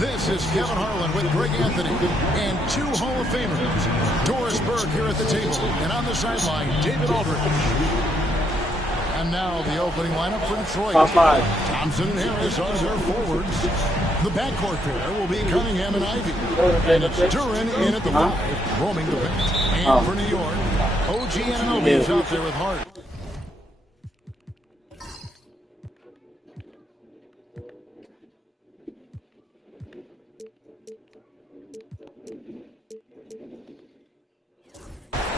This is Kevin Harlan with Greg Anthony and two Hall of Famers. Doris Burke here at the table, and on the sideline, David Aldridge. And now the opening lineup for Detroit. Thompson and Harris are their forwards. The backcourt pair will be Cunningham and Ivey. And it's Duren in at the 5, roaming the bench. And for New York, OG Anunoby is out there with Hart.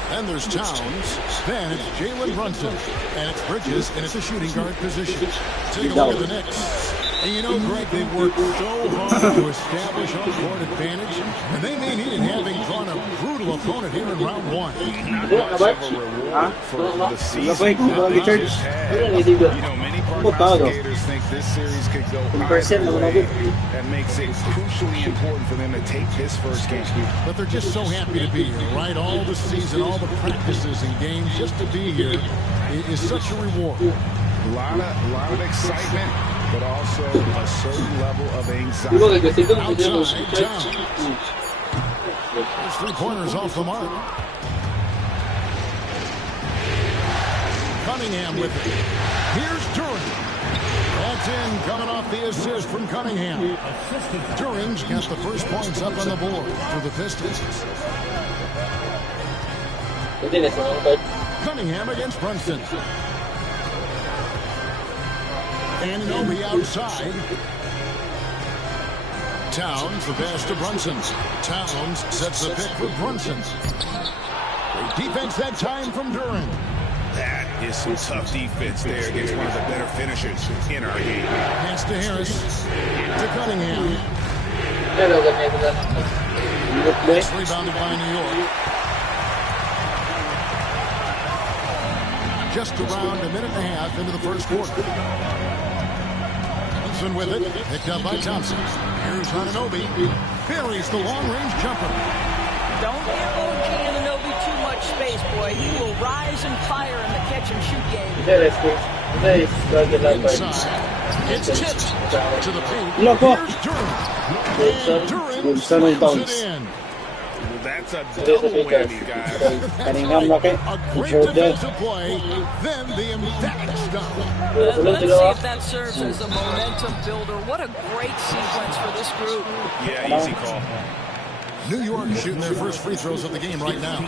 Then there's Towns. Then it's Jalen Brunson. And it's Bridges, and it's a shooting guard position. Take a look at the Knicks. And you know, Greg, they've worked so hard to establish home-court advantage, and they may need it having drawn a brutal opponent here in round 1. Not much of a reward for the season that they just had. You know, many prognosticators think this series could go either way. That makes it crucially important for them to take this first game. But they're just so happy to be here, right? All the season, all the practices and games, just to be here is such a reward. A lot of excitement, but also a certain level of anxiety. Outside, Towns. There's 3 pointers off the mark. Cunningham with it. Here's Duren. That's in, coming off the assist from Cunningham. Duren's got the first points up on the board for the Pistons. Cunningham against Brunson. Anunoby outside. Towns, the pass to Brunson. Towns sets the pick for Brunson. Great defense that time from Duren. That is some tough defense there against one of the better finishers in our game. Pass to Harris. To Cunningham. It's rebounded by New York. Just around a minute and a half into the first quarter. Thompson with it, picked up by Thompson. Here's Anunoby. Buries the long-range jumper. Don't give OG Anunoby too much space, boy. He will rise and fire in the catch-and-shoot game. Inside. It's tipped to the paint. Here's Duren. And Duren slams it in. Well, that's a double whammy, guys. A great defensive play, then the emphatic stop. Let's see if that serves as a momentum builder. What a great sequence for this group. Yeah, easy call. New York shooting their first free throws of the game right now.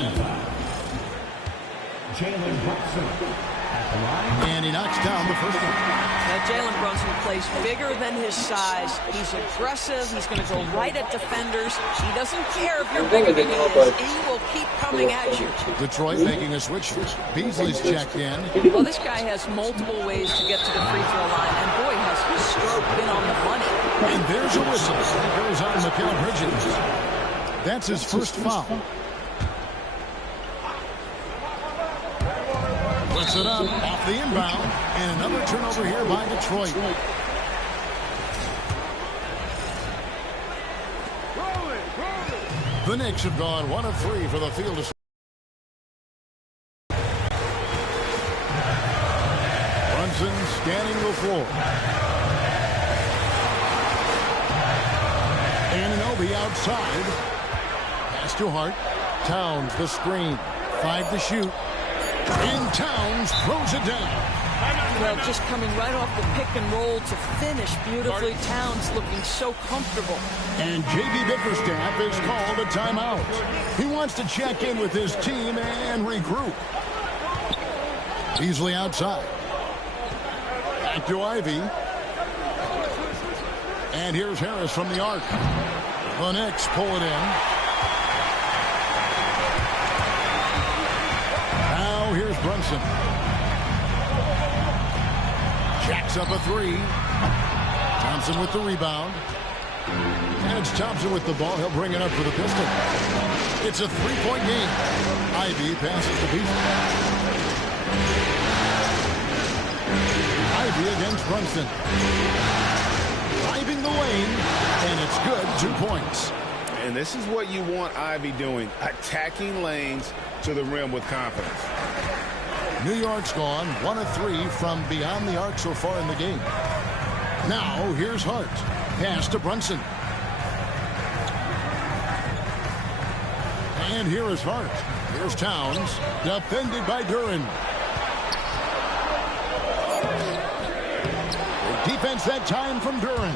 Jalen Brunson at the line. And he knocks down the first one. Now, Jalen Brunson plays bigger than his size. He's aggressive. He's going to go right at defenders. He doesn't care if you're bigger than he is. He will keep coming at you. Detroit making a switch. Beasley's checked in. Well, this guy has multiple ways to get to the free throw line. And boy, has his stroke been on the money. And there's a whistle. It goes on Mikal Bridges. That's his first foul. Puts it up off the inbound. And another turnover here by Detroit. The Knicks have gone 1 of 3 for the field. Brunson scanning the floor. Anunoby outside. Pass to Hart. Towns the screen. 5 to shoot. And Towns throws it down. Well, just coming right off the pick and roll to finish beautifully. Towns looking so comfortable. And J.B. Bickerstaff has called a timeout. He wants to check in with his team and regroup. Beasley outside. Back to Ivey. And here's Harris from the arc. The Knicks pull it in. Now here's Brunson. Jacks up a 3. Thompson with the rebound. And it's Thompson with the ball. He'll bring it up for the Pistons. It's a 3-point game. Ivey passes to Beasley. Ivey against Brunson. Driving the lane. And it's good. 2 points. And this is what you want Ivey doing. Attacking lanes to the rim with confidence. New York's gone 1 of 3 from beyond the arc so far in the game. Now here's Hart. Pass to Brunson. And here is Hart. Here's Towns, defended by Duren. Defense that time from Duren.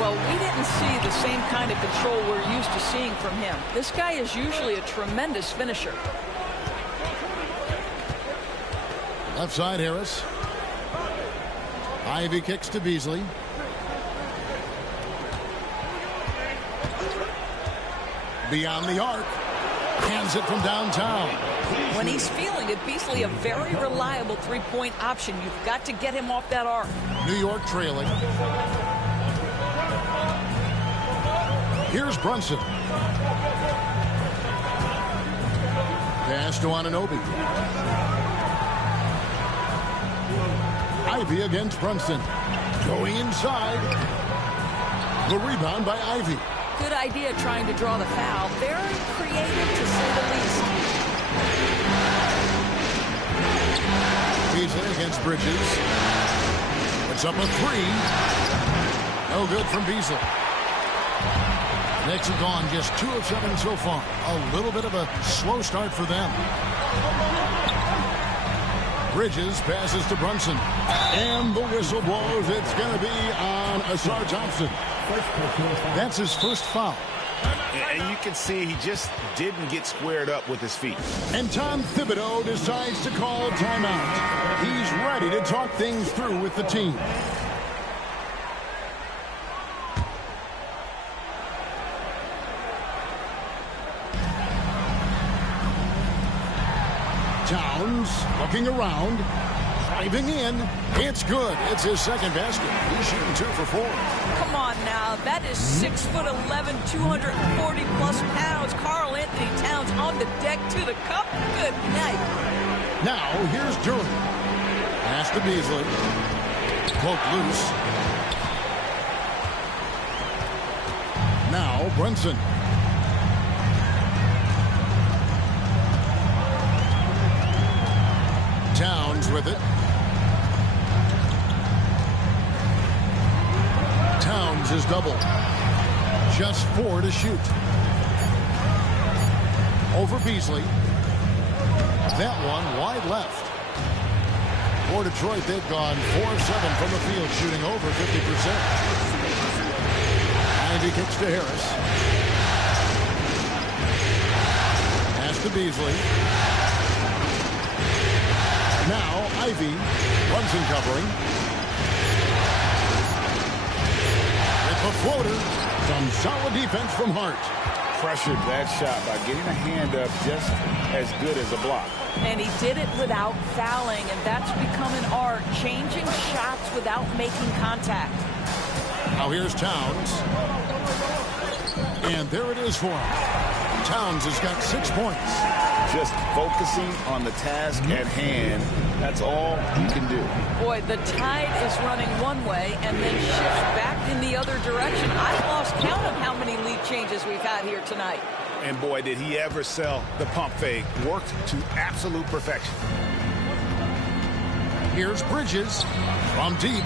Well, we didn't see the same kind of control we're used to seeing from him. This guy is usually a tremendous finisher. Left side, Harris. Ivy kicks to Beasley. Beyond the arc. Hands it from downtown. When he's feeling it, Beasley a very reliable three-point option. You've got to get him off that arc. New York trailing. Here's Brunson. Pass to Anunoby. Ivy against Brunson. Going inside. The rebound by Ivy. Good idea trying to draw the foul. Very creative, to say the least. Beasley against Bridges. It's up a three. No good from Beasley. Knicks have gone just 2 of 7 so far. A little bit of a slow start for them. Bridges passes to Brunson. And the whistle blows. It's going to be on Ausar Thompson. That's his first foul. And you can see he just didn't get squared up with his feet. And Tom Thibodeau decides to call timeout. He's ready to talk things through with the team. Towns looking around, driving in. It's good. It's his second basket. He's shooting 2 for 4. Come on now. That is 6'11", 240-plus pounds. Karl Anthony Towns on the deck to the cup. Good night. Now, here's Duren. Pass to Beasley. Poke loose. Now, Brunson. Towns with it. Towns is double. Just 4 to shoot. Over Beasley. That one wide left. For Detroit, they've gone 4 of 7 from the field, shooting over 50%. Ivy kicks to Harris. Pass to Beasley. Now, Ivy, Brunson covering. With the floater, some solid defense from Hart. Pressured that shot by getting a hand up just as good as a block. And he did it without fouling, and that's become an art, changing shots without making contact. Now here's Towns. And there it is for him. Towns has got 6 points. Just focusing on the task at hand. That's all you can do. Boy, the tide is running one way and then shifts back in the other direction. I've lost count of how many lead changes we've had here tonight. And boy, did he ever sell the pump fake. Worked to absolute perfection. Here's Bridges from deep.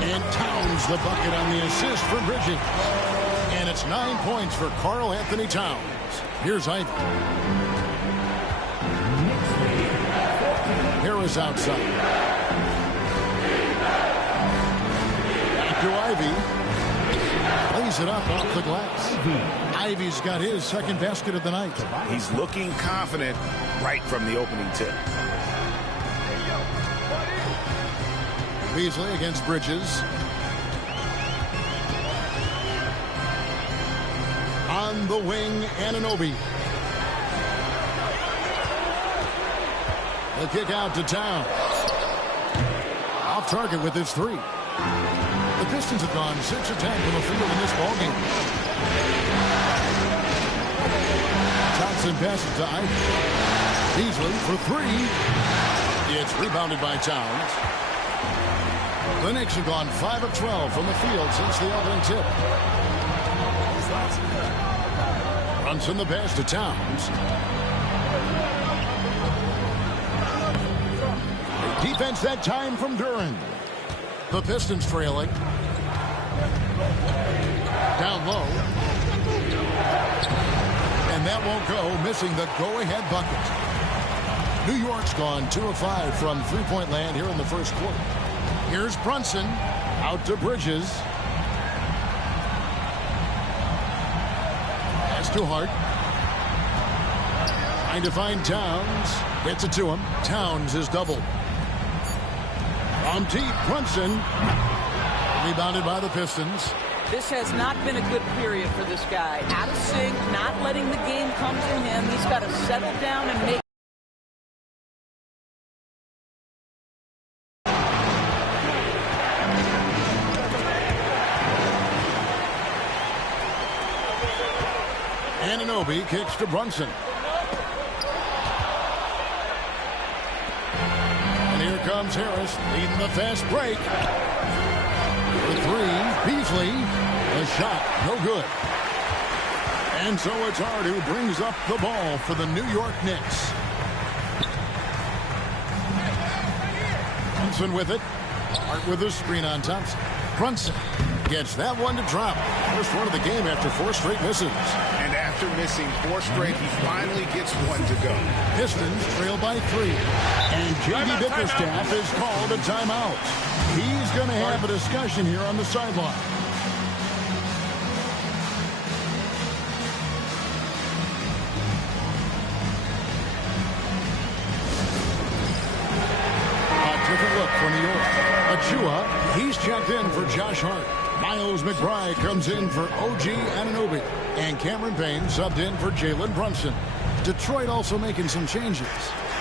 And Towns the bucket on the assist for Bridges. And it's 9 points for Karl Anthony Towns. Here's Ivy. Harris outside. Back to Ivy. Lays it up off the glass. Ivy's got his second basket of the night. He's looking confident right from the opening tip. Beasley against Bridges. On the wing, Anunoby. The kick out to Town. Off target with his 3. The Pistons have gone 6 of 10 from the field in this ballgame. Thompson passes to Ivy. Beasley for 3. It's rebounded by Towns. The Knicks have gone 5 of 12 from the field since the opening tip. Brunson the pass to Towns. Defense that time from Duren. The Pistons trailing. Down low. And that that won't go, missing the go-ahead bucket. New York's gone 2 of 5 from three-point land here in the first quarter. Here's Brunson out to Bridges. That's too hard. Trying to find Towns. Gets it to him. Towns is doubled. From deep, Brunson. Rebounded by the Pistons. This has not been a good period for this guy. Out of sync, not letting the game come to him. He's got to settle down and make. Anunoby kicks to Brunson. And here comes Harris leading the fast break. The three, Beasley, a shot, no good. And so it's Hart who brings up the ball for the New York Knicks. Brunson with it. Hart with a screen on Thompson. Brunson gets that one to drop. First one of the game after 4 straight misses. And after missing 4 straight, he finally gets one to go. Pistons trail by 3. And J.B. Bickerstaff is called a timeout. He's going to have a discussion here on the sideline. A different look for New York. Achua, he's checked in for Josh Hart. Miles McBride comes in for OG Anunoby. And Cameron Payne subbed in for Jalen Brunson. Detroit also making some changes.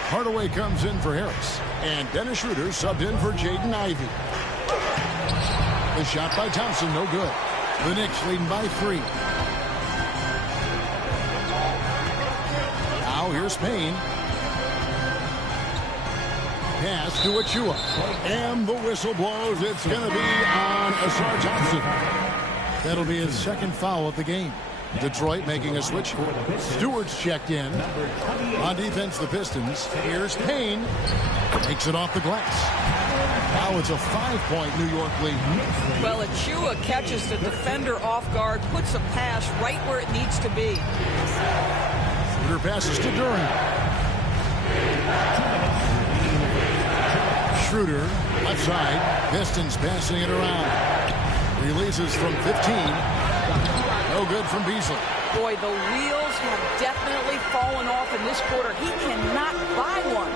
Hardaway comes in for Harris. And Dennis Schroeder subbed in for Jaden Ivey. The shot by Thompson, no good. The Knicks leading by 3. Now here's Payne. Pass to Achua. And the whistle blows. It's going to be on Ausar Thompson. That'll be his second foul of the game. Detroit making a switch. Stewart's checked in. On defense, the Pistons. Here's Payne. Takes it off the glass. Now it's a 5-point New York lead. Well, Achua catches the defender off guard, puts a pass right where it needs to be. Schroeder passes to Duren. Schroeder, left side. Pistons passing it around. Releases from 15. No good from Beasley. Boy, the wheels have definitely fallen off in this quarter. He cannot buy one.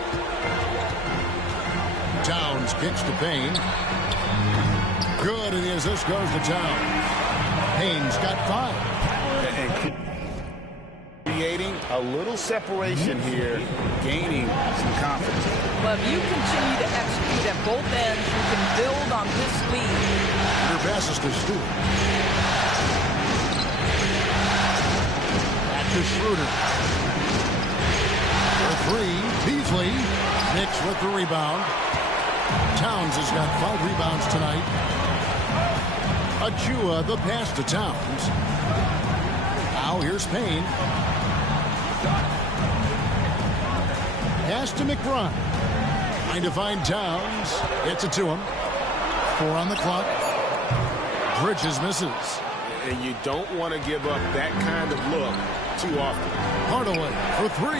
Towns kicks to Payne. Good, and the assist goes to Towns. Payne's got 5. And creating a little separation here, gaining some confidence. Well, if you continue to execute at both ends, you can build on this lead. Your passes to Stewart. Back to Schroeder. For 3, Beasley. Knicks with the rebound. Towns has got 5 rebounds tonight. Achua, the pass to Towns. Now here's Payne. Pass to McBride. Trying to find Towns. Gets it to him. 4 on the clock. Bridges misses. And you don't want to give up that kind of look too often. Hardaway for 3.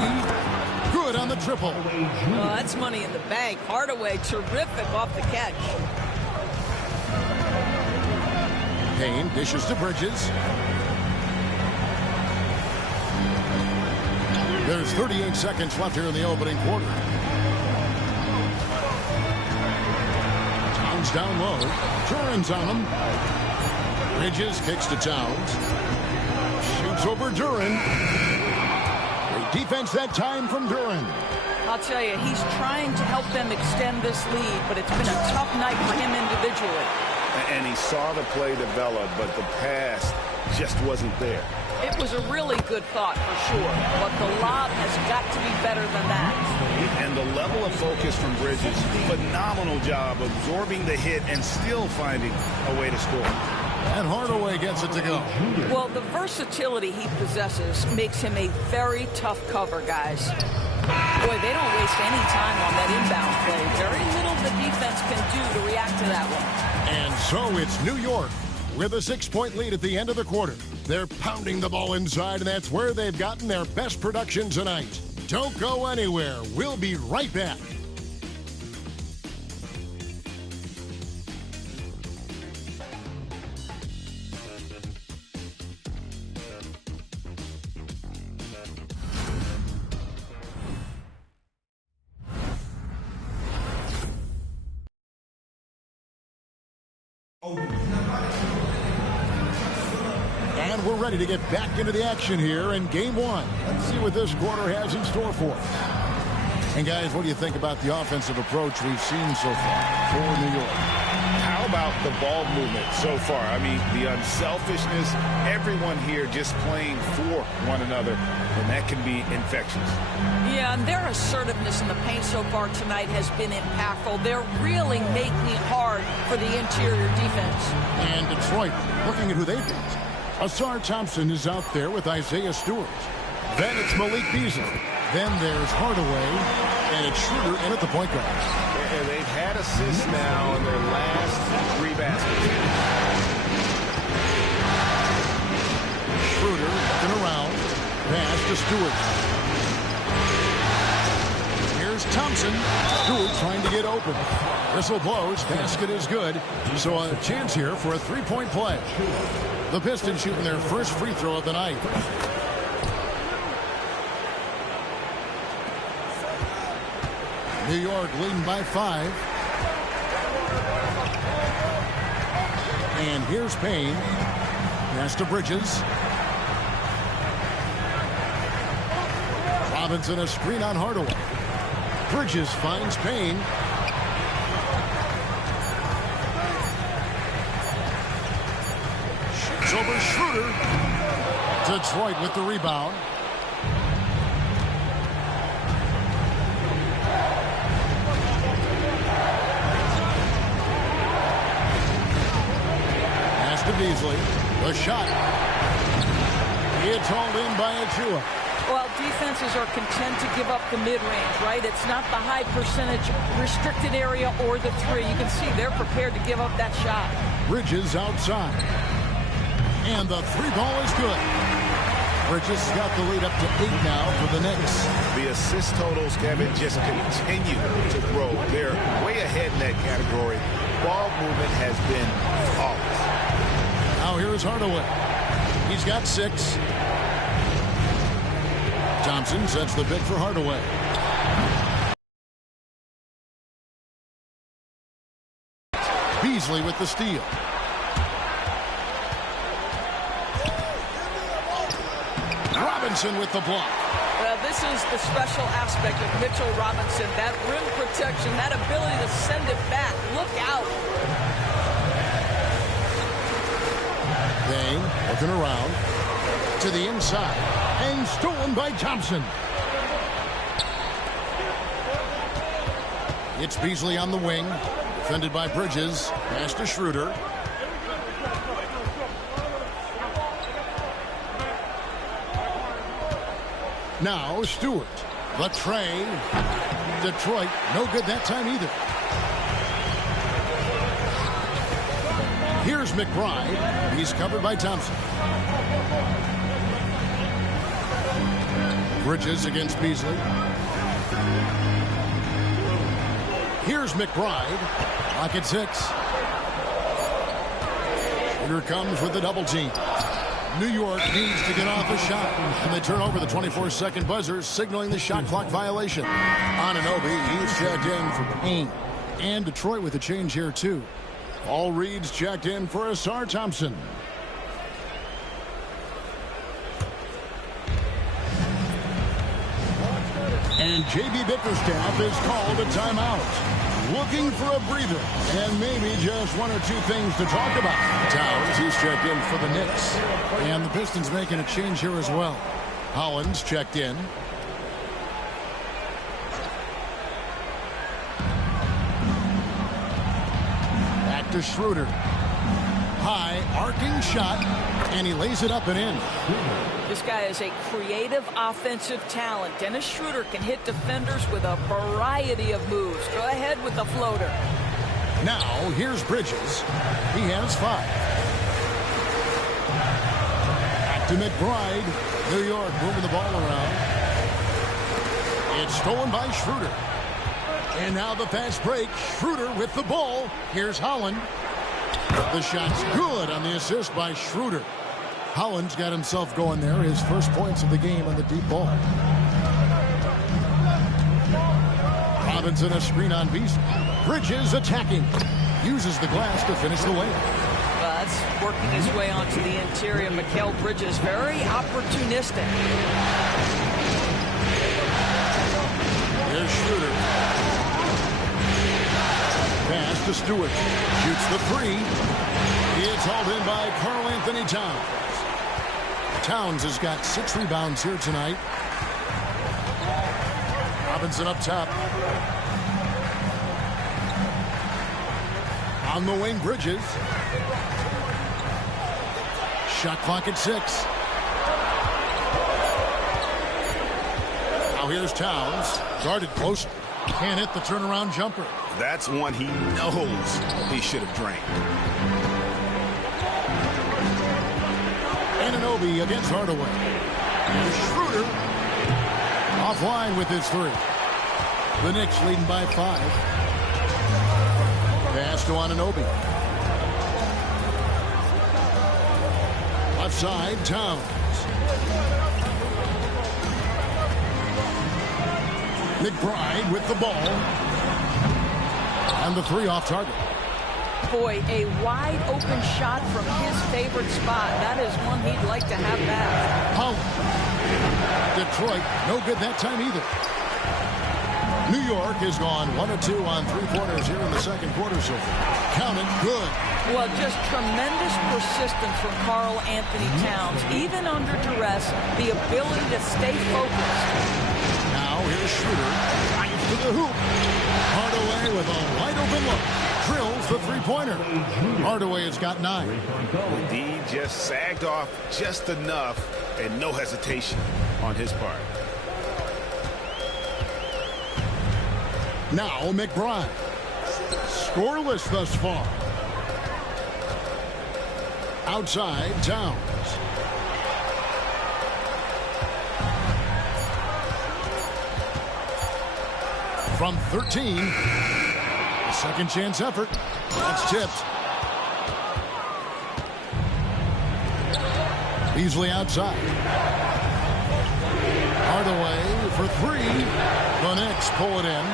Good on the triple. Oh, that's money in the bank. Hardaway, terrific off the catch. Payne dishes to Bridges. There's 38 seconds left here in the opening quarter. Towns down low. Duren's on him. Bridges kicks to Towns. Shoots over Duren. Great defense that time from Duren. I'll tell you, he's trying to help them extend this lead, but it's been a tough night for him individually. And he saw the play develop, but the pass just wasn't there. It was a really good thought for sure, but the lob has got to be better than that. And the level of focus from Bridges, phenomenal job absorbing the hit and still finding a way to score. And Hardaway gets it to go. Well, the versatility he possesses makes him a very tough cover, guys. Boy, they don't waste any time on that inbound play. Very little the defense can do to react to that one. And so it's New York with a 6-point lead at the end of the quarter. They're pounding the ball inside, and that's where they've gotten their best production tonight. Don't go anywhere. We'll be right back. And we're ready to get back into the action here in game one. Let's see what this quarter has in store for us. And guys, what do you think about the offensive approach we've seen so far for New York? How about the ball movement so far? I mean, the unselfishness, everyone here just playing for one another, and that can be infectious. Yeah, and their assertiveness in the paint so far tonight has been impactful. They're really making it hard for the interior defense. And Detroit, looking at who they beat. Ausar Thompson is out there with Isaiah Stewart. Then it's Malik Beasley. Then there's Hardaway, and it's Schroeder in at the point guard. And they've had assists now in their last 3 baskets. Schroeder looking around. Pass to Stewart. Here's Thompson. Stewart trying to get open. Whistle blows. Basket is good. So a chance here for a 3-point play. The Pistons shooting their first free throw of the night. New York leading by 5. And here's Payne. Pass to Bridges. Robinson a screen on Hardaway. Bridges finds Payne. Shoots over Schroeder. Detroit with the rebound. Beasley, the shot. It's hauled in by Achua. Well, defenses are content to give up the mid-range, right? It's not the high percentage restricted area or the 3. You can see they're prepared to give up that shot. Bridges outside. And the 3-ball is good. Bridges has got the lead up to 8 now for the Knicks. The assist totals, Kevin, just continue to grow. They're way ahead in that category. Ball movement has been flawless. Now here's Hardaway. He's got 6. Thompson sets the pick for Hardaway. Beasley with the steal. Robinson with the block. Well, this is the special aspect of Mitchell Robinson. That rim protection, that ability to send it back. Look out. Payne looking around to the inside and stolen by Thompson. It's Beasley on the wing, defended by Bridges. Pass to Schroeder. Now Stewart, the tray. Detroit, no good that time either. Here's McBride. He's covered by Thompson. Bridges against Beasley. Here's McBride. Lock at 6. Here comes with the double team. New York needs to get off a shot. And they turn over the 24-second buzzer, signaling the shot clock violation. Anunoby, he's checked in for Payne. And Detroit with a change here, too. Paul Reed's checked in for Ausar Thompson. And J.B. Bickerstaff is called a timeout. Looking for a breather and maybe just 1 or 2 things to talk about. Towns, he's checked in for the Knicks. And the Pistons making a change here as well. Hollins checked in. To Schroeder. High arcing shot, and he lays it up and in. This guy is a creative offensive talent. Dennis Schroeder can hit defenders with a variety of moves. Go ahead with the floater. Now here's Bridges. He has 5. to McBride. New York moving the ball around. It's stolen by Schroeder. And now the fast break. Schroeder with the ball. Here's Holland. The shot's good on the assist by Schroeder. Holland's got himself going there. His first points of the game on the deep ball. Robinson a screen on Beasley. Bridges attacking. Uses the glass to finish the layup. That's working his way onto the interior. Mikal Bridges, very opportunistic. Here's Schroeder. Pass to Stewart. Shoots the three. It's hauled in by Karl-Anthony Towns. Towns has got 6 rebounds here tonight. Robinson up top. On the wing, Bridges. Shot clock at 6. Now here's Towns. Guarded close. Can't hit the turnaround jumper. That's one he knows he should have drained. Anunoby against Hardaway. Schroeder offline with his 3. The Knicks leading by 5. Pass to Anunoby. Left side, Towns. McBride with the ball. And the 3 off target. Boy, a wide open shot from his favorite spot. That is one he'd like to have back. Holland. Detroit, no good that time either. New York has gone 1 of 2 on 3-pointers here in the second quarter so far. Counted, good. Well, just tremendous persistence from Karl-Anthony Towns. Even under duress, the ability to stay focused. Now here's Schroeder. Drives to the hoop. Hardaway with a wide open look. Drills the 3-pointer. Hardaway has got 9. D just sagged off just enough and no hesitation on his part. Now McBride. Scoreless thus far. Outside, Towns. From 13. A second chance effort. That's tipped. Beasley outside. Hardaway for 3. The Knicks pull it in.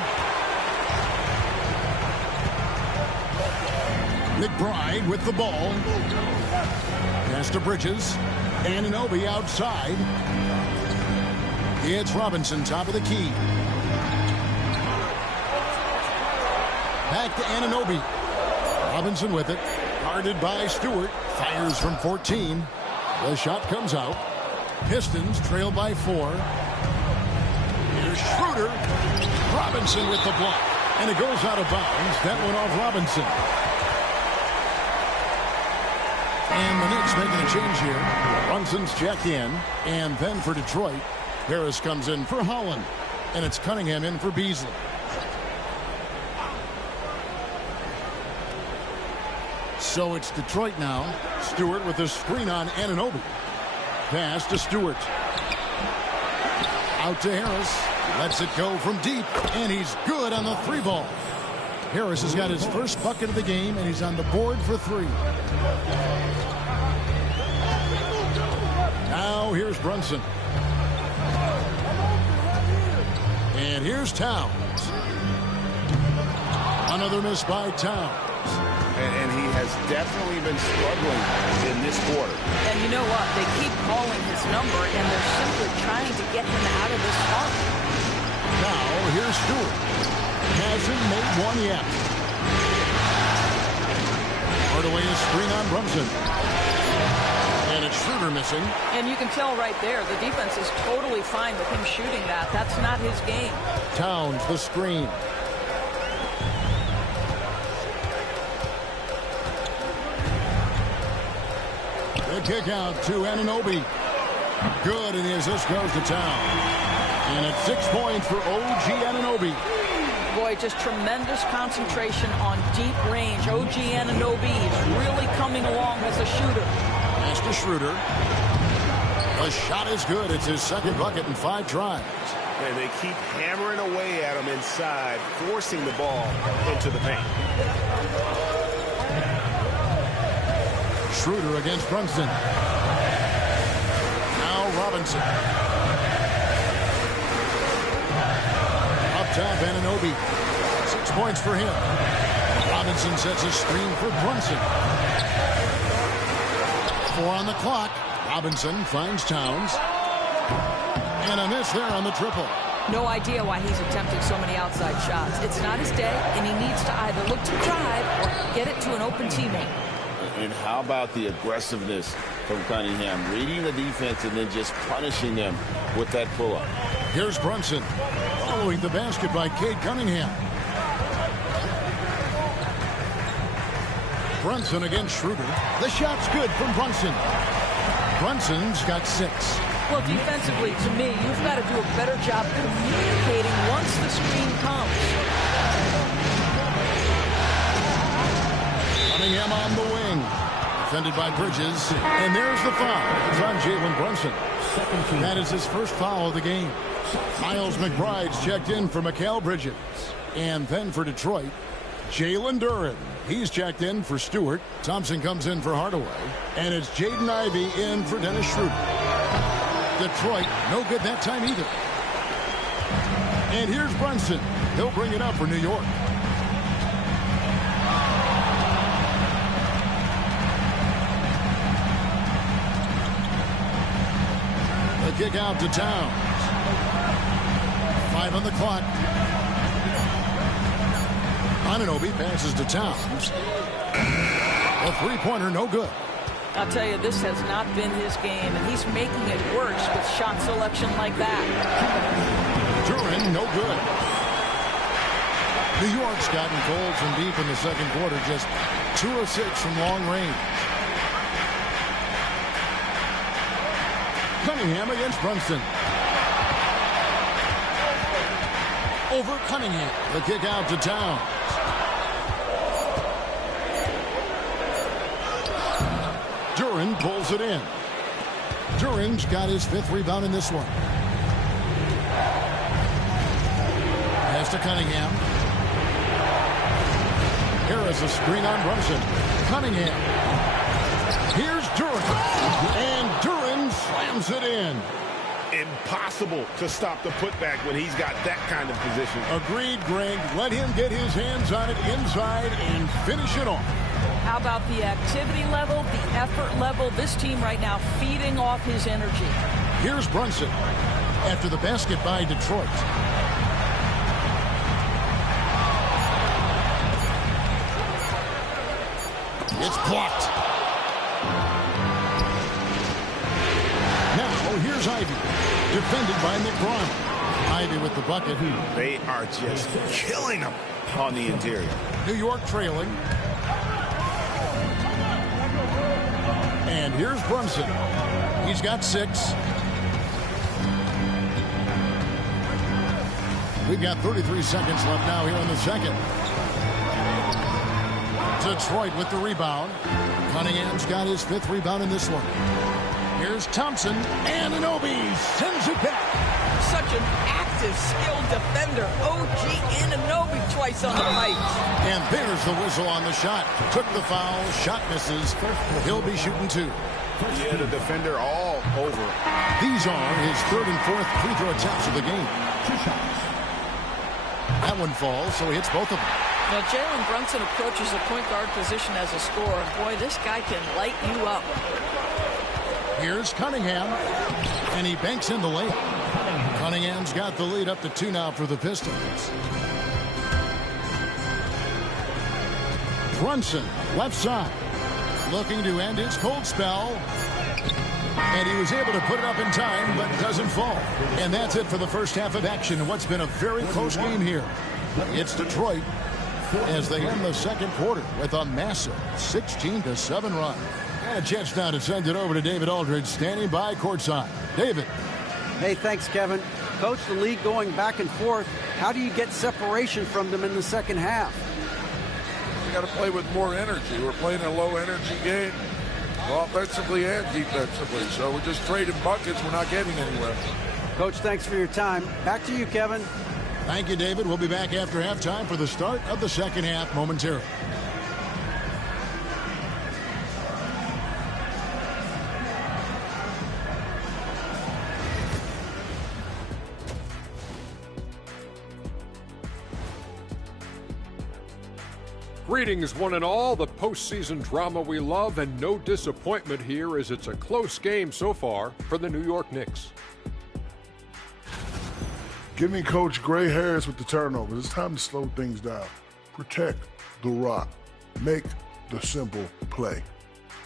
McBride with the ball. Pass to Bridges. Anunoby outside. It's Robinson, top of the key. Back to Anunoby. Robinson with it. Guarded by Stewart. Fires from 14. The shot comes out. Pistons trail by 4. Here's Schroeder. Robinson with the block. And it goes out of bounds. That went off Robinson. And the Knicks making a change here. Brunson's checked in. And then for Detroit, Harris comes in for Holland. And it's Cunningham in for Beasley. So it's Detroit now. Stewart with the screen on Anunoby. Pass to Stewart. Out to Harris. Lets it go from deep. And he's good on the 3 ball. Harris has got his first bucket of the game, and he's on the board for 3. Now here's Brunson. And here's Towns. Another miss by Towns. And he has definitely been struggling in this quarter. And you know what? They keep calling his number, and they're simply trying to get him out of this funk. Now here's Stewart. Hasn't made one yet. Hardaway is screen on Brunson. And it's Schroeder missing. And you can tell right there, the defense is totally fine with him shooting that. That's not his game. Towns, the screen. The kick out to Anunoby. Good, and the assist goes to Towns. And it's 6 points for OG Anunoby. Boy, just tremendous concentration on deep range. OG Anunoby is really coming along as a shooter. Pass to Schroeder. The shot is good. It's his second bucket in 5 tries. And they keep hammering away at him inside, forcing the ball into the paint. Schroeder against Brunson. Now Robinson. Up top, Anunoby. 6 points for him. Robinson sets a screen for Brunson. 4 on the clock. Robinson finds Towns. And a miss there on the triple. No idea why he's attempting so many outside shots. It's not his day, and he needs to either look to drive or get it to an open teammate. And how about the aggressiveness from Cunningham? Reading the defense and then just punishing them with that pull-up. Here's Brunson following the basket by Cade Cunningham. Brunson against Schroeder. The shot's good from Brunson. Brunson's got 6. Well, defensively, to me, you've got to do a better job communicating once the screen comes. Cunningham on the wing. Defended by Bridges. And there's the foul. It's on Jalen Brunson. That is his first foul of the game. Miles McBride's checked in for Mikal Bridges. And then for Detroit, Jalen Duren. He's checked in for Stewart. Thompson comes in for Hardaway. And it's Jaden Ivey in for Dennis Schroeder. Detroit, no good that time either. And here's Brunson. He'll bring it up for New York. The kick out to Towns. 5 on the clock. Anunoby passes to Towns. A three-pointer, no good. I'll tell you, this has not been his game, and he's making it worse with shot selection like that. Duren, no good. New York's gotten cold from deep in the second quarter, just 2 of 6 from long range. Cunningham against Brunson. Over Cunningham. The kick out to Towns. Duren pulls it in. Duren's got his 5th rebound in this one. Pass to Cunningham. Harris a screen on Brunson. Cunningham. Here's Duren. And Duren slams it in. Impossible to stop the putback when he's got that kind of position. Agreed, Greg. Let him get his hands on it inside and finish it off. How about the activity level, the effort level? This team right now feeding off his energy. Here's Brunson after the basket by Detroit. It's blocked. Now here's Ivey, defended by McBride. Ivey with the bucket. They are just killing him on the interior. New York trailing. And here's Brunson. He's got 6. We've got 33 seconds left now here in the second. Detroit with the rebound. Cunningham's got his 5th rebound in this one. Here's Thompson. Anunoby sends it back. Such an active, skilled defender. OG Anunoby twice on the right. And there's the whistle on the shot. Took the foul. Shot misses. He'll be shooting 2. Yeah, the defender all over. These are his 3rd and 4th free throw attempts of the game. 2 shots. That one falls, so he hits both of them. Now, Jalen Brunson approaches the point guard position as a scorer. Boy, this guy can light you up. Here's Cunningham, and he banks in the layup. Cunningham's got the lead up to 2 now for the Pistons. Brunson, left side, looking to end his cold spell. And he was able to put it up in time, but doesn't fall. And that's it for the first half of action in what's been a very close game here. It's Detroit as they end the second quarter with a massive 16-7 run. And a chance now to send it over to David Aldridge, standing by courtside. David. Hey, thanks, Kevin. Coach, the league going back and forth. How do you get separation from them in the second half? You got to play with more energy. We're playing a low-energy game. offensively and defensively. So we're just trading buckets. We're not getting anywhere. Coach, thanks for your time. Back to you, Kevin. Thank you, David. We'll be back after halftime for the start of the second half momentarily. Greetings, one and all. The postseason drama we love, and no disappointment here as it's a close game so far for the New York Knicks. Give me Coach Gray Harris with the turnovers. It's time to slow things down. Protect the rock. Make the simple play.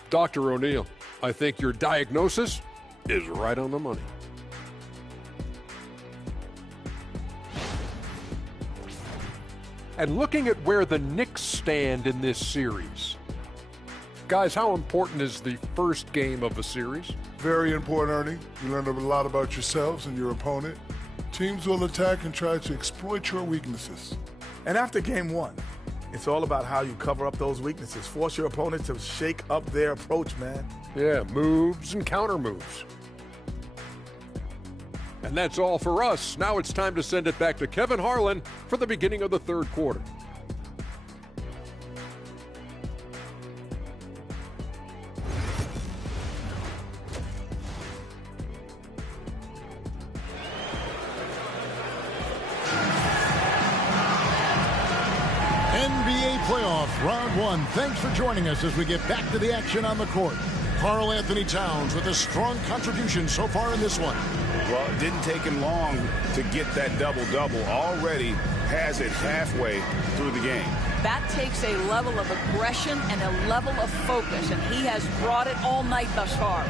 Dr. O'Neal, I think your diagnosis is right on the money. And looking at where the Knicks stand in this series, guys, how important is the first game of a series? Very important, Ernie. You learn a lot about yourselves and your opponent. Teams will attack and try to exploit your weaknesses. And after game one, it's all about how you cover up those weaknesses. Force your opponent to shake up their approach, man. Yeah, moves and counter moves. And that's all for us. Now it's time to send it back to Kevin Harlan for the beginning of the third quarter. NBA playoff round one. Thanks for joining us as we get back to the action on the court. Karl-Anthony Towns with a strong contribution so far in this one. Well, it didn't take him long to get that double-double. Already has it halfway through the game. That takes a level of aggression and a level of focus, and he has brought it all night thus far.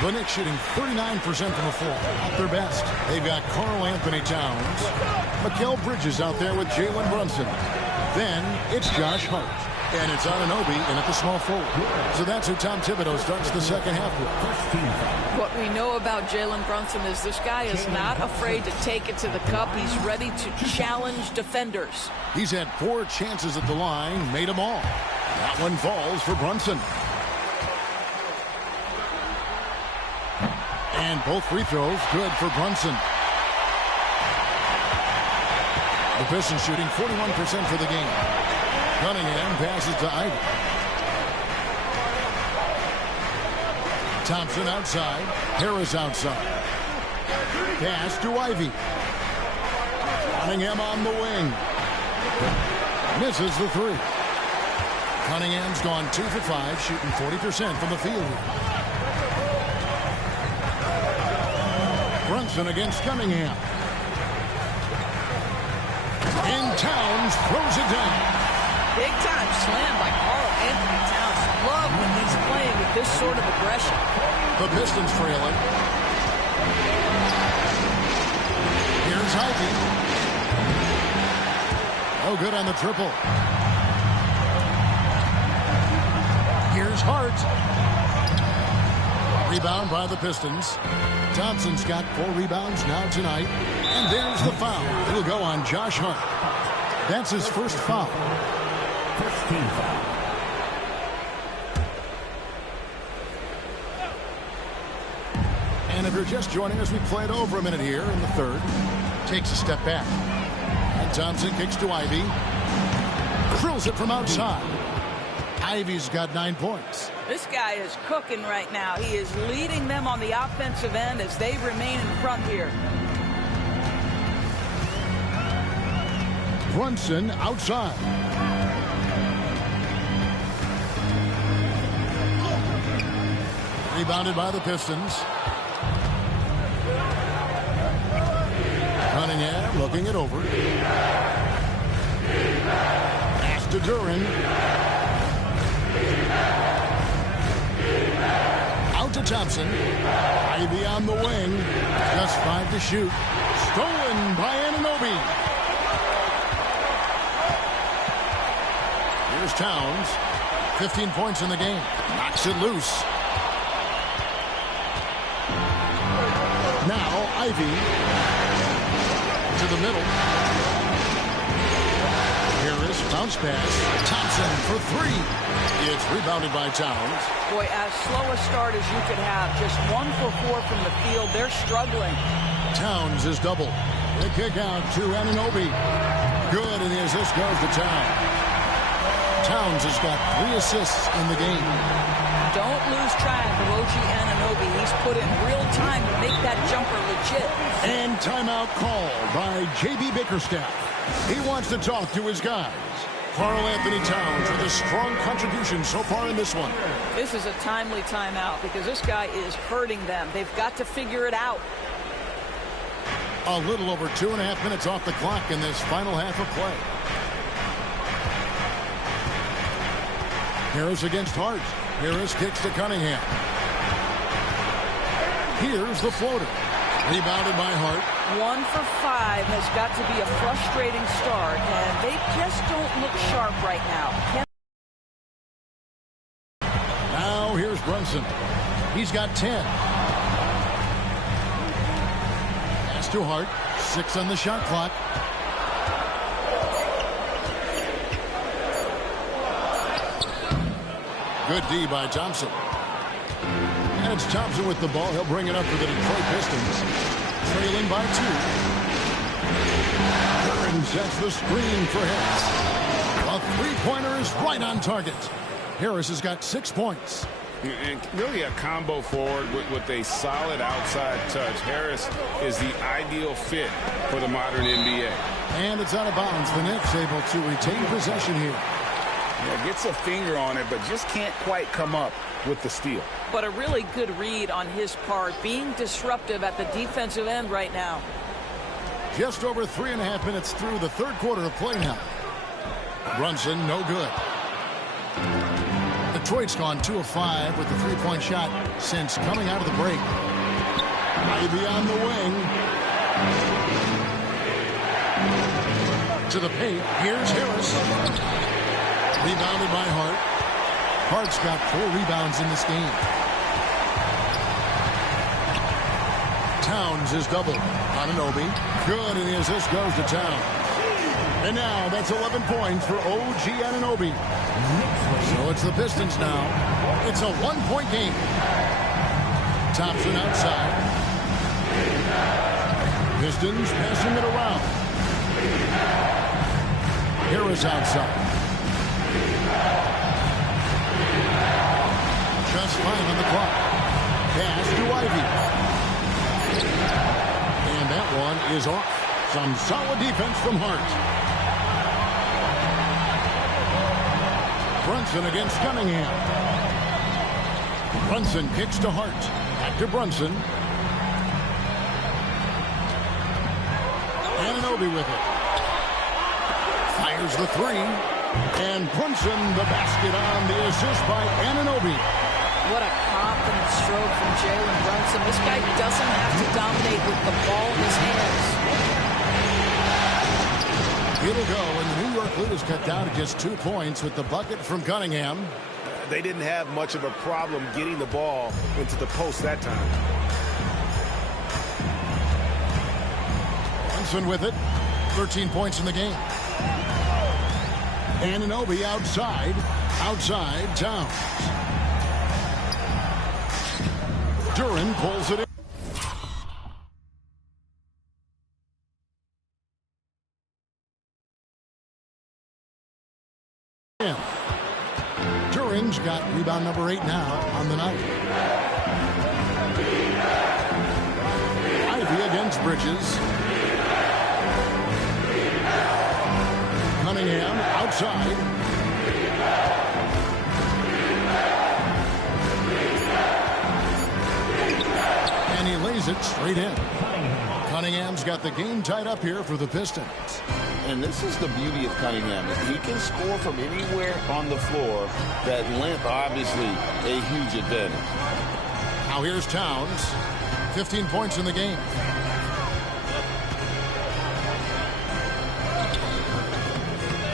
The Knicks shooting 39% from the floor, at their best. They've got Karl-Anthony Towns, Mikal Bridges out there with Jalen Brunson. Then it's Josh Hart, and it's Anunoby in at the small forward. So that's who Tom Thibodeau starts the second half with. What we know about Jalen Brunson is this guy is not afraid to take it to the cup. He's ready to challenge defenders. He's had 4 chances at the line, made them all. That one falls for Brunson. And both free throws good for Brunson. The Pistons shooting 41% for the game. Cunningham passes to Ivy. Thompson outside. Harris outside. Pass to Ivy. Cunningham on the wing. Misses the 3. Cunningham's gone 2 for 5, shooting 40% from the field. Brunson against Cunningham. And Towns throws it down. Big time slam by Karl-Anthony Towns. Love when he's playing with this sort of aggression. The Pistons trailing. Here's Ivy. Oh, good on the triple. Here's Hart. Rebound by the Pistons. Thompson's got 4 rebounds now tonight. And there's the foul. It'll go on Josh Hart. That's his first foul. First team foul. And if you're just joining us, we played over a minute here in the third. Takes a step back. And Thompson kicks to Ivy. Drills it from outside. Ivy's got 9 points. This guy is cooking right now. He is leading them on the offensive end as they remain in front here. Brunson outside. Rebounded by the Pistons. Cunningham looking it over. Pass to Duren. Out to Thompson. Ivy on the wing. Just 5 to shoot. Stolen by Anunoby. Here's Towns. 15 points in the game. Knocks it loose. Now Ivy to the middle. Harris, bounce pass. Thompson for three. It's rebounded by Towns. Boy, as slow a start as you could have. Just 1 for 4 from the field. They're struggling. Towns is doubled. The kick out to Anunoby. Good, and the assist goes to Towns. Towns has got 3 assists in the game. Don't lose track of OG Anunoby. He's put in real time to make that jumper legit. And timeout called by J.B. Bickerstaff. He wants to talk to his guys. Karl-Anthony Towns with a strong contribution so far in this one. This is a timely timeout because this guy is hurting them. They've got to figure it out. A little over 2.5 minutes off the clock in this final half of play. Harris against Hart. Harris kicks to Cunningham. Here's the floater. Rebounded by Hart. 1 for 5 has got to be a frustrating start, and they just don't look sharp right now. Now here's Brunson. He's got 10. Pass to Hart. 6 on the shot clock. Good D by Thompson. And it's Thompson with the ball. He'll bring it up for the Detroit Pistons. Trailing by 2. Curran sets the screen for Harris. A three-pointer is right on target. Harris has got 6 points. And really a combo forward with a solid outside touch. Harris is the ideal fit for the modern NBA. And it's out of bounds. The Knicks able to retain possession here. Yeah, gets a finger on it, but just can't quite come up with the steal. But a really good read on his part, being disruptive at the defensive end right now. Just over 3.5 minutes through the third quarter of play now. Brunson, no good. Detroit's gone 2 of 5 with the three-point shot since coming out of the break. Ivy on the wing. To the paint. Here's Harris. Rebounded by Hart. Hart's got 4 rebounds in this game. Towns is doubled. Anunoby. Good, and the assist goes to Towns. And now that's 11 points for OG Anunoby. So it's the Pistons now. It's a 1-point game. Thompson outside. Pistons passing it around. Harris outside. Just 5 on the clock. Pass to Ivy. And that one is off. Some solid defense from Hart. Brunson against Cunningham. Brunson kicks to Hart. Back to Brunson. Anunoby with it. Fires the 3. And Brunson the basket on the assist by Anunoby. What a confident stroke from Jalen Brunson. This guy doesn't have to dominate with the ball in his hands. It'll go, and the New York lead is cut down to just 2 points with the bucket from Cunningham. They didn't have much of a problem getting the ball into the post that time. Brunson with it. 13 points in the game. Anunoby outside. Outside Towns. Duren pulls it in. Duren's got rebound number 8 now on the night. Ivy against Bridges. Cunningham outside. And he lays it straight in. Cunningham's got the game tied up here for the Pistons. And this is the beauty of Cunningham. He can score from anywhere on the floor. That length, obviously, a huge advantage. Now here's Towns. 15 points in the game.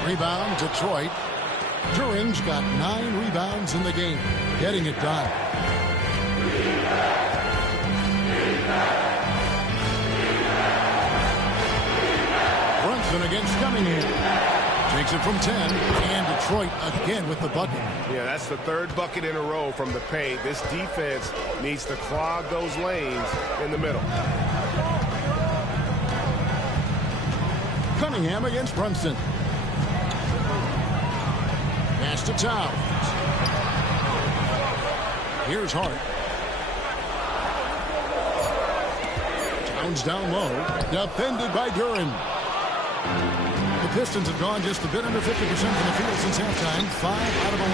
Rebound, Detroit. Duren's got 9 rebounds in the game, getting it done. Brunson against Cunningham. Takes it from 10, and Detroit again with the bucket. Yeah, that's the 3rd bucket in a row from the paint. This defense needs to clog those lanes in the middle. Cunningham against Brunson. Pass to Towns. Here's Hart. Towns down low. Defended by Duren. The Pistons have gone just a bit under 50% from the field since halftime. 5 out of 11.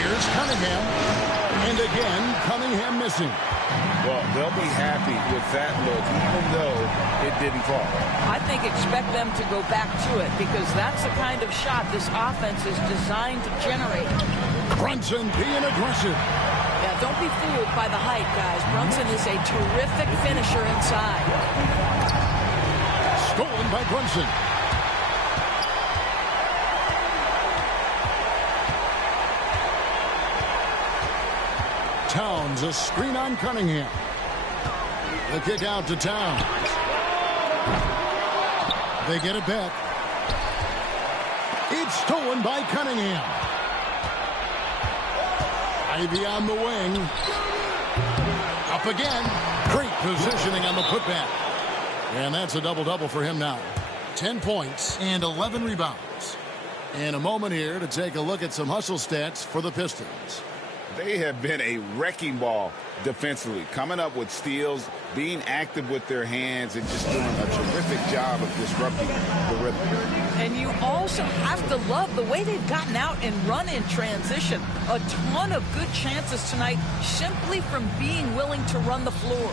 Here's Cunningham. And again, Cunningham missing. Well, they'll be happy with that look, even though it didn't fall. I think expect them to go back to it because that's the kind of shot this offense is designed to generate. Brunson being aggressive. Yeah, don't be fooled by the height, guys. Brunson is a terrific finisher inside. Stolen by Brunson. Towns, a screen on Cunningham. The kick out to Towns. They get it back. It's stolen by Cunningham. Ivy on the wing. Up again. Great positioning on the putback. And that's a double-double for him now. 10 points and 11 rebounds. And a moment here to take a look at some hustle stats for the Pistons. They have been a wrecking ball defensively, coming up with steals, being active with their hands, and just doing a terrific job of disrupting the rhythm. And you also have to love the way they've gotten out and run in transition. A ton of good chances tonight simply from being willing to run the floor.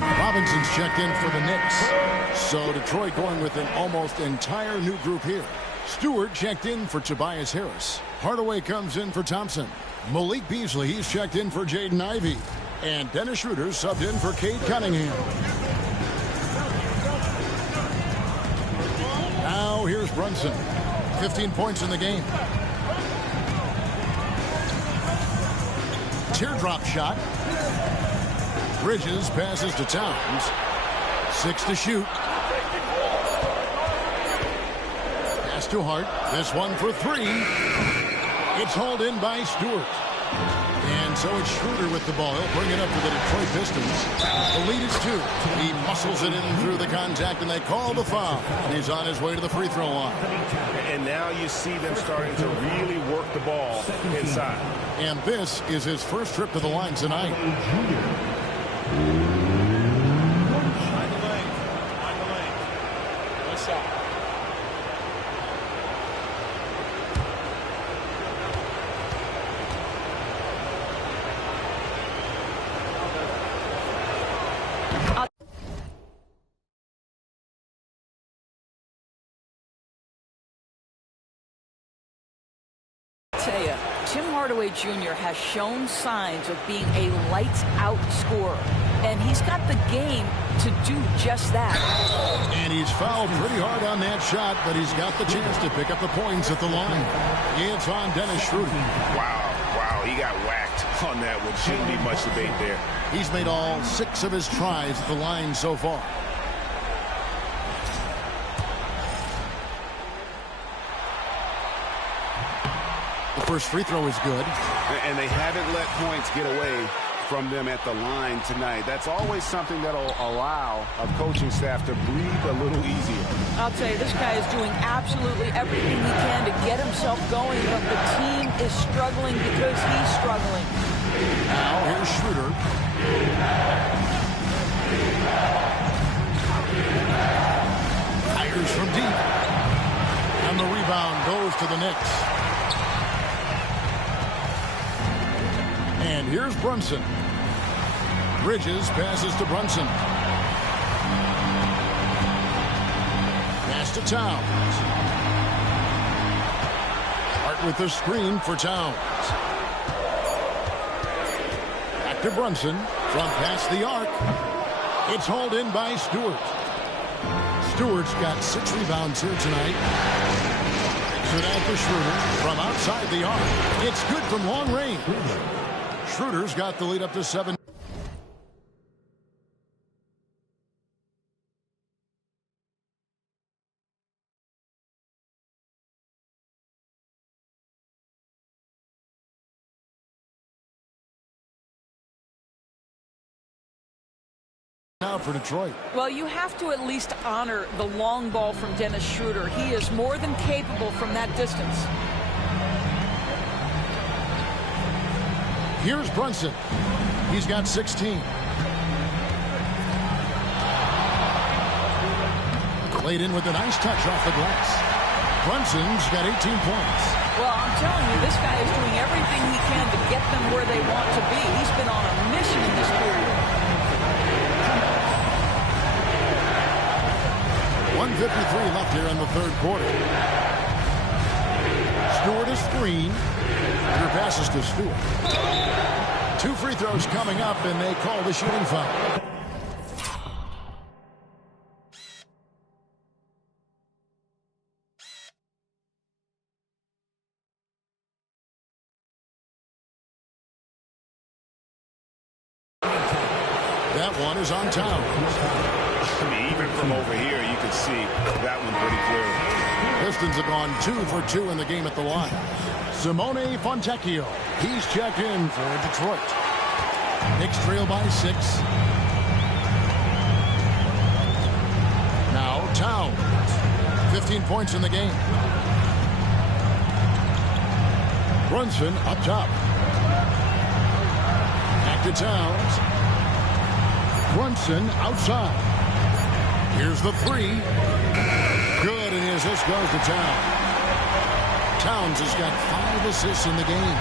Robinson's checked in for the Knicks. So Detroit going with an almost entire new group here. Stewart checked in for Tobias Harris. Hardaway comes in for Thompson. Malik Beasley, he's checked in for Jaden Ivey. And Dennis Schroeder subbed in for Cade Cunningham. Now here's Brunson. 15 points in the game. Teardrop shot. Bridges passes to Towns. 6 to shoot. Pass to Hart. This one for 3. It's hauled in by Stewart. And so it's Schroeder with the ball. He'll bring it up to the Detroit Pistons. The lead is 2. He muscles it in through the contact, and they call the foul. And he's on his way to the free throw line. And now you see them starting to really work the ball inside. And this is his first trip to the line tonight. Tim Hardaway Jr. has shown signs of being a lights-out scorer, and he's got the game to do just that. And he's fouled pretty hard on that shot, but he's got the chance to pick up the points at the line. It's on Dennis Schroeder. Wow, he got whacked on that one. Shouldn't be much debate there. He's made all 6 of his tries at the line so far. The first free throw is good. And they haven't let points get away from them at the line tonight. That's always something that'll allow a coaching staff to breathe a little easier. I'll tell you, this guy is doing absolutely everything he can to get himself going, but the team is struggling because he's struggling. Now here's Schroeder. Fires from deep. And the rebound goes to the Knicks. And here's Brunson. Bridges passes to Brunson. Pass to Towns. Hart with the screen for Towns. Back to Brunson. Front past the arc. It's hauled in by Stewart. Stewart's got 6 rebounds here tonight. Good out for Schroeder from outside the arc. It's good from long range. Schroeder's got the lead up to 7. Now for Detroit. Well, you have to at least honor the long ball from Dennis Schroeder. He is more than capable from that distance. Here's Brunson. He's got 16. Laid in with a nice touch off the glass. Brunson's got 18 points. Well, I'm telling you, this guy is doing everything he can to get them where they want to be. He's been on a mission in this period. 1:53 left here in the third quarter. Stewart is screen. Your passes to Stewart. 2 free throws coming up, and they call the shooting foul. That one is on Towns. I mean, even from over here, you can see that one pretty clearly. Pistons have gone 2 for 2 in the game at the line. Simone Fontecchio. He's checked in for Detroit. Knicks trail by 6. Now Towns. 15 points in the game. Brunson up top. Back to Towns. Brunson outside. Here's the 3. Good, and his assist goes to Towns. Towns has got 5 assists in the game.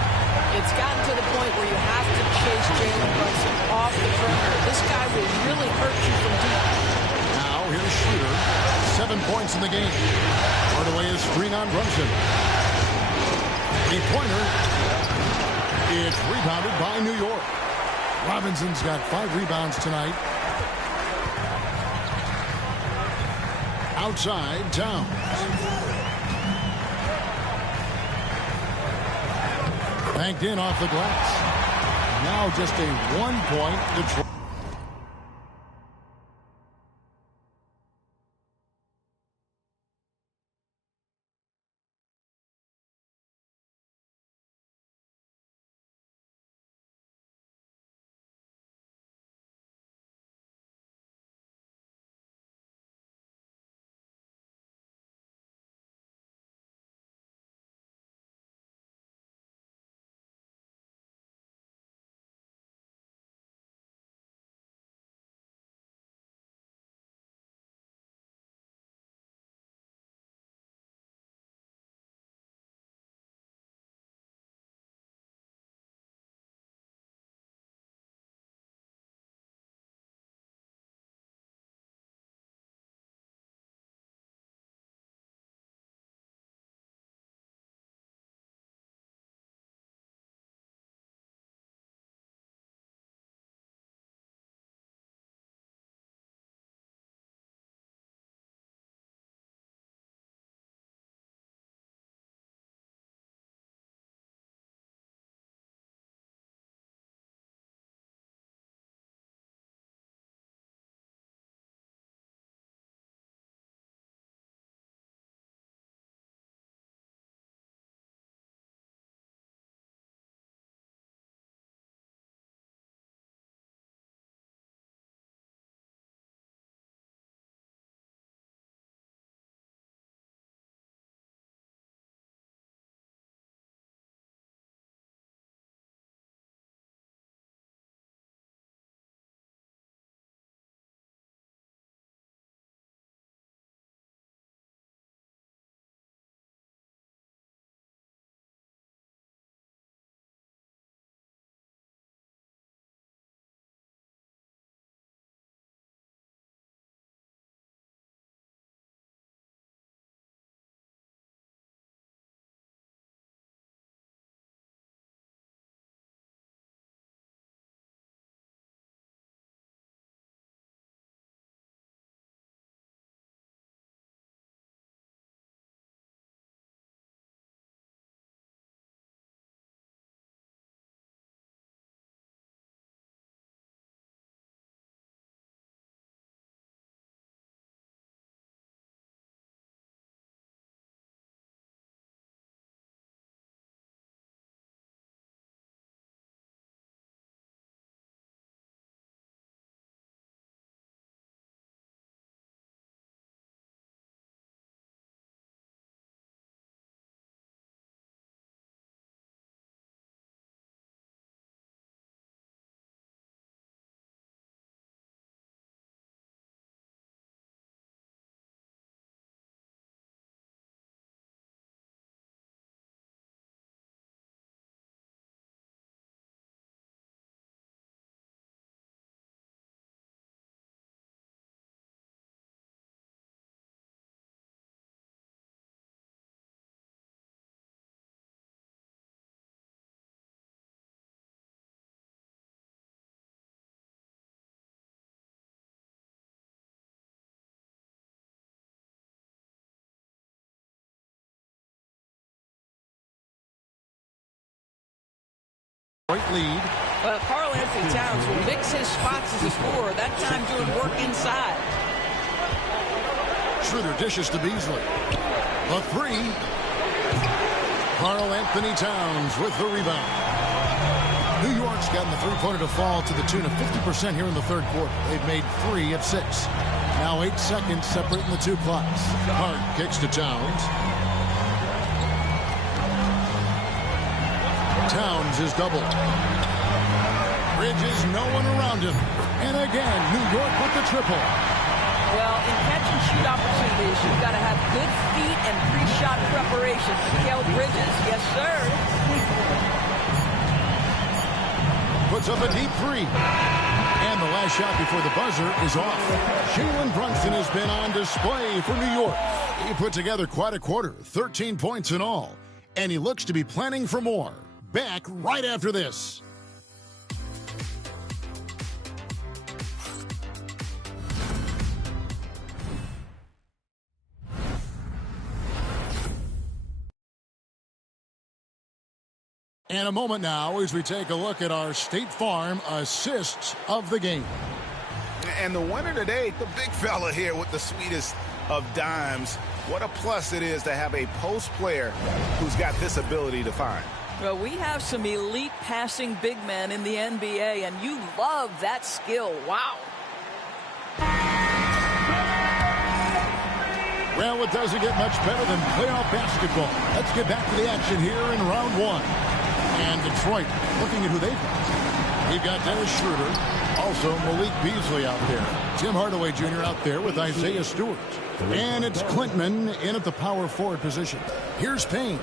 It's gotten to the point where you have to chase Jalen Brunson off the perimeter. This guy will really hurt you from deep. Now here's Schroeder. 7 points in the game. Hardaway is screen on Brunson. A-pointer. It's rebounded by New York. Robinson's got 5 rebounds tonight. Outside, Towns. Banked in off the glass. Now just a 1-point Detroit. Detroit lead. Well, Karl-Anthony Towns will mix his spots as a scorer, that time doing work inside. Schroeder dishes to Beasley. The three. Karl-Anthony Towns with the rebound. New York's gotten the three-pointer to fall to the tune of 50% here in the third quarter. They've made 3 of 6. Now 8 seconds separating the two clocks. Hart kicks to Towns. Towns is doubled. Bridges, no one around him. And again, New York with the triple. Well, in catch-and-shoot opportunities, you've got to have good feet and pre-shot preparation. Mikal Bridges, yes, sir. Puts up a deep 3. And the last shot before the buzzer is off. Jalen Brunson has been on display for New York. He put together quite a quarter, 13 points in all. And he looks to be planning for more. Back right after this. And a moment now as we take a look at our State Farm assists of the game. And the winner today, the big fella here with the sweetest of dimes. What a plus it is to have a post player who's got this ability to find. Well, we have some elite passing big men in the NBA, and you love that skill. Wow. Well, it doesn't get much better than playoff basketball. Let's get back to the action here in round 1. And Detroit looking at who they've got. We've got Dennis Schroeder, also Malik Beasley out there. Tim Hardaway Jr. out there with Isaiah Stewart. And it's Klintman in at the power forward position. Here's Payne.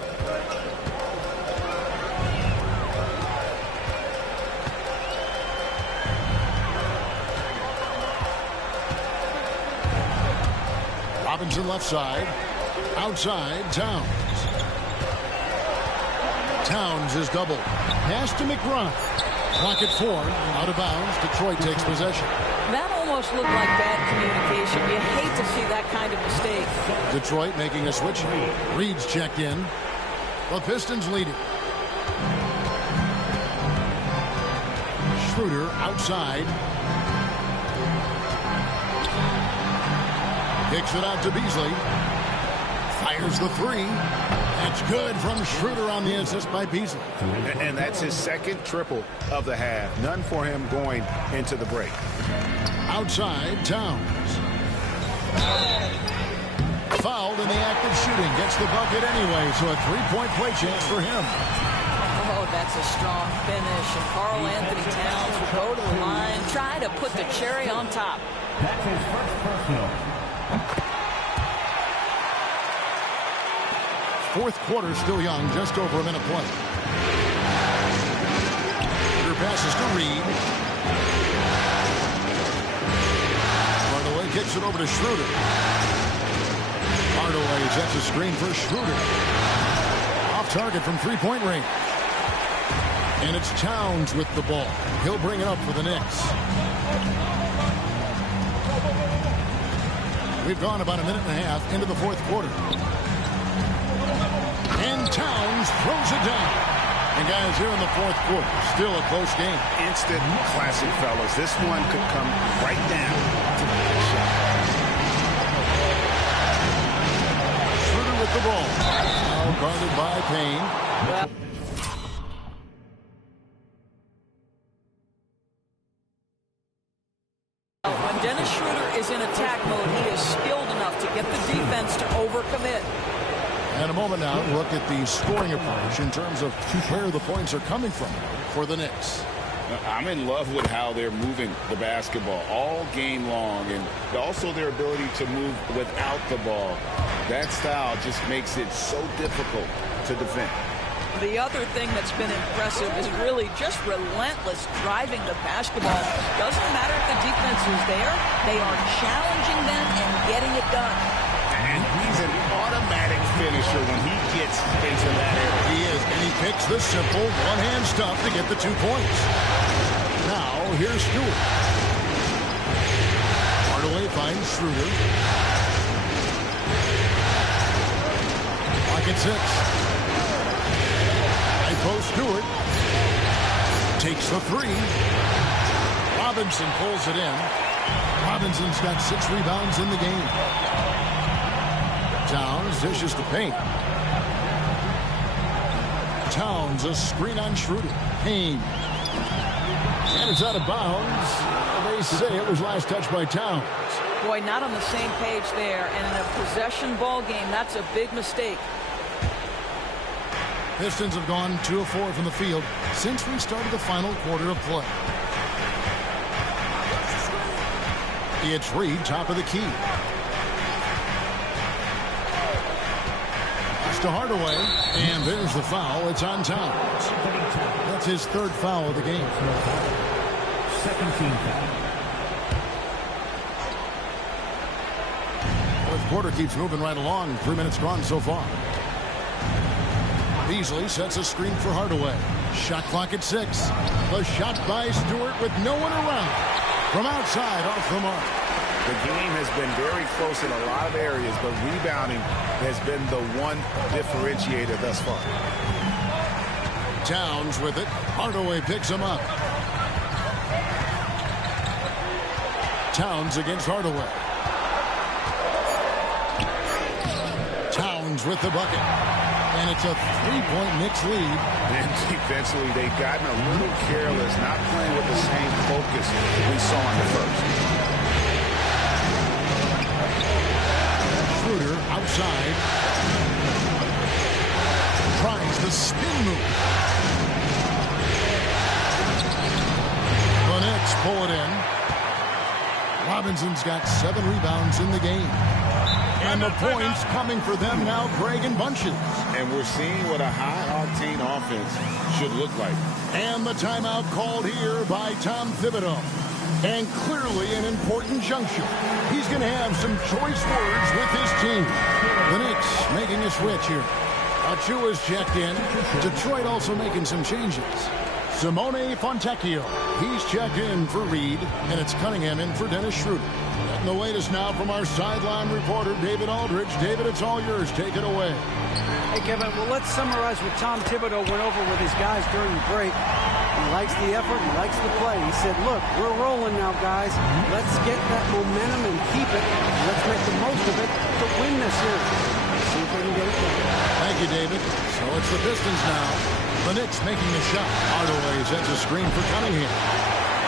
Robinson left side. Outside, Towns. Towns is doubled. Pass to McBride. Clock at 4. Out of bounds. Detroit takes possession. That almost looked like bad communication. You hate to see that kind of mistake. Detroit making a switch. Reed's checked in. The Pistons lead it. Schroeder outside. Kicks it out to Beasley. Fires the 3. That's good from Schroeder on the assist by Beasley. And that's his second triple of the half. None for him going into the break. Outside, Towns. Fouled in the act of shooting. Gets the bucket anyway, so a 3-point play chance for him. Oh, that's a strong finish. And Karl-Anthony Towns will go to the line, try to put the cherry on top. That's his first personal. Fourth quarter still young, just over a minute play. Schroeder passes to Reed. Hardaway kicks it over to Schroeder. Hardaway sets a screen for Schroeder. Off target from three-point range. And it's Towns with the ball. He'll bring it up for the Knicks. We've gone about a minute and a half into the fourth quarter. And Towns throws it down. And guys, here in the fourth quarter, still a close game. Instant classic, fellas. This one could come right down to the last shot. Schroeder with the ball. Now guarded by Payne. When Dennis Schroeder is in attack mode, he is skilled enough to get the defense to overcommit. And a moment now, look at the scoring approach in terms of where the points are coming from for the Knicks. I'm in love with how they're moving the basketball all game long, and also their ability to move without the ball. That style just makes it so difficult to defend. The other thing that's been impressive is really just relentless driving the basketball. Doesn't matter if the defense is there, they are challenging them and getting it done. And he's an automatic finisher when he gets into that area. He is, and he picks the simple one-hand stuff to get the 2 points. Now, here's Stewart. Hardaway finds Schroeder. Clock at 6. High post Stewart. Takes the three. Robinson pulls it in. Robinson's got 6 rebounds in the game. Towns dishes to Payne. Towns, a screen on Schroeder. Payne. And it's out of bounds. They say it was last touched by Towns. Boy, not on the same page there. And in a possession ball game, that's a big mistake. Pistons have gone 2 of 4 from the field since we started the final quarter of play. It's Reed, top of the key. It's to Hardaway, and there's the foul. It's on Towns. That's his 3rd foul of the game. Second team foul. 4th quarter keeps moving right along. 3 minutes gone so far. Beasley sets a screen for Hardaway. Shot clock at 6. The shot by Stewart with no one around. From outside, off the mark. The game has been very close in a lot of areas, but rebounding has been the one differentiator thus far. Towns with it. Hardaway picks him up. Towns against Hardaway. Towns with the bucket. And it's a 3-point Knicks lead. And defensively, they've gotten a little careless, not playing with the same focus we saw in the first. Schroeder outside. Tries the spin move. The Knicks pull it in. Robinson's got 7 rebounds in the game. And the points coming for them now, Greg and Bunches. And we're seeing what a high-octane offense should look like. And the timeout called here by Tom Thibodeau. And clearly an important juncture. He's going to have some choice words with his team. The Knicks making a switch here. Achiuwa's checked in. Detroit also making some changes. Simone Fontecchio. He's checked in for Reed. And it's Cunningham in for Dennis Schroeder. And the latest now from our sideline reporter, David Aldridge. David, it's all yours. Take it away. Hey, Kevin, well, let's summarize what Tom Thibodeau went over with his guys during the break. He likes the effort. He likes the play. He said, look, we're rolling now, guys. Let's get that momentum and keep it. Let's make the most of it to win this series. See if we can get it done. Thank you, David. So it's the Pistons now. The Knicks making the shot. Hardaway sets a screen for Cunningham.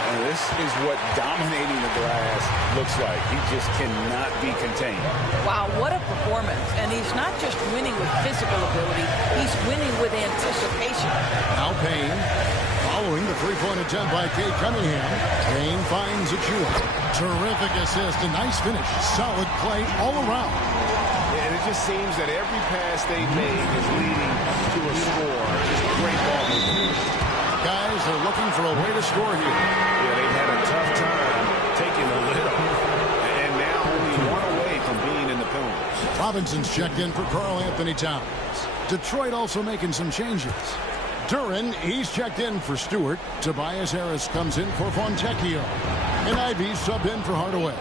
And this is what dominating the glass looks like. He just cannot be contained. Wow, what a performance. And he's not just winning with physical ability. He's winning with anticipation. Now Payne. Following the 3-point attempt by Cade Cunningham. Payne finds Achiuwa. Terrific assist. A nice finish. Solid play all around. And it just seems that every pass they made is leading to a score. Just great ball movement. Guys are looking for a way to score here. Yeah, they've had a tough time taking the lid off. And now only 1 away from being in the penalties. Robinson's checked in for Karl Anthony Towns. Detroit also making some changes. Duren, he's checked in for Stewart. Tobias Harris comes in for Fontecchio. And Ivy subbed in for Hardaway.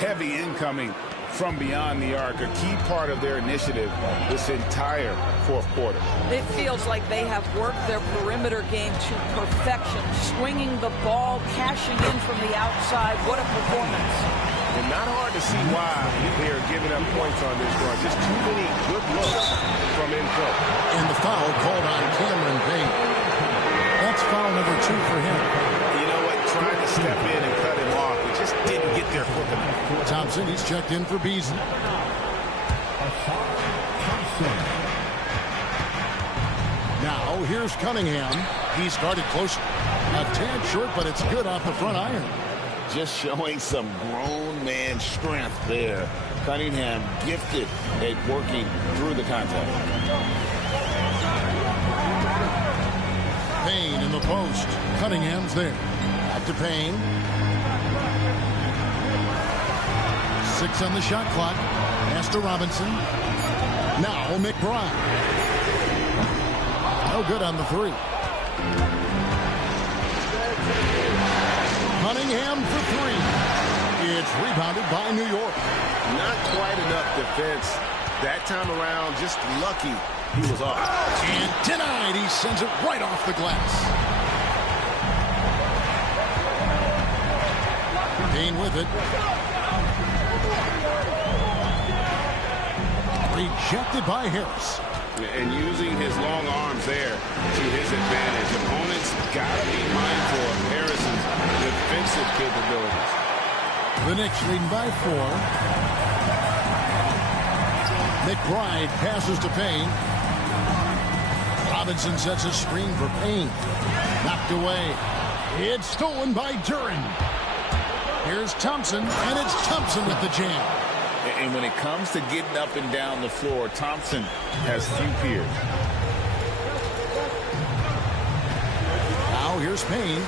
Heavy incoming from beyond the arc, a key part of their initiative this entire 4th quarter. It feels like they have worked their perimeter game to perfection, swinging the ball, cashing in from the outside. What a performance. And not hard to see why they are giving up points on this run. Just too many good looks from in front. And the foul called on Cameron Payne. That's foul number 2 for him. You know what? Trying to step in and cut him off. He just didn't get there quick enough. Thompson, he's checked in for Beasley. Now, here's Cunningham. He started close. A tad short, but it's good off the front iron. Just showing some grown man strength there. Cunningham gifted at working through the contact. Payne in the post. Cunningham's there. Back to Payne. 6 on the shot clock. Pass to Robinson. Now McBride. No good on the 3. Cunningham for 3. It's rebounded by New York. Not quite enough defense that time around. Just lucky he was off. And denied. He sends it right off the glass. Payne with it. Rejected by Harris. And using his long arms there to his advantage. Opponents got to be mindful of Harrison's defensive capabilities. The Knicks leading by 4. McBride passes to Payne. Robinson sets a screen for Payne. Knocked away. It's stolen by Duren. Here's Thompson, and it's Thompson with the jam. And when it comes to getting up and down the floor, Thompson has few peers. Now here's Payne.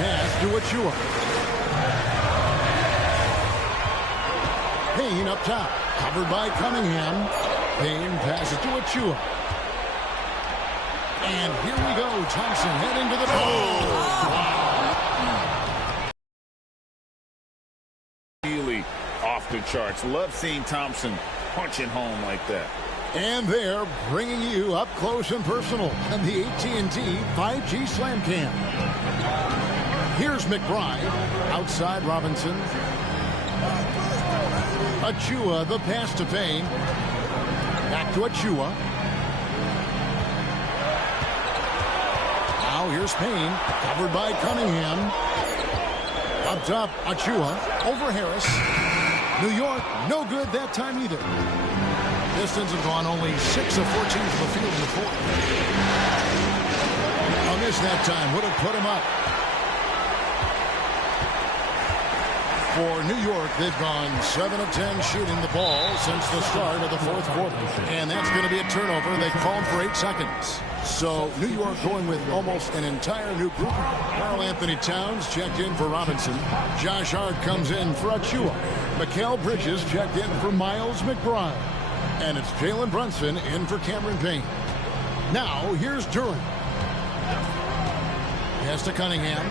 Pass to Achua. Payne up top. Covered by Cunningham. Payne passes to Achua. And here we go. Thompson heading to the goal. Wow. Really off the charts. Love seeing Thompson punching home like that. And they're bringing you up close and personal on the AT&T 5G Slam Cam. Here's McBride. Outside Robinson. Achua, the pass to Payne. Back to Achua. Now here's Payne. Covered by Cunningham. Up top, Achua. Over Harris. New York, no good that time either. Pistons have gone only 6 of 14 to the field in the fourth. A miss that time would have put him up. For New York, they've gone 7 of 10 shooting the ball since the start of the fourth quarter. And that's going to be a turnover. They called for 8 seconds. So New York going with almost an entire new group. Karl-Anthony Towns checked in for Robinson. Josh Hart comes in for Achua. Mikal Bridges checked in for Miles McBride. And it's Jalen Brunson in for Cameron Payne. Now, here's Duren. Pass to Cunningham.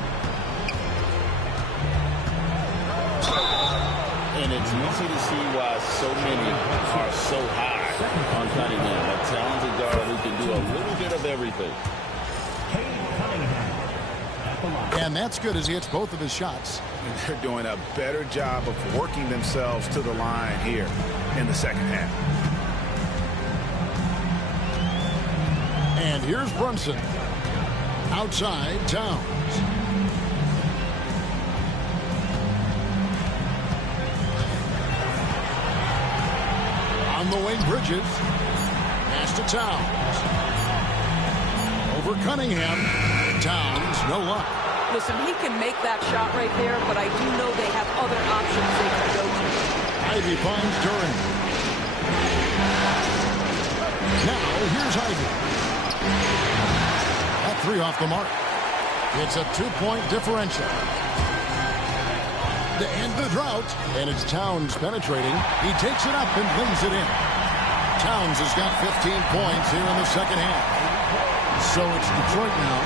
And it's easy to see why so many are so high on Cunningham. A talented guard who can do a little bit of everything. And that's good as he hits both of his shots. And they're doing a better job of working themselves to the line here in the second half. And here's Brunson. Outside, Towns. On the wing, Bridges. Pass to Towns. Over Cunningham. Towns, no luck. Listen, he can make that shot right there, but I do know they have other options they can go to. Ivy finds Duren. Now, here's Ivy. That 3 off the mark. It's a 2-point differential. To end the drought, and it's Towns penetrating. He takes it up and lays it in. Towns has got 15 points here in the second half. So it's Detroit now.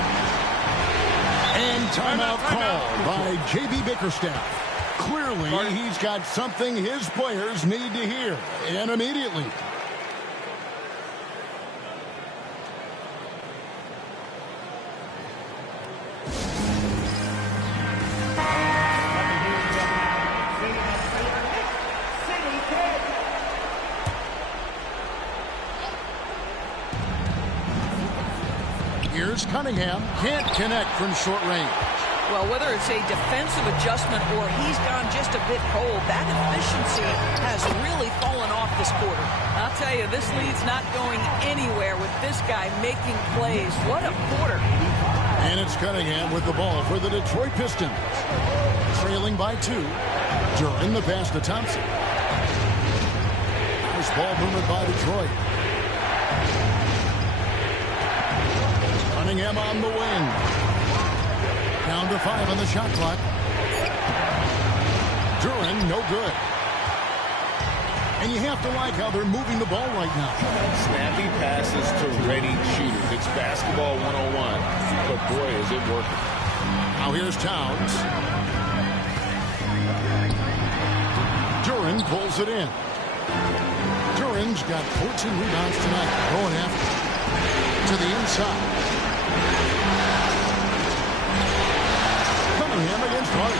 And timeout called by J.B. Bickerstaff. Clearly, he's got something his players need to hear, and immediately. Here's Cunningham. Can't connect from short range. Well, whether it's a defensive adjustment or he's gone just a bit cold, that efficiency has really fallen off this quarter. I'll tell you, this lead's not going anywhere with this guy making plays. What a quarter. And it's Cunningham with the ball for the Detroit Pistons. Trailing by 2. Duren the pass to Thompson. Nice ball movement by Detroit. Cunningham on the wing. Down to 5 on the shot clock. Duren, no good. And you have to like how they're moving the ball right now. Snappy passes to ready shooters. It's basketball 101, but boy, is it working. Now here's Towns. Duren pulls it in. Duren's got 14 rebounds tonight. Going after to the inside. just right.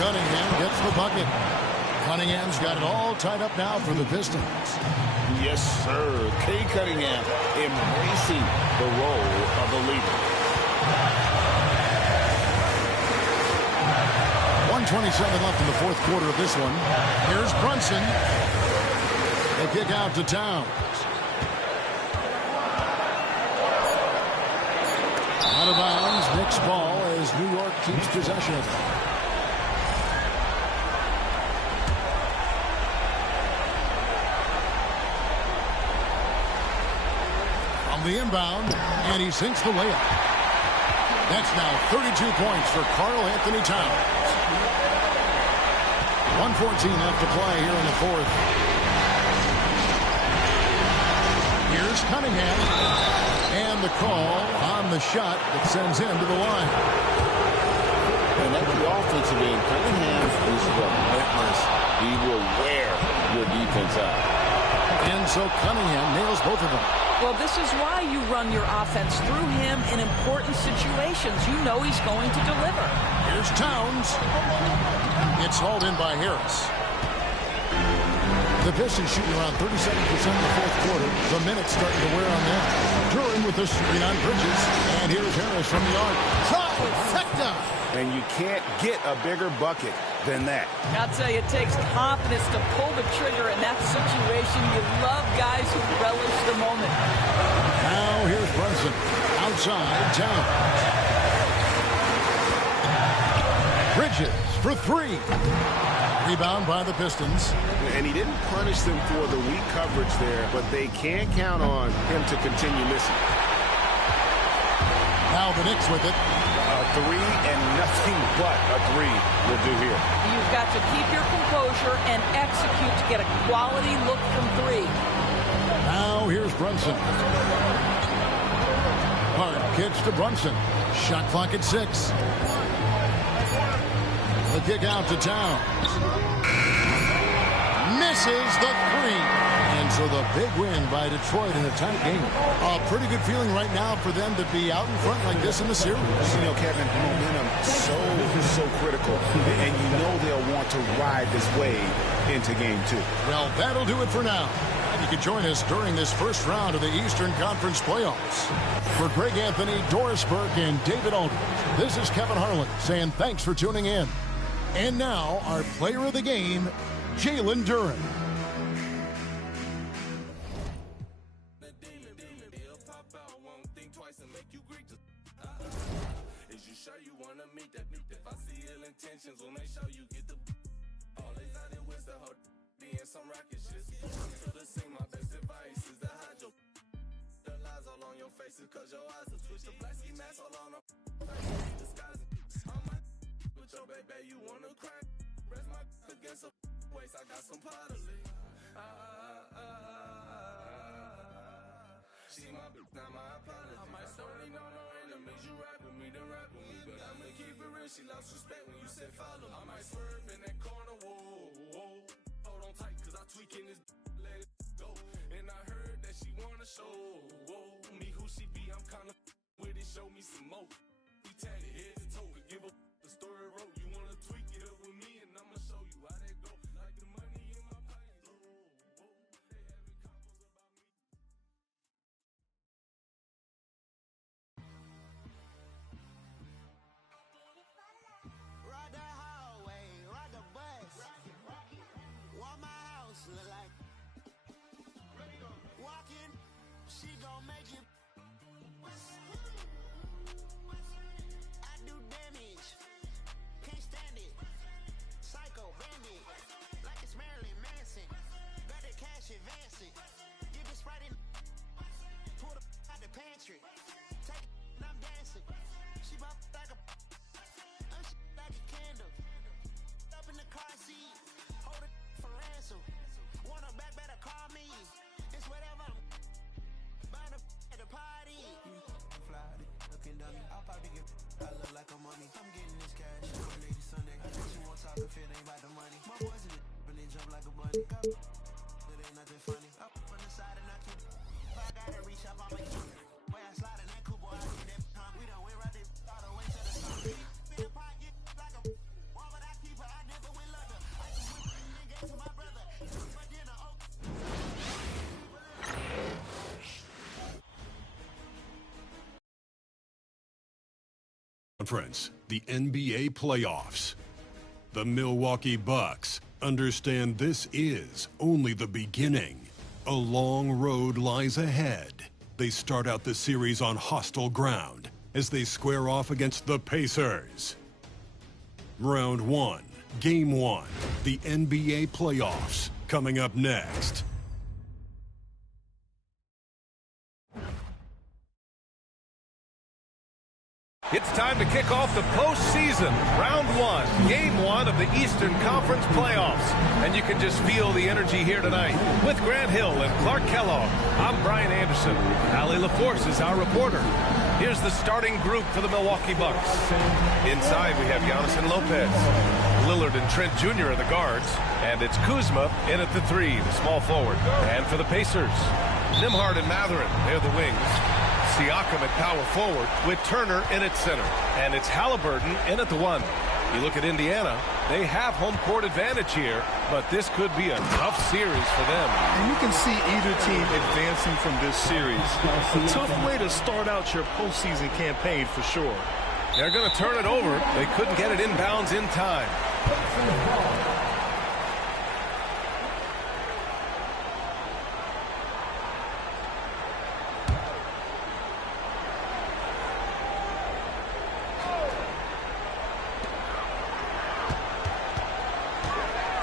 Cunningham gets the bucket. Cunningham's got it all tied up now for the Pistons. Yes, sir. Cade Cunningham embracing the role of a leader. 1:27 left in the fourth quarter of this one. Here's Brunson. They kick out to Towns. Out of bounds, Knicks ball as New York keeps possession. On the inbound, and he sinks the layup. That's now 32 points for Karl Anthony Towns. 1:14 left to play here in the fourth. Here's Cunningham. And the call on the shot that sends him to the line. And at the offensive end, Cunningham is relentless. He will wear your defense out. And so Cunningham nails both of them. Well, this is why you run your offense through him in important situations. You know he's going to deliver. Here's Towns. It's hauled in by Harris. The Pistons shooting around 37% in the fourth quarter. The minutes starting to wear on them. Duran with the screen on Bridges. And here's Harris from the arc. Trifecta! And you can't get a bigger bucket than that. I'll tell you, it takes confidence to pull the trigger in that situation. You love guys who relish the moment. Now here's Brunson. Outside, Towns. Bridges for three. Rebound by the Pistons. And he didn't punish them for the weak coverage there, but they can't count on him to continue missing. Now the Knicks with it. A three and nothing but a three will do here. You've got to keep your composure and execute to get a quality look from three. Now here's Brunson. Hart kicks to Brunson. Shot clock at 6. The kick out to Towns. Misses the three. And so the big win by Detroit in a tight game. A pretty good feeling right now for them to be out in front like this in the series. You know, Kevin, momentum so critical. And you know they'll want to ride this wave into game 2. Well, that'll do it for now. And you can join us during this first round of the Eastern Conference playoffs. For Greg Anthony, Doris Burke, and David Aldridge, this is Kevin Harlan saying thanks for tuning in. And now, our player of the game, Jalen Duran. Cause your eyes will twitch, the black ski mask all on your baby, you wanna cry? Rest my against a waist, I got some pottery. She my bitch, not my apology. I might slowly know no enemies, you rap with me, then rap with me. But I'ma keep it real, she lost respect when you said follow me. I might swerve in that corner, whoa. Hold on tight, cause I tweak in this, let it go. And I heard that she wanna show, me who she be, I'm kinda with it, show me some more. We tatted head to toe, give a the story wrote. You wanna tweak it up with me, and I'ma show you how that go. Like the money in my pocket. They having combos about me. Ride the hallway, ride the bus. What my house look like? Walking, she gon' make you. I do damage, can't stand it. Psycho bandit, like it's Marilyn Manson. Got the cash advancing. Give the Sprite in. Pull the out the pantry. Take it, and I'm dancing. She pop like a. I'm like a candle. Up in the car seat, hold it for ransom. Want her back, better call me. It's whatever. Burn the at the party. Fly, looking dummy. I'll probably get. I look like a mummy. I'm getting this cash. Monday to Sunday. She won't talk if it ain't about the money. My boys in the and they jump like a bunny. It ain't nothing funny. Up on the side and I keep. If I gotta reach up, I'ma keep. Way I slide in that coupe, boy, I get that. We done went right there all the way. Conference, the NBA playoffs. The Milwaukee Bucks understand this is only the beginning. A long road lies ahead. They start out the series on hostile ground as they square off against the Pacers. Round 1, Game 1, the NBA playoffs, coming up next. It's time to kick off the postseason. Round 1, Game 1 of the Eastern Conference playoffs. And you can just feel the energy here tonight. With Grant Hill and Clark Kellogg, I'm Brian Anderson. Allie LaForce is our reporter. Here's the starting group for the Milwaukee Bucks. Inside, we have Giannis and Lopez. Lillard and Trent Jr. are the guards. And it's Kuzma in at the 3, the small forward. And for the Pacers, Nembhard and Mathurin, they're the wings. Siakam at power forward with Turner in at center. And it's Halliburton in at the 1. You look at Indiana, they have home court advantage here, but this could be a tough series for them. And you can see either team advancing from this series. A tough way to start out your postseason campaign for sure. They're going to turn it over. They couldn't get it inbounds in time.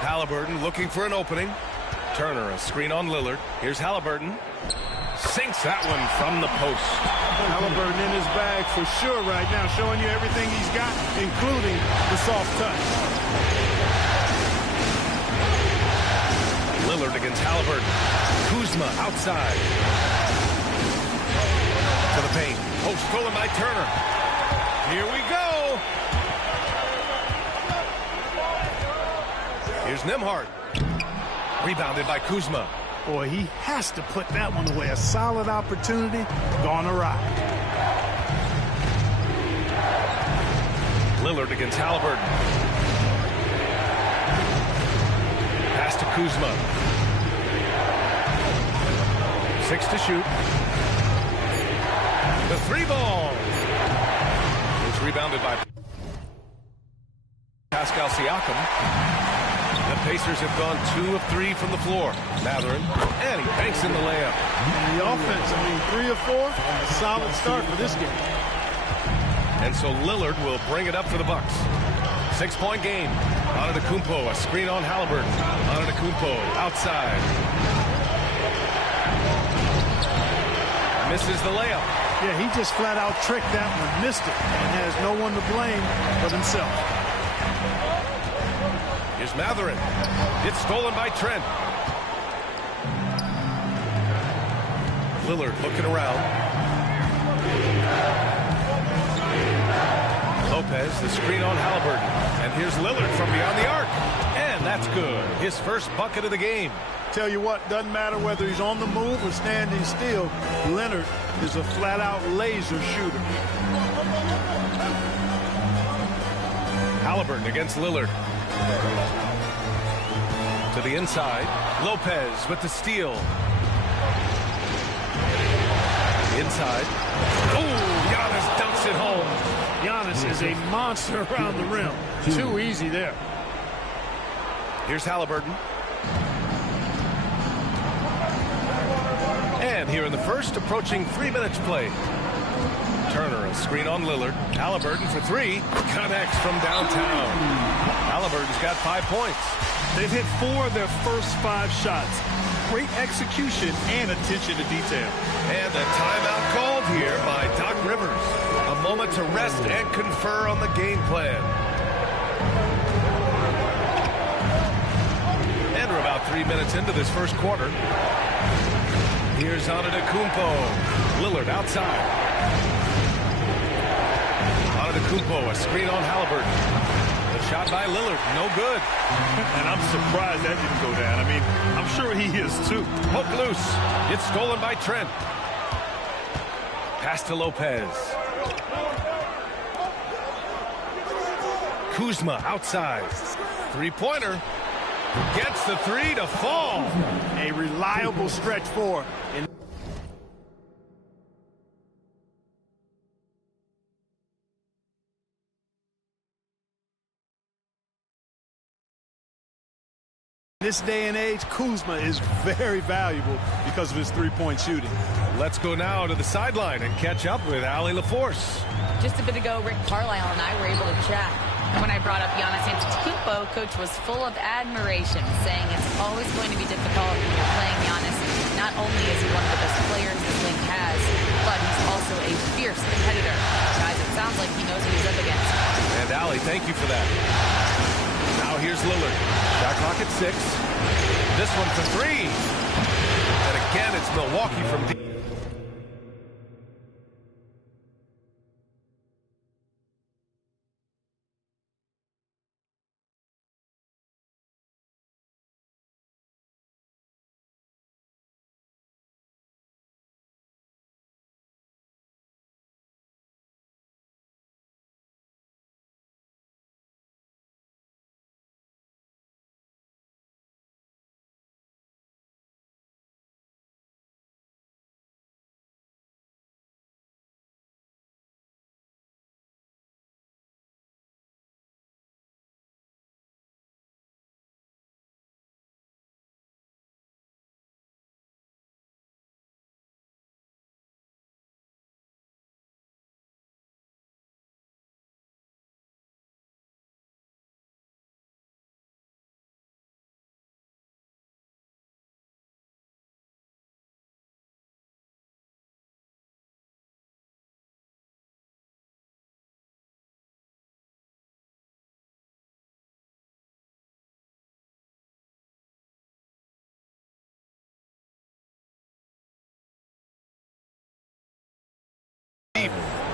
Halliburton looking for an opening. Turner, a screen on Lillard. Here's Halliburton. Sinks that one from the post. Halliburton in his bag for sure right now, showing you everything he's got, including the soft touch. Lillard against Halliburton. Kuzma outside. To the paint. Post stolen by Turner. Here we go. Here's Nembhard. Rebounded by Kuzma. Boy, he has to put that one away. A solid opportunity gone awry. Lillard against Halliburton. Pass to Kuzma. 6 to shoot. The 3 ball. It's rebounded by Pascal Siakam. The Pacers have gone 2 of 3 from the floor. Mathurin, and he banks in the layup. And the offense, 3 of 4, a solid start for this game. And so Lillard will bring it up for the Bucks. 6-point game. Antetokounmpo, a screen on Halliburton. Antetokounmpo outside. Misses the layup. Yeah, he just flat out tricked that one, missed it, and has no one to blame but himself. Here's Mathurin. It's stolen by Trent. Lillard looking around. Lopez, the screen on Halliburton. And here's Lillard from beyond the arc. And that's good. His first bucket of the game. Tell you what, doesn't matter whether he's on the move or standing still. Leonard is a flat-out laser shooter. Halliburton against Lillard. To the inside. Lopez with the steal. Inside. Oh, Giannis dunks it home. Giannis is a monster around the rim. Too easy there. Here's Halliburton. And here in the first, approaching 3 minutes played. Turner, a screen on Lillard. Halliburton for 3. Connects from downtown. Halliburton's got 5 points. They've hit 4 of their first 5 shots. Great execution and attention to detail. And a timeout called here by Doc Rivers. A moment to rest and confer on the game plan. And we're about 3 minutes into this first quarter. Here's Antetokounmpo. Lillard outside. Antetokounmpo, a screen on Halliburton. The shot by Lillard, no good. And I'm surprised that didn't go down. I mean, I'm sure he is too. Hook loose. It's stolen by Trent. Pass to Lopez. Kuzma outside. 3-pointer. Gets the 3 to fall. A reliable stretch 4. This day and age, Kuzma is very valuable because of his three-point shooting. Let's go now to the sideline and catch up with Allie LaForce. Just a bit ago, Rick Carlisle and I were able to chat. When I brought up Giannis Antetokounmpo, Coach was full of admiration, saying it's always going to be difficult when you're playing Giannis. Not only is he one of the best players this league has, but he's also a fierce competitor. Guys, it sounds like he knows what he's up against. And Allie, thank you for that. Now here's Lillard. Shot clock at 6. This one for 3. And again, it's Milwaukee from deep.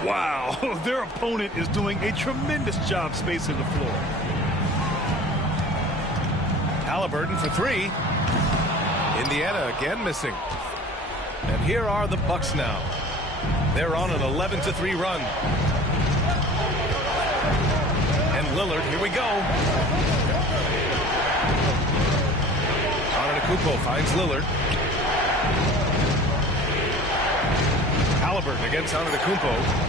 Wow, their opponent is doing a tremendous job spacing the floor. Halliburton for 3. Indiana again missing. And here are the Bucks now. They're on an 11-3 run. And Lillard, here we go. Antetokounmpo finds Lillard. Halliburton against Antetokounmpo.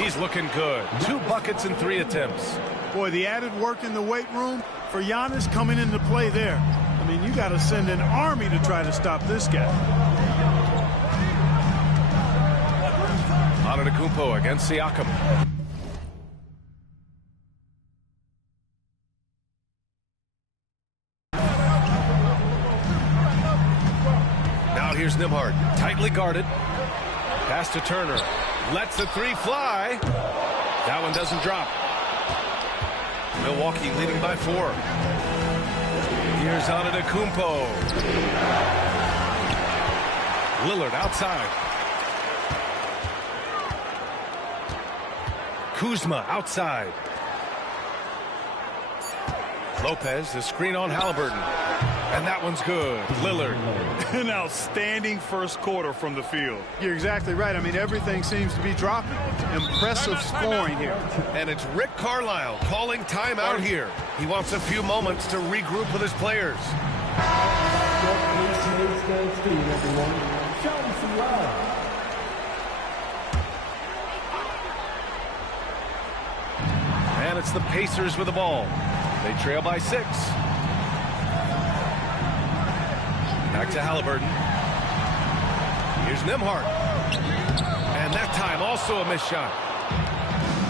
He's looking good. 2 buckets and 3 attempts. Boy, the added work in the weight room for Giannis coming into play there. I mean, you got to send an army to try to stop this guy. Antetokounmpo against Siakam. Now here's Nembhard, tightly guarded. Pass to Turner. Lets the 3 fly. That one doesn't drop. Milwaukee leading by 4. Here's Antetokounmpo. Lillard outside. Kuzma outside. Lopez, the screen on Halliburton. And that one's good. Lillard. An outstanding first quarter from the field. You're exactly right. I mean, everything seems to be dropping. Impressive scoring here. And it's Rick Carlisle calling timeout here. He wants a few moments to regroup with his players. And it's the Pacers with the ball. They trail by 6. Back to Halliburton. Here's Nembhard. And that time also a missed shot.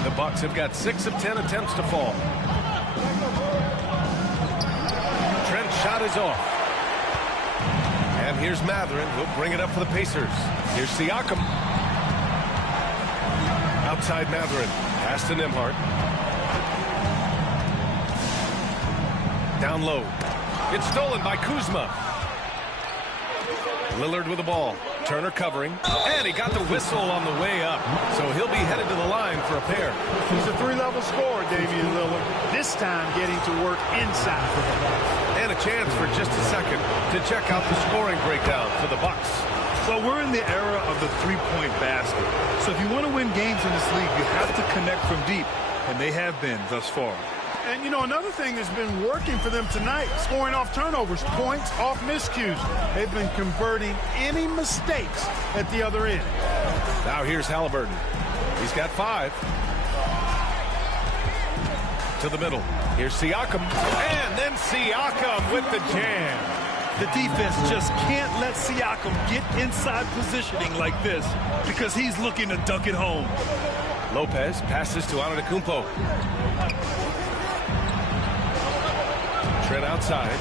The Bucks have got 6 of 10 attempts to fall. Trent's shot is off. And here's Mathurin. He'll bring it up for the Pacers. Here's Siakam. Outside Mathurin. Pass to Nembhard. Down low. It's stolen by Kuzma. Lillard with the ball. Turner covering. And he got the whistle on the way up. So he'll be headed to the line for a pair. He's a 3-level scorer, Damian Lillard. This time getting to work inside. And a chance for just a second to check out the scoring breakdown for the Bucks. Well, we're in the era of the three-point basket. So if you want to win games in this league, you have to connect from deep. And they have been thus far. And, you know, another thing that's been working for them tonight, scoring off turnovers, points off miscues. They've been converting any mistakes at the other end. Now here's Halliburton. He's got 5. To the middle. Here's Siakam. And then Siakam with the jam. The defense just can't let Siakam get inside positioning like this because he's looking to dunk it home. Lopez passes to Antetokounmpo. Trent outside.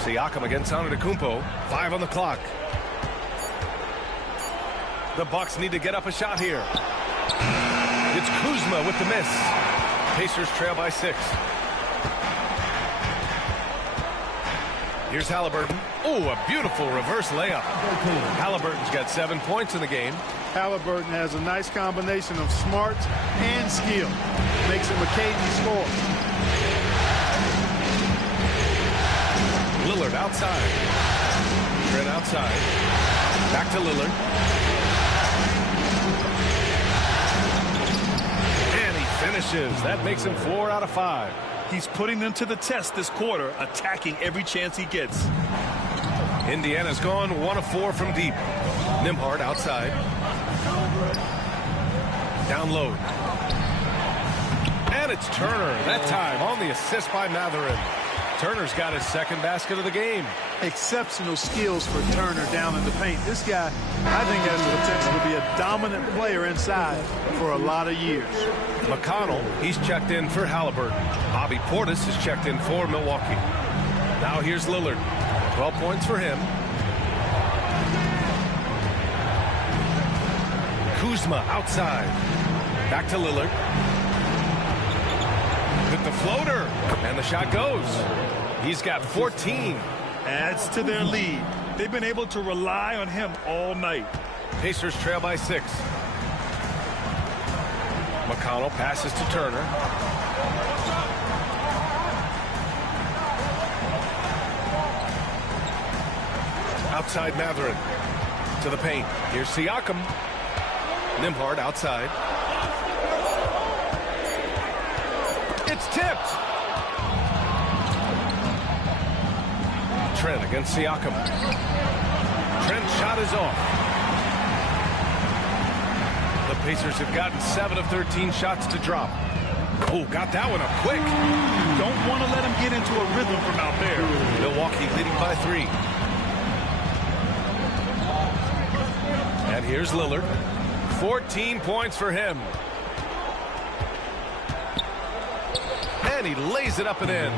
Siakam against Antetokounmpo. 5 on the clock. The Bucks need to get up a shot here. It's Kuzma with the miss. Pacers trail by 6. Here's Halliburton. Oh, a beautiful reverse layup. Halliburton's got 7 points in the game. Halliburton has a nice combination of smarts and skill. Makes him a cagey scorer. Lillard outside. Trent outside. Back to Lillard. And he finishes. That makes him 4 out of 5. He's putting them to the test this quarter, attacking every chance he gets. Indiana's gone 1 of 4 from deep. Nembhard outside. Down low. And it's Turner, that time on the assist by Mathurin. Turner's got his 2nd basket of the game. Exceptional skills for Turner down in the paint. This guy, I think, has the potential to be a dominant player inside for a lot of years. McConnell, he's checked in for Halliburton. Bobby Portis is checked in for Milwaukee. Now here's Lillard. 12 points for him. Kuzma outside. Back to Lillard. With the floater. And the shot goes. He's got 14. Adds to their lead. They've been able to rely on him all night. Pacers trail by 6. McConnell passes to Turner. Outside Mathurin. To the paint. Here's Siakam. Nembhard outside. It's tipped. Trent against Siakam. Trent's shot is off. The Pacers have gotten 7 of 13 shots to drop. Oh, got that one up quick. Don't want to let him get into a rhythm from out there. Milwaukee leading by 3. And here's Lillard. 14 points for him. And he lays it up and in.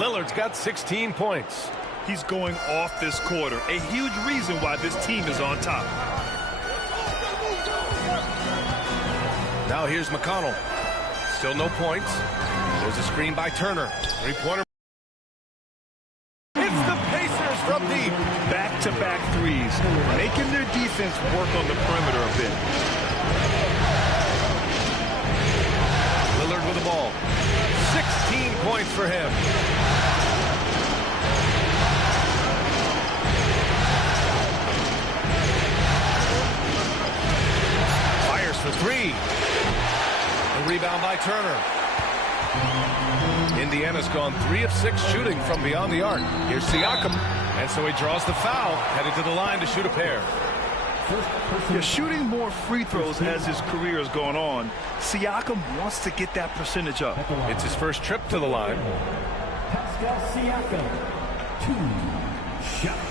Lillard's got 16 points. He's going off this quarter. A huge reason why this team is on top. Now here's McConnell. Still no points. There's a screen by Turner. 3-pointer. It's the Pacers from deep. Back-to-back threes. Making their defense work on the perimeter a bit. Lillard with the ball. 16 points for him. Fires for 3. The rebound by Turner. Indiana's gone 3 of 6 shooting from beyond the arc. Here's Siakam. And so he draws the foul, headed to the line to shoot a pair. You're shooting more free throws as his career has gone on. Siakam wants to get that percentage up. It's his first trip to the line. Pascal Siakam, 2 shots.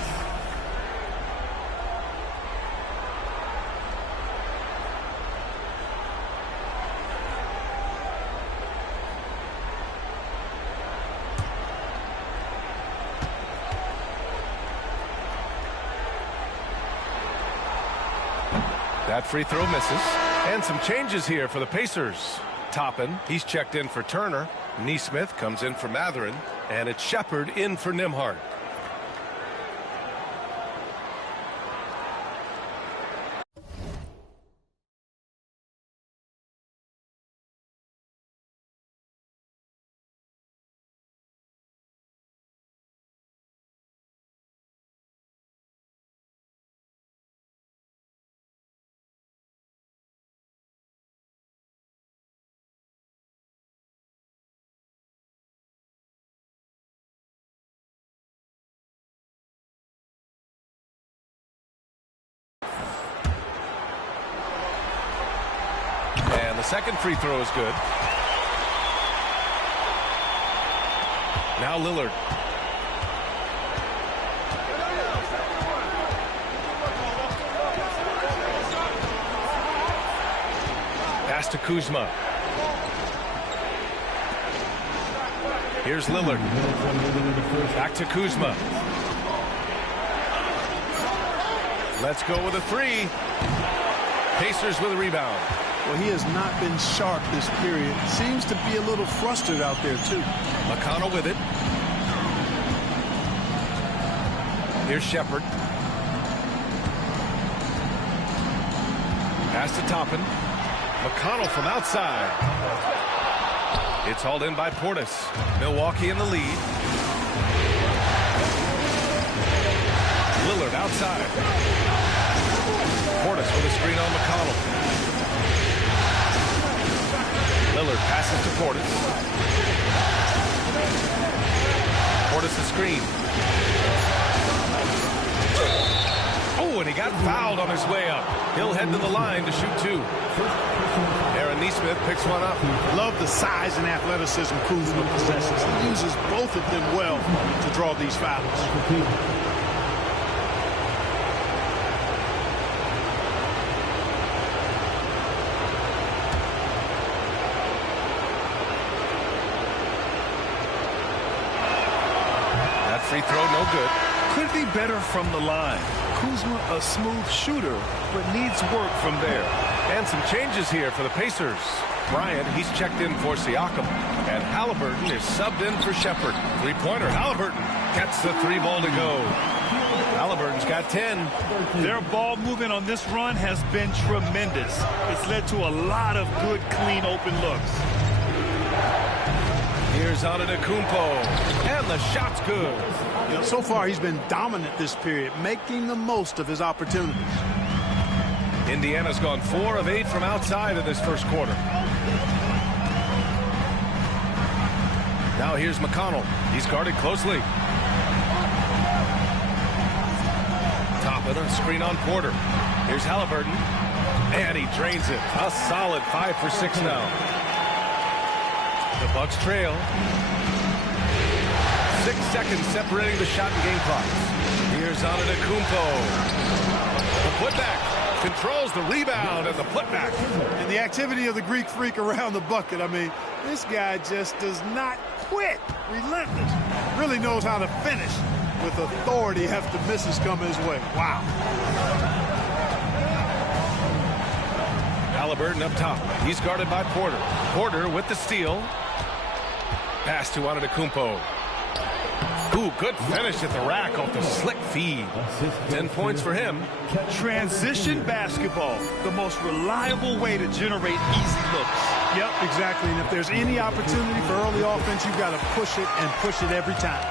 That free throw misses. And some changes here for the Pacers. Toppin, he's checked in for Turner. Nesmith comes in for Mathurin. And it's Shepard in for Nembhard. The second free throw is good. Now Lillard. Pass to Kuzma. Here's Lillard. Back to Kuzma. Let's go with a three. Pacers with a rebound. Well, he has not been sharp this period. Seems to be a little flustered out there, too. McConnell with it. Here's Shepherd. Pass to Toppin. McConnell from outside. It's hauled in by Portis. Milwaukee in the lead. Lillard outside. Portis with a screen on McConnell. Lillard passes to Portis. Portis the screen. Oh, and he got fouled on his way up. He'll head to the line to shoot two. Aaron Nesmith picks one up. Love the size and athleticism Kuzma possesses. He uses both of them well to draw these fouls. That free throw no good. Could be better from the line. Kuzma a smooth shooter, but needs work from there. And some changes here for the Pacers. Bryant, he's checked in for Siakam. And Halliburton is subbed in for Shepherd. Three-pointer, Halliburton gets the three ball to go. Halliburton's got 10. Their ball movement on this run has been tremendous. It's led to a lot of good, clean, open looks. Here's Antetokounmpo, and the shot's good. You know, so far he's been dominant this period, making the most of his opportunities. Indiana's gone 4 of 8 from outside in this first quarter. Now here's McConnell. He's guarded closely. Toppin, a screen on Porter. Here's Halliburton, and he drains it. A solid 5 for 6 now. The Bucks trail. 6 seconds separating the shot and game clocks. Here's Antetokounmpo. The putback. Controls the rebound and the putback. And the activity of the Greek freak around the bucket. I mean, this guy just does not quit. Relentless. Really knows how to finish with authority after misses come his way. Wow. Halliburton up top. He's guarded by Porter. Porter with the steal. Pass to Antetokounmpo. Ooh, good finish at the rack off the slick feed. 10 points for him. Transition basketball, the most reliable way to generate easy looks. Yep, exactly. And if there's any opportunity for early offense, you've got to push it and push it every time.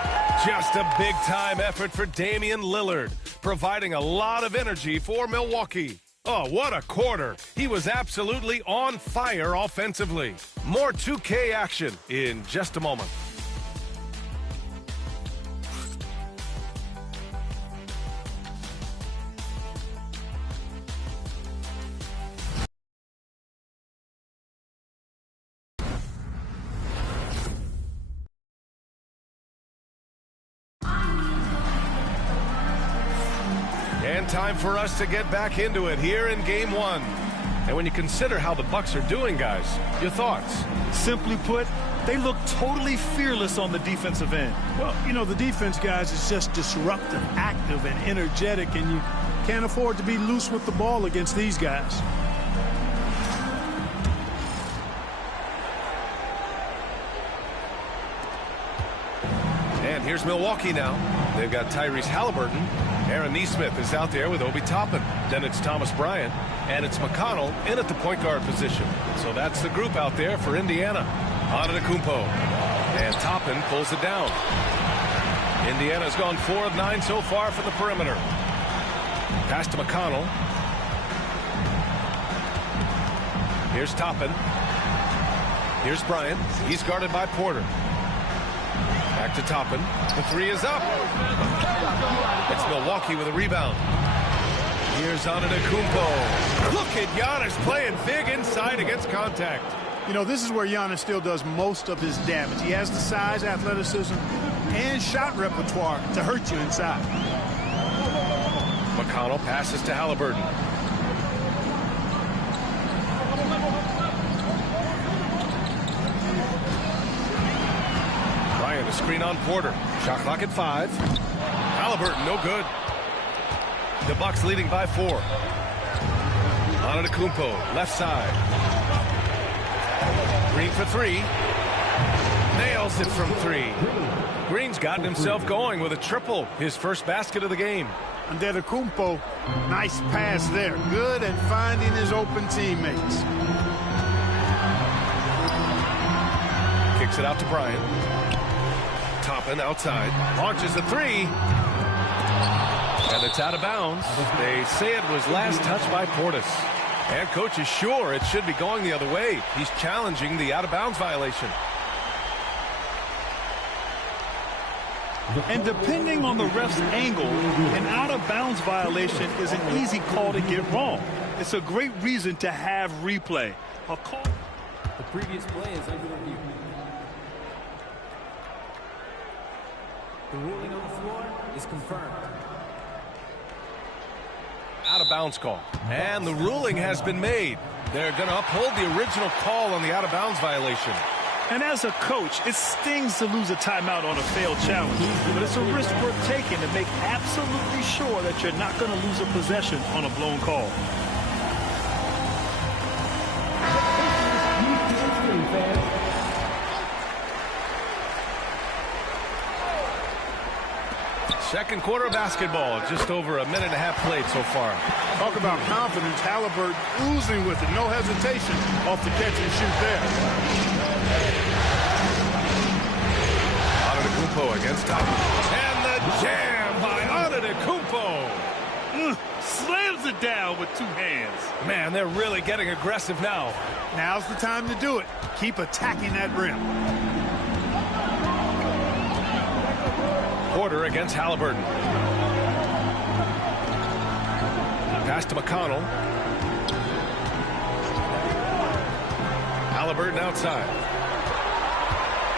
Just a big-time effort for Damian Lillard, providing a lot of energy for Milwaukee. Oh, what a quarter. He was absolutely on fire offensively. More 2K action in just a moment. And time for us to get back into it here in Game 1. And when you consider how the Bucks are doing, guys, your thoughts? Simply put, they look totally fearless on the defensive end. Well, you know, the defense, guys, is just disruptive, active, and energetic, and you can't afford to be loose with the ball against these guys. And here's Milwaukee now. They've got Tyrese Halliburton. Aaron Nesmith is out there with Obi Toppin. Then it's Thomas Bryant. And it's McConnell in at the point guard position. So that's the group out there for Indiana. Antetokounmpo. And Toppin pulls it down. Indiana's gone 4 of 9 so far from the perimeter. Pass to McConnell. Here's Toppin. Here's Bryant. He's guarded by Porter. Back to Toppin. The three is up. It's Milwaukee with a rebound. Here's Antetokounmpo. Look at Giannis playing big inside against contact. You know, this is where Giannis still does most of his damage. He has the size, athleticism, and shot repertoire to hurt you inside. McConnell passes to Halliburton. Bryant, a screen on Porter. Shot clock at 5. Halliburton, no good. The Bucks leading by 4. Antetokounmpo, left side. Green for 3. Nails it from 3. Green's gotten himself going with a triple. His first basket of the game. Antetokounmpo, nice pass there. Good at finding his open teammates. Kicks it out to Bryant. Toppin outside. Launches the 3. And it's out of bounds. They say it was last touched by Portis. And coach is sure it should be going the other way. He's challenging the out-of-bounds violation. And depending on the ref's angle, an out-of-bounds violation is an easy call to get wrong. It's a great reason to have replay. A call. The previous play is under review. The ruling on the floor is confirmed. Out-of-bounds call. And the ruling has been made. They're going to uphold the original call on the out-of-bounds violation. And as a coach, it stings to lose a timeout on a failed challenge. But it's a risk worth taking to make absolutely sure that you're not going to lose a possession on a blown call. Second quarter of basketball, just over a minute and a half played so far. Talk about confidence. Halliburton oozing with it. No hesitation off the catch and shoot there. Antetokounmpo against Toppin. And the jam by Antetokounmpo. Slams it down with 2 hands. Man, they're really getting aggressive now. Now's the time to do it. Keep attacking that rim. Porter against Halliburton. Pass to McConnell. Halliburton outside.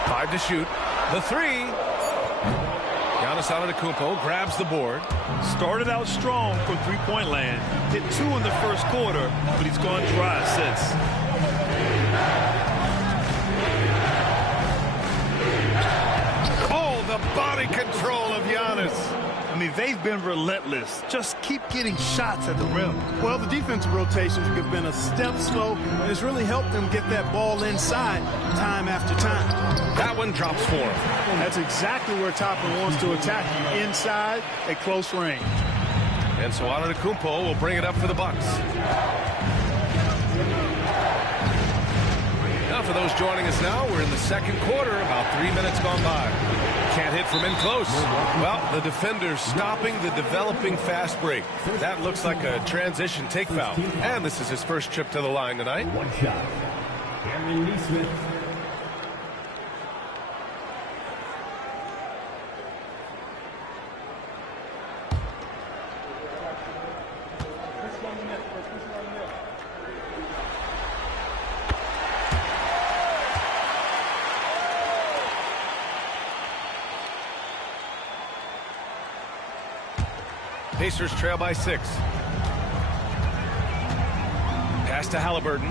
5 to shoot. The 3. Giannis Antetokounmpo grabs the board. Started out strong from three-point land. Hit 2 in the first quarter, but he's gone dry since. The body control of Giannis. I mean, they've been relentless. Just keep getting shots at the rim. Well, the defensive rotations have been a step slow, and it's really helped them get that ball inside time after time. That one drops for him. That's exactly where Toppin wants to attack you, inside at close range. And so Antetokounmpo will bring it up for the Bucks. Now for those joining us now, we're in the second quarter, about 3 minutes gone by. Can't hit from in close. Well, the defender's stopping the developing fast break. That looks like a transition take foul. And this is his first trip to the line tonight. One shot. Aaron Nesmith. Pacers trail by 6. Pass to Halliburton.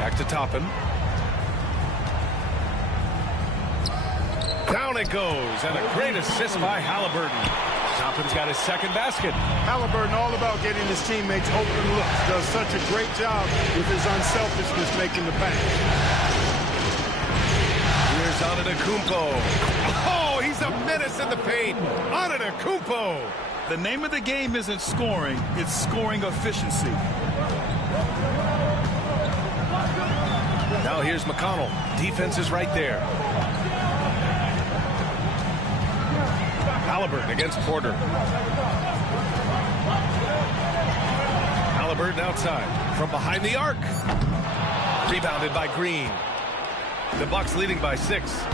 Back to Toppin. Down it goes, and a great assist by Halliburton. Toppin's got his second basket. Halliburton all about getting his teammates open looks. Does such a great job with his unselfishness making the bank. Here's Antetokounmpo. Oh, he's a menace in the paint. Antetokounmpo. The name of the game isn't scoring, it's scoring efficiency. Now here's McConnell. Defense is right there. Halliburton against Porter. Halliburton outside from behind the arc. Rebounded by Green. The Bucks leading by 6.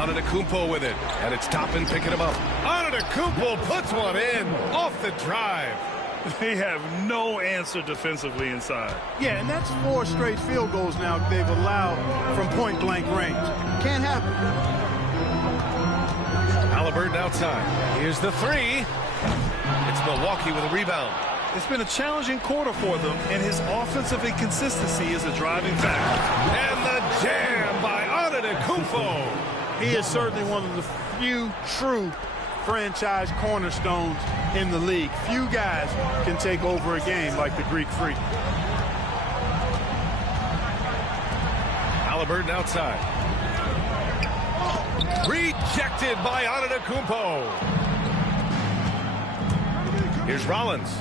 Antetokounmpo with it, and it's Toppin picking him up. Antetokounmpo puts one in off the drive. They have no answer defensively inside. Yeah, and that's 4 straight field goals now they've allowed from point-blank range. Can't happen. Halliburton outside. Here's the 3. It's Milwaukee with a rebound. It's been a challenging quarter for them, and his offensive inconsistency is a driving factor. And the jam by Antetokounmpo. He is certainly one of the few true franchise cornerstones in the league. Few guys can take over a game like the Greek Freak. Halliburton outside. Rejected by Antetokounmpo. Here's Rollins.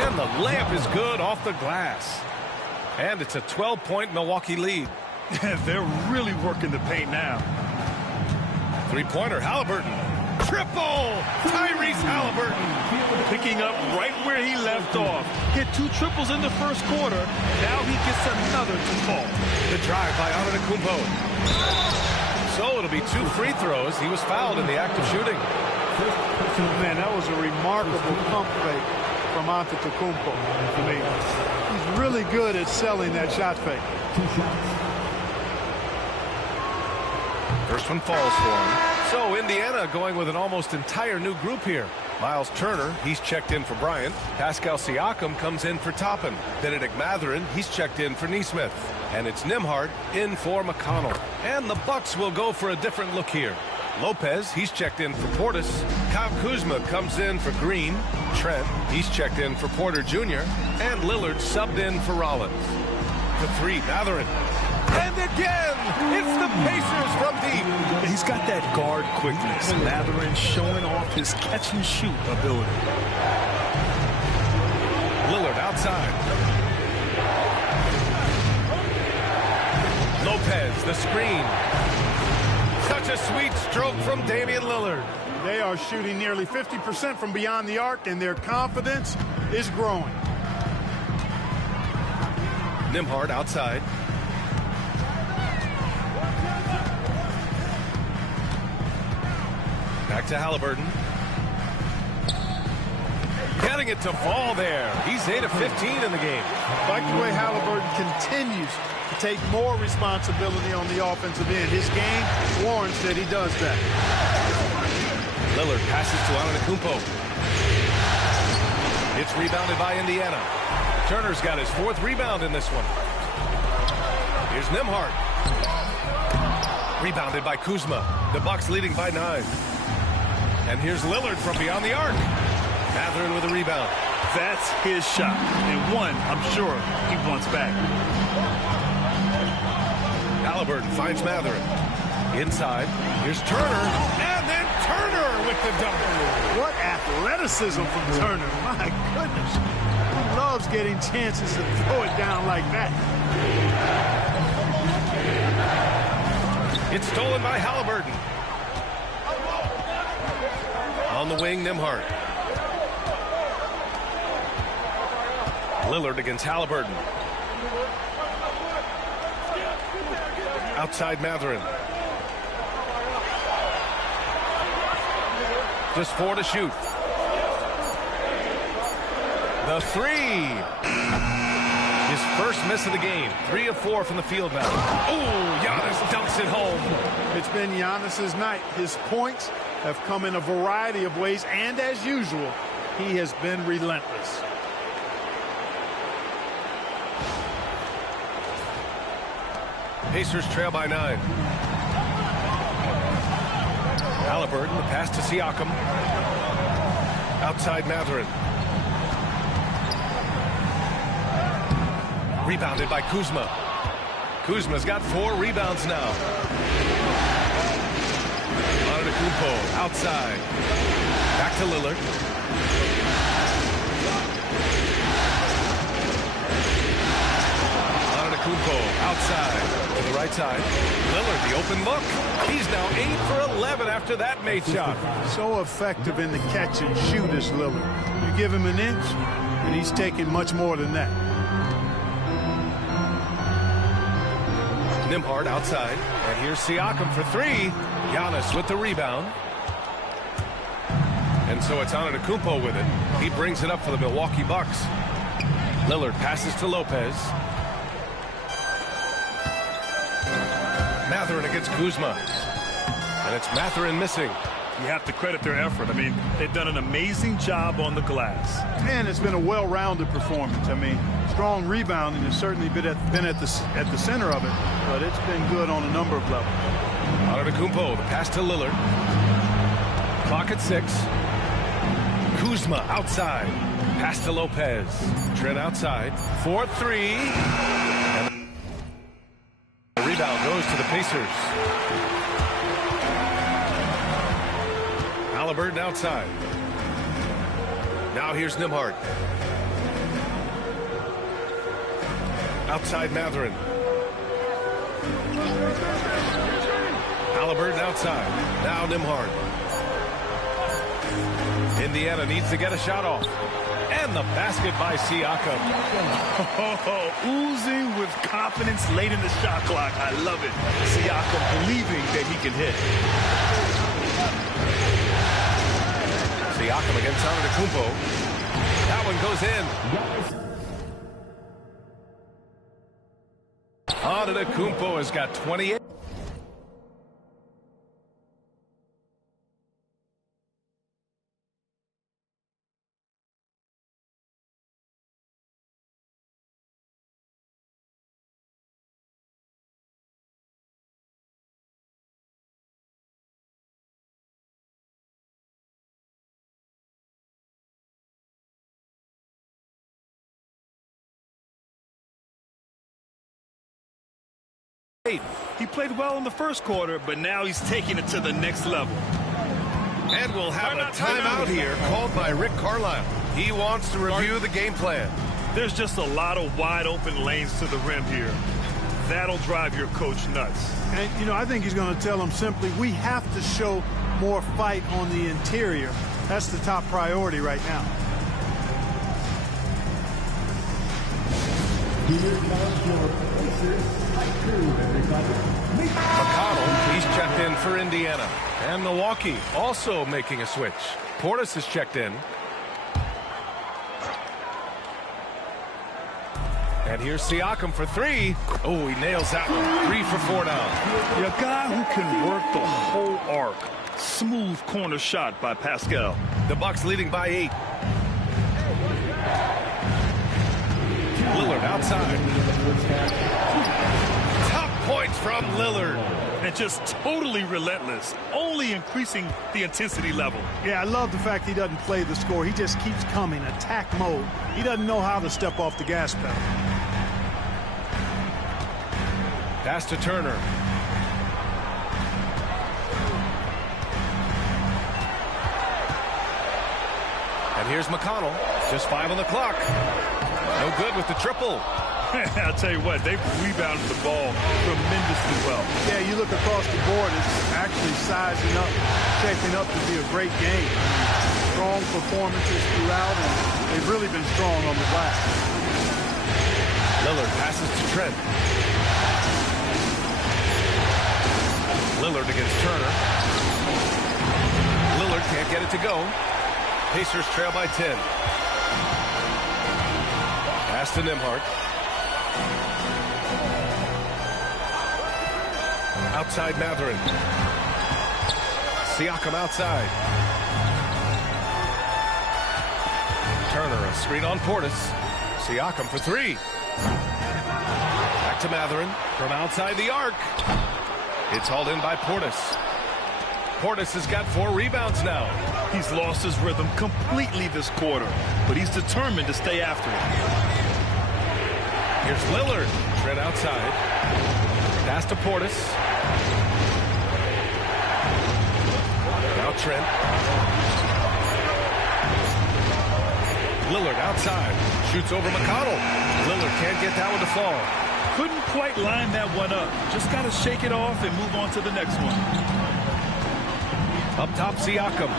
And the layup is good off the glass. And it's a 12-point Milwaukee lead. They're really working the paint now. Three-pointer, Halliburton. Triple! Tyrese Halliburton. Picking up right where he left off. Hit 2 triples in the first quarter. Now he gets another to fall. The drive by Antetokounmpo. So it'll be 2 free throws. He was fouled in the act of shooting. Man, that was a remarkable pump fake from Antetokounmpo. I mean, he's really good at selling that shot fake. First one falls for him. So Indiana going with an almost entire new group here. Miles Turner, he's checked in for Bryant. Pascal Siakam comes in for Toppin. Benedict Mathurin, he's checked in for Nesmith. And it's Nembhard in for McConnell. And the Bucks will go for a different look here. Lopez, he's checked in for Portis. Kyle Kuzma comes in for Green. Trent, he's checked in for Porter Jr. And Lillard subbed in for Rollins. The 3, Mathurin. And again, it's the Pacers from deep. He's got that guard quickness. Mathurin showing off his catch-and-shoot ability. Lillard outside. Lopez, the screen. Such a sweet stroke from Damian Lillard. They are shooting nearly 50% from beyond the arc, and their confidence is growing. Nembhard outside. Back to Halliburton. Getting it to fall there. He's 8 of 15 in the game. Like the way Halliburton continues to take more responsibility on the offensive end. His game warrants that he does that. Lillard passes to Antetokounmpo. It's rebounded by Indiana. Turner's got his 4th rebound in this one. Here's Nembhard. Rebounded by Kuzma. The Bucks leading by 9. And here's Lillard from beyond the arc. Mathurin with a rebound. That's his shot. And one, I'm sure, he wants back. Halliburton finds Mathurin. Inside. Here's Turner. And then Turner with the dunk. What athleticism from Turner. My goodness. He loves getting chances to throw it down like that. It's stolen by Halliburton. On the wing, Nembhard. Lillard against Halliburton. Outside Mathurin. Just 4 to shoot. The 3. His first miss of the game. 3 of 4 from the field now. Oh, Giannis dunks it home. It's been Giannis's night. His points have come in a variety of ways, and as usual, he has been relentless. Pacers trail by 9. Halliburton, the pass to Siakam. Outside Mathurin. Rebounded by Kuzma. Kuzma's got 4 rebounds now. Antetokounmpo outside. Back to Lillard. Antetokounmpo outside. To the right side. Lillard, the open look. He's now 8 for 11 after that made shot. So effective in the catch and shoot is Lillard. You give him an inch, and he's taking much more than that. Nembhard outside. And here's Siakam for three. Giannis with the rebound. And so it's Antetokounmpo with it. He brings it up for the Milwaukee Bucks. Lillard passes to Lopez. Mathurin against Kuzma. And it's Mathurin missing. You have to credit their effort. I mean, they've done an amazing job on the glass. And it's been a well-rounded performance. I mean, strong rebounding has certainly been at the center of it, but it's been good on a number of levels. Antetokounmpo, the pass to Lillard. Clock at 6. Kuzma outside. Pass to Lopez. Trent outside. 4-3. And the rebound goes to the Pacers. Halliburton outside. Now here's Nembhard. Outside Mathurin. Halliburton outside. Now Nembhard. Indiana needs to get a shot off. And the basket by Siakam. Oozing with confidence late in the shot clock. I love it. Siakam believing that he can hit. Siakam against Antetokounmpo. That one goes in. Antetokounmpo has got 28. He played well in the first quarter, but now he's taking it to the next level. And we'll have a timeout here called by Rick Carlisle. He wants to review the game plan. There's just a lot of wide open lanes to the rim here. That'll drive your coach nuts. And, you know, I think he's going to tell them simply, we have to show more fight on the interior. That's the top priority right now. McConnell, he's checked in for Indiana. And Milwaukee also making a switch. Portis is checked in. And here's Siakam for three. Oh, he nails that one. 3 for 4 now. A guy who can work the whole arc. Smooth corner shot by Pascal. The Bucks leading by 8. Lillard outside. Top points from Lillard. And just totally relentless, only increasing the intensity level. Yeah, I love the fact he doesn't play the score. He just keeps coming, attack mode. He doesn't know how to step off the gas pedal. Pass to Turner. And here's McConnell. Just 5 on the clock. No good with the triple. I'll tell you what, they've rebounded the ball tremendously well. Yeah, you look across the board, it's actually sizing up, shaping up to be a great game. Strong performances throughout, and they've really been strong on the glass. Lillard passes to Trent. Lillard against Turner. Lillard can't get it to go. Pacers trail by 10. Pass to Nembhard. Outside Mathurin. Siakam outside. Turner, a screen on Portis. Siakam for 3. Back to Mathurin from outside the arc. It's hauled in by Portis. Portis has got 4 rebounds now. He's lost his rhythm completely this quarter, but he's determined to stay after it. Here's Lillard. Trent outside. Pass to Portis. Now Trent. Lillard outside. Shoots over McConnell. Lillard can't get that one to fall. Couldn't quite line that one up. Just got to shake it off and move on to the next one. Up top, Siakam.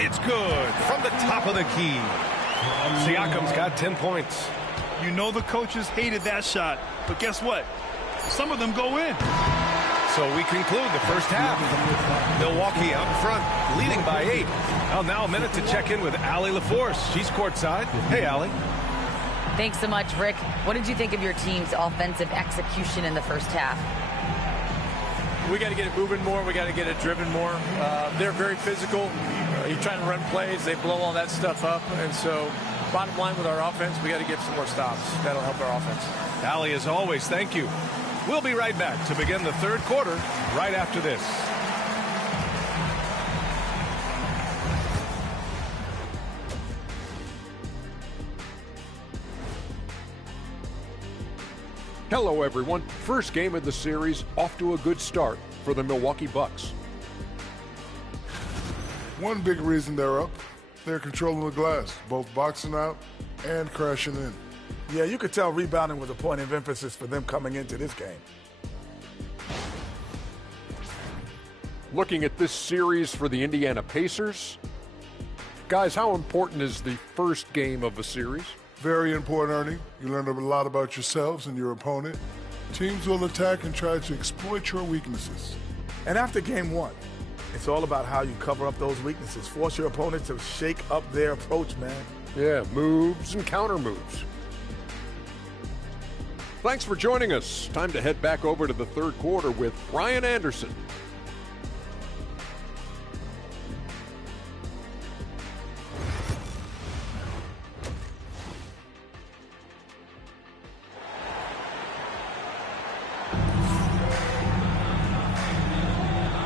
It's good from the top of the key. Siakam's got 10 points. You know the coaches hated that shot, but guess what? Some of them go in. So we conclude the first half. Milwaukee out in front, leading by 8. Well, now a minute to check in with Allie LaForce. She's courtside. Hey, Allie. Thanks so much, Rick. What did you think of your team's offensive execution in the first half? We got to get it moving more. We got to get it driven more. They're very physical. You're trying to run plays. They blow all that stuff up. And so bottom line with our offense, we got to get some more stops. That'll help our offense. Allie, as always, thank you. We'll be right back to begin the third quarter right after this. Hello, everyone. First game of the series, off to a good start for the Milwaukee Bucks. One big reason they're up, they're controlling the glass, both boxing out and crashing in. Yeah, you could tell rebounding was a point of emphasis for them coming into this game. Looking at this series for the Indiana Pacers, guys, how important is the first game of a series? Very important, Ernie. You learn a lot about yourselves and your opponent. Teams will attack and try to exploit your weaknesses. And after game 1, it's all about how you cover up those weaknesses. Force your opponent to shake up their approach, man. Yeah, moves and counter moves. Thanks for joining us. Time to head back over to the third quarter with Ryan Anderson.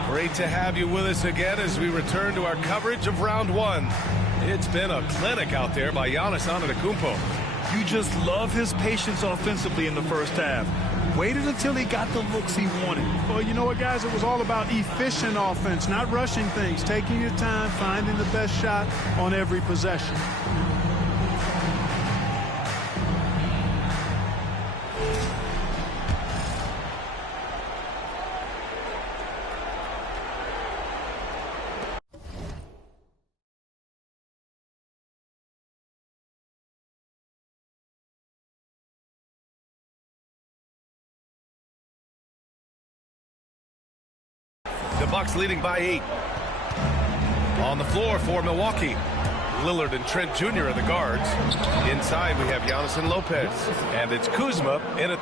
Great to have you with us again as we return to our coverage of round 1. It's been a clinic out there by Giannis Antetokounmpo. You just love his patience offensively in the first half. Waited until he got the looks he wanted. Well, you know what, guys? It was all about efficient offense, not rushing things, taking your time, finding the best shot on every possession. The Bucks leading by 8. On the floor for Milwaukee, Lillard and Trent Jr. are the guards. Inside we have Giannis and Lopez, and it's Kuzma in a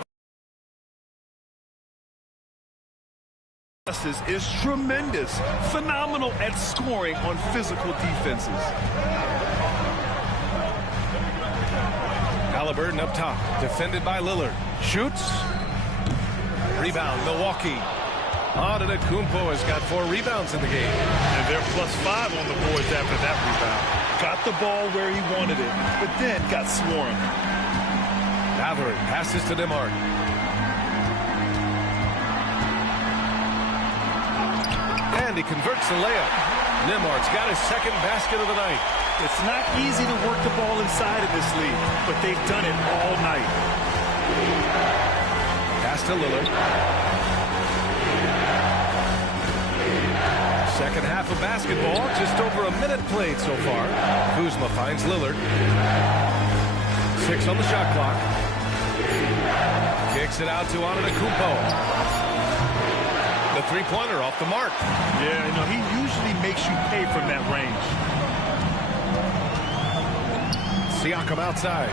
is tremendous, phenomenal at scoring on physical defenses. Halliburton up top, defended by Lillard. Shoots. Rebound, Milwaukee. Antetokounmpo has got 4 rebounds in the game. And they're +5 on the boards after that rebound. Got the ball where he wanted it, but then got swarmed. Mathurin passes to Nembhard. And he converts the layup. Nembhard's got his second basket of the night. It's not easy to work the ball inside of this league, but they've done it all night. Pass to Lillard. Second half of basketball, just over a minute played so far. Kuzma finds Lillard. 6 on the shot clock. Kicks it out to Antetokounmpo. The three-pointer off the mark. Yeah, you know, he usually makes you pay from that range. Siakam outside.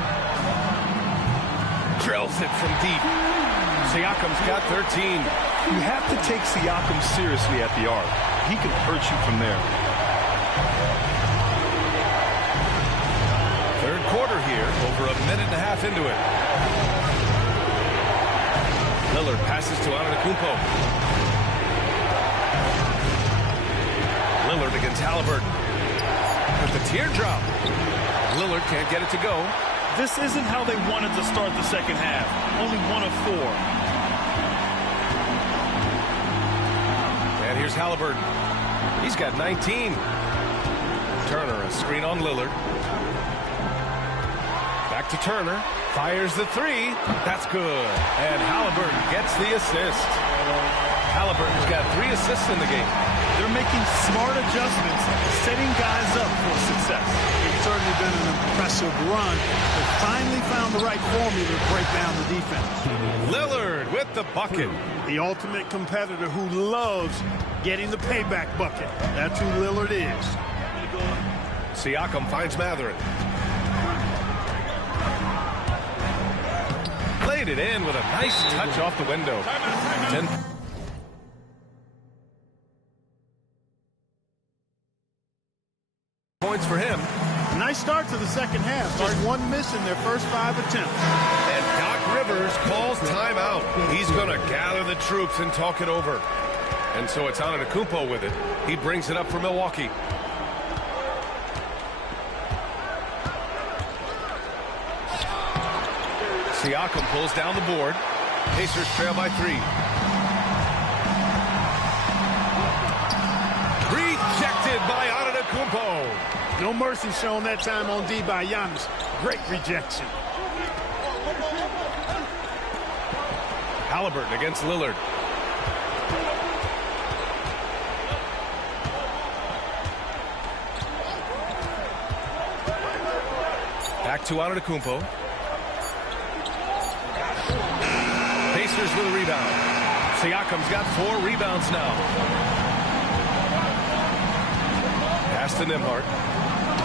Drills it from deep. Siakam's got 13. You have to take Siakam seriously at the arc. He can hurt you from there. Third quarter here, over a minute and a half into it. Lillard passes to Antetokounmpo. Lillard against Halliburton. With the teardrop. Lillard can't get it to go. This isn't how they wanted to start the second half. Only 1 of 4. And here's Halliburton. He's got 19. Turner, a screen on Lillard. Back to Turner. Fires the 3. That's good. And Halliburton gets the assist. Halliburton's got 3 assists in the game. They're making smart adjustments, setting guys up for success. It's certainly been an impressive aggressive run, but finally found the right formula to break down the defense. Lillard with the bucket. The ultimate competitor who loves getting the payback bucket. That's who Lillard is. Siakam finds Mathurin. Played it in with a nice touch off the window. 10 points for him. Nice start to the second half. Just one miss in their first 5 attempts. And Doc Rivers calls timeout. He's going to gather the troops and talk it over. And so it's Antetokounmpo with it. He brings it up for Milwaukee. Siakam pulls down the board. Pacers trail by 3. Rejected by Antetokounmpo. No mercy shown that time on D by Giannis. Great rejection. Halliburton against Lillard. Back to Antetokounmpo. Pacers with a rebound. Siakam's got 4 rebounds now. Pass to Nembhard.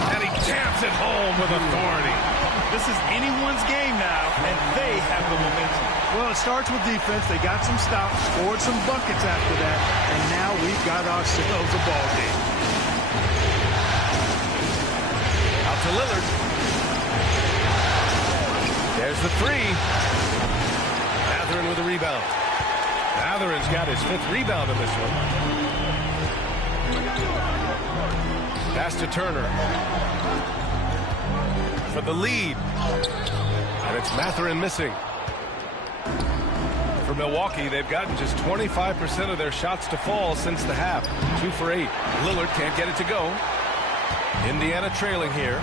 And he jams it home with authority. This is anyone's game now, and they have the momentum. Well, it starts with defense. They got some stops, scored some buckets after that, and now we've got ourselves a ball game. Out to Lillard. There's the 3. Mathurin with a rebound. Mathurin's got his 5th rebound in this one. Pass to Turner. For the lead. And it's Mathurin missing. For Milwaukee, they've gotten just 25% of their shots to fall since the half. 2 for 8. Lillard can't get it to go. Indiana trailing here.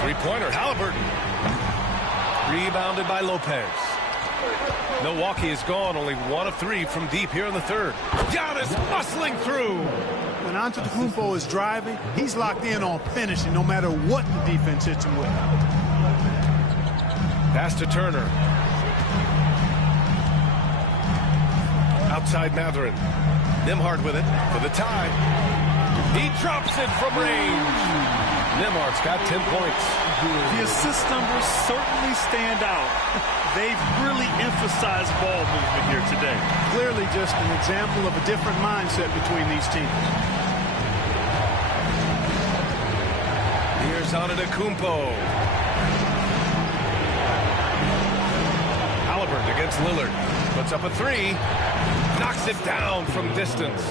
3-pointer, Halliburton. Rebounded by Lopez. Milwaukee is gone, only 1 of 3 from deep here in the 3rd. Giannis muscling through. When Antetokounmpo is driving, he's locked in on finishing no matter what the defense hits him with. Pass to Turner. Outside Mathurin. Nembhard with it for the tie. He drops it from range. Nembhard's got 10 points. The assist numbers certainly stand out. They've really emphasized ball movement here today. Clearly just an example of a different mindset between these teams. Here's Antetokounmpo. Halliburton against Lillard. Puts up a 3. Knocks it down from distance.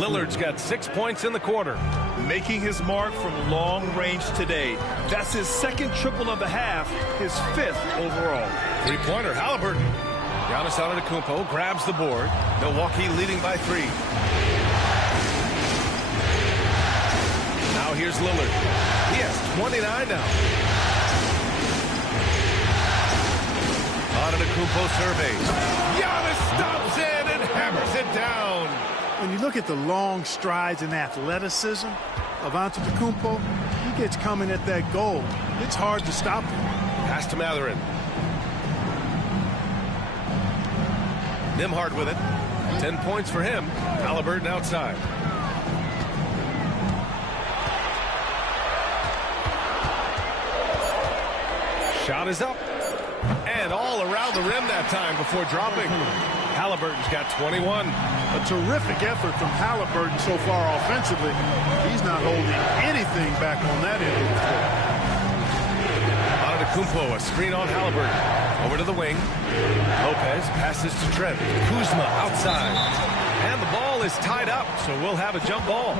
Lillard's got 6 points in the quarter. Making his mark from long range today. That's his 2nd triple of the half, his 5th overall. 3-pointer, Halliburton. Giannis Antetokounmpo grabs the board. Milwaukee leading by 3. Now here's Lillard. He has 29 now. Antetokounmpo surveys. Giannis stops in and hammers it down. When you look at the long strides and athleticism of Antetokounmpo, he gets coming at that goal. It's hard to stop him. Pass to Mathurin. Nembhard with it. 10 points for him. Halliburton outside. Shot is up. And all around the rim that time before dropping. Halliburton's got 21. A terrific effort from Halliburton so far offensively. He's not holding anything back on that end of the floor. Antetokounmpo, a screen on Halliburton. Over to the wing. Lopez passes to Trent. Kuzma outside. And the ball is tied up, so we'll have a jump ball.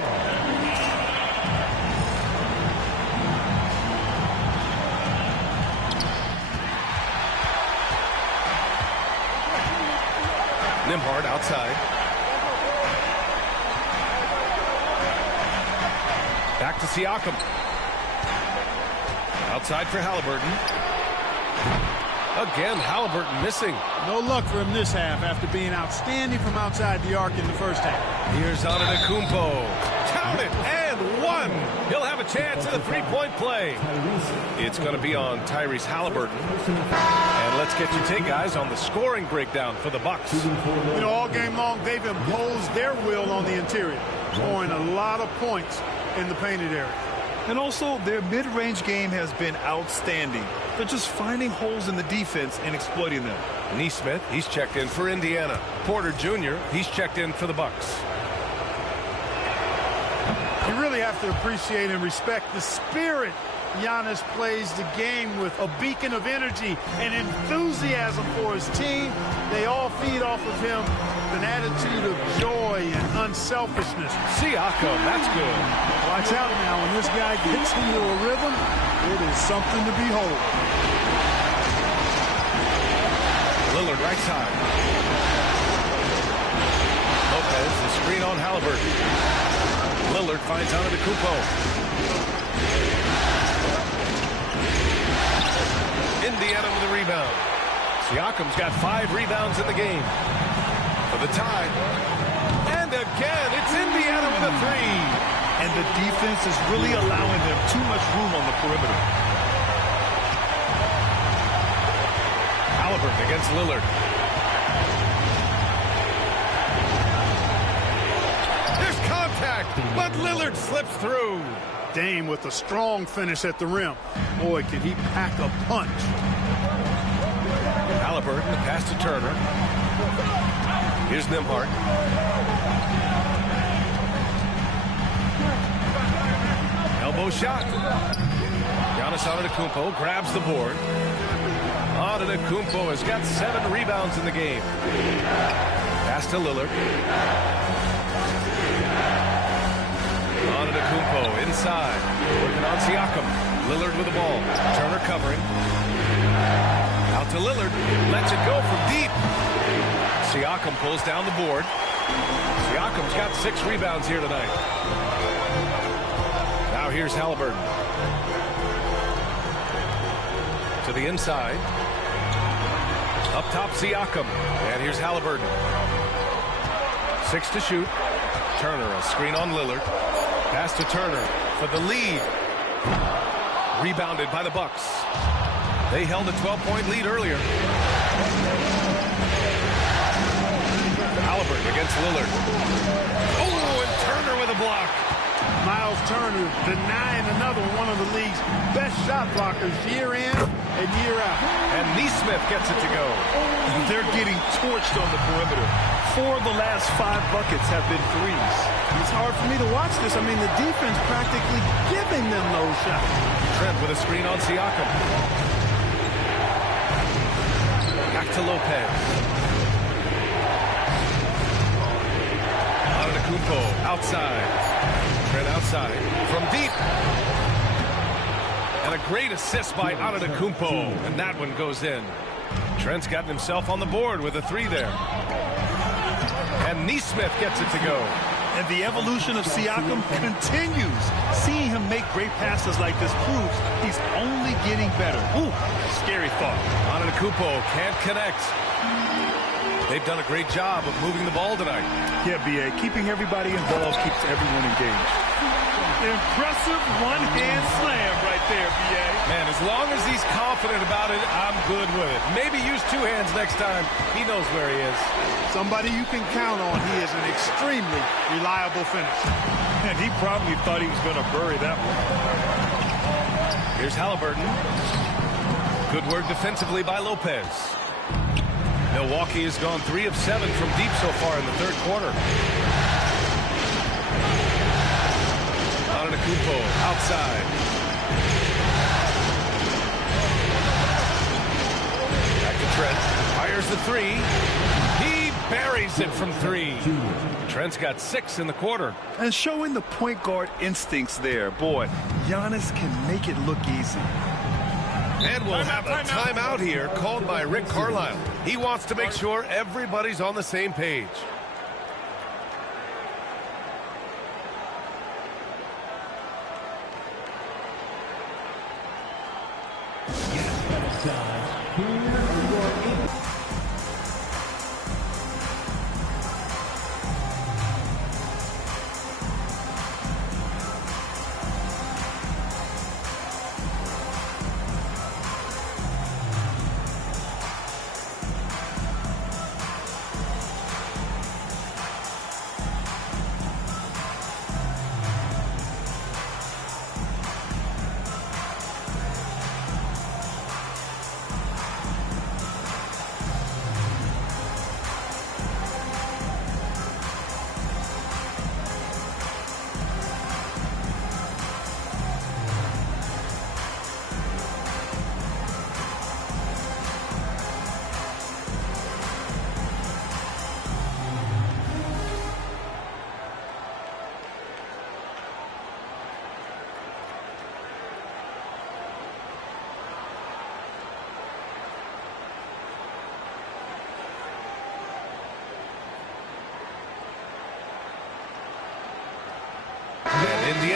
Nembhard outside. Back to Siakam. Outside for Halliburton. Again, Halliburton missing. No luck for him this half after being outstanding from outside the arc in the first half. Here's Antetokounmpo. Count it, and 1. He'll have a chance in the three-point play. It's going to be on Tyrese Halliburton. And let's get your take, guys, on the scoring breakdown for the Bucks. You know, all game long, they've imposed their will on the interior, scoring a lot of points in the painted area. And also, their mid-range game has been outstanding. They're just finding holes in the defense and exploiting them. Nesmith, he's checked in for Indiana. Porter Jr., he's checked in for the Bucks. You really have to appreciate and respect the spirit Giannis plays the game with, a beacon of energy and enthusiasm for his team. They all feed off of him, an attitude of joy and unselfishness. Siakam, that's good. Watch out now. When this guy gets into a rhythm, it is something to behold. Lillard right side. Lopez, the screen on Halliburton. Lillard finds Antetokounmpo. Indiana with a rebound. Siakam's got 5 rebounds in the game. For the tie. And again, it's Indiana with a 3. And the defense is really allowing them too much room on the perimeter. Halliburton against Lillard. There's contact, but Lillard slips through. Dame with a strong finish at the rim. Boy, can he pack a punch. Halliburton, the pass to Turner. Here's Nembhard. Elbow shot. Giannis Antetokounmpo grabs the board. Antetokounmpo has got 7 rebounds in the game. Pass to Lillard. Antetokounmpo inside. Working on Siakam. Lillard with the ball. Turner covering. Out to Lillard. Lets it go from deep. Siakam pulls down the board. Siakam's got 6 rebounds here tonight. Now here's Halliburton. To the inside. Up top, Siakam. And here's Halliburton. 6 to shoot. Turner, a screen on Lillard. Pass to Turner for the lead. Rebounded by the Bucks. They held a 12-point lead earlier. Halliburton against Lillard. Oh, and Turner with a block. Miles Turner denying another one of the league's best shot blockers year in and year out. And Nesmith gets it to go. They're getting torched on the perimeter. 4 of the last 5 buckets have been threes. It's hard for me to watch this. I mean, the defense practically giving them those shots. Trent with a screen on Siakam. Back to Lopez. Antetokounmpo outside. Trent outside from deep. And a great assist by Antetokounmpo. And that one goes in. Trent's gotten himself on the board with a 3 there. And Nesmith gets it to go. And the evolution of Siakam continues. Seeing him make great passes like this proves he's only getting better. Ooh, scary thought. Antetokounmpo can't connect. They've done a great job of moving the ball tonight. Yeah, B.A. Keeping everybody involved keeps everyone engaged. Impressive one-hand slam right there, B.A. Man, as long as he's confident about it, I'm good with it. Maybe use 2 hands next time. He knows where he is. Somebody you can count on. He is an extremely reliable finisher. And he probably thought he was going to bury that one. Here's Halliburton. Good work defensively by Lopez. Milwaukee has gone 3 of 7 from deep so far in the 3rd quarter. Antetokounmpo outside. Back to Trent. Fires the 3. He buries it from 3. Trent's got 6 in the quarter. And showing the point guard instincts there. Boy, Giannis can make it look easy. And we'll have a timeout here called by Rick Carlisle. He wants to make sure everybody's on the same page.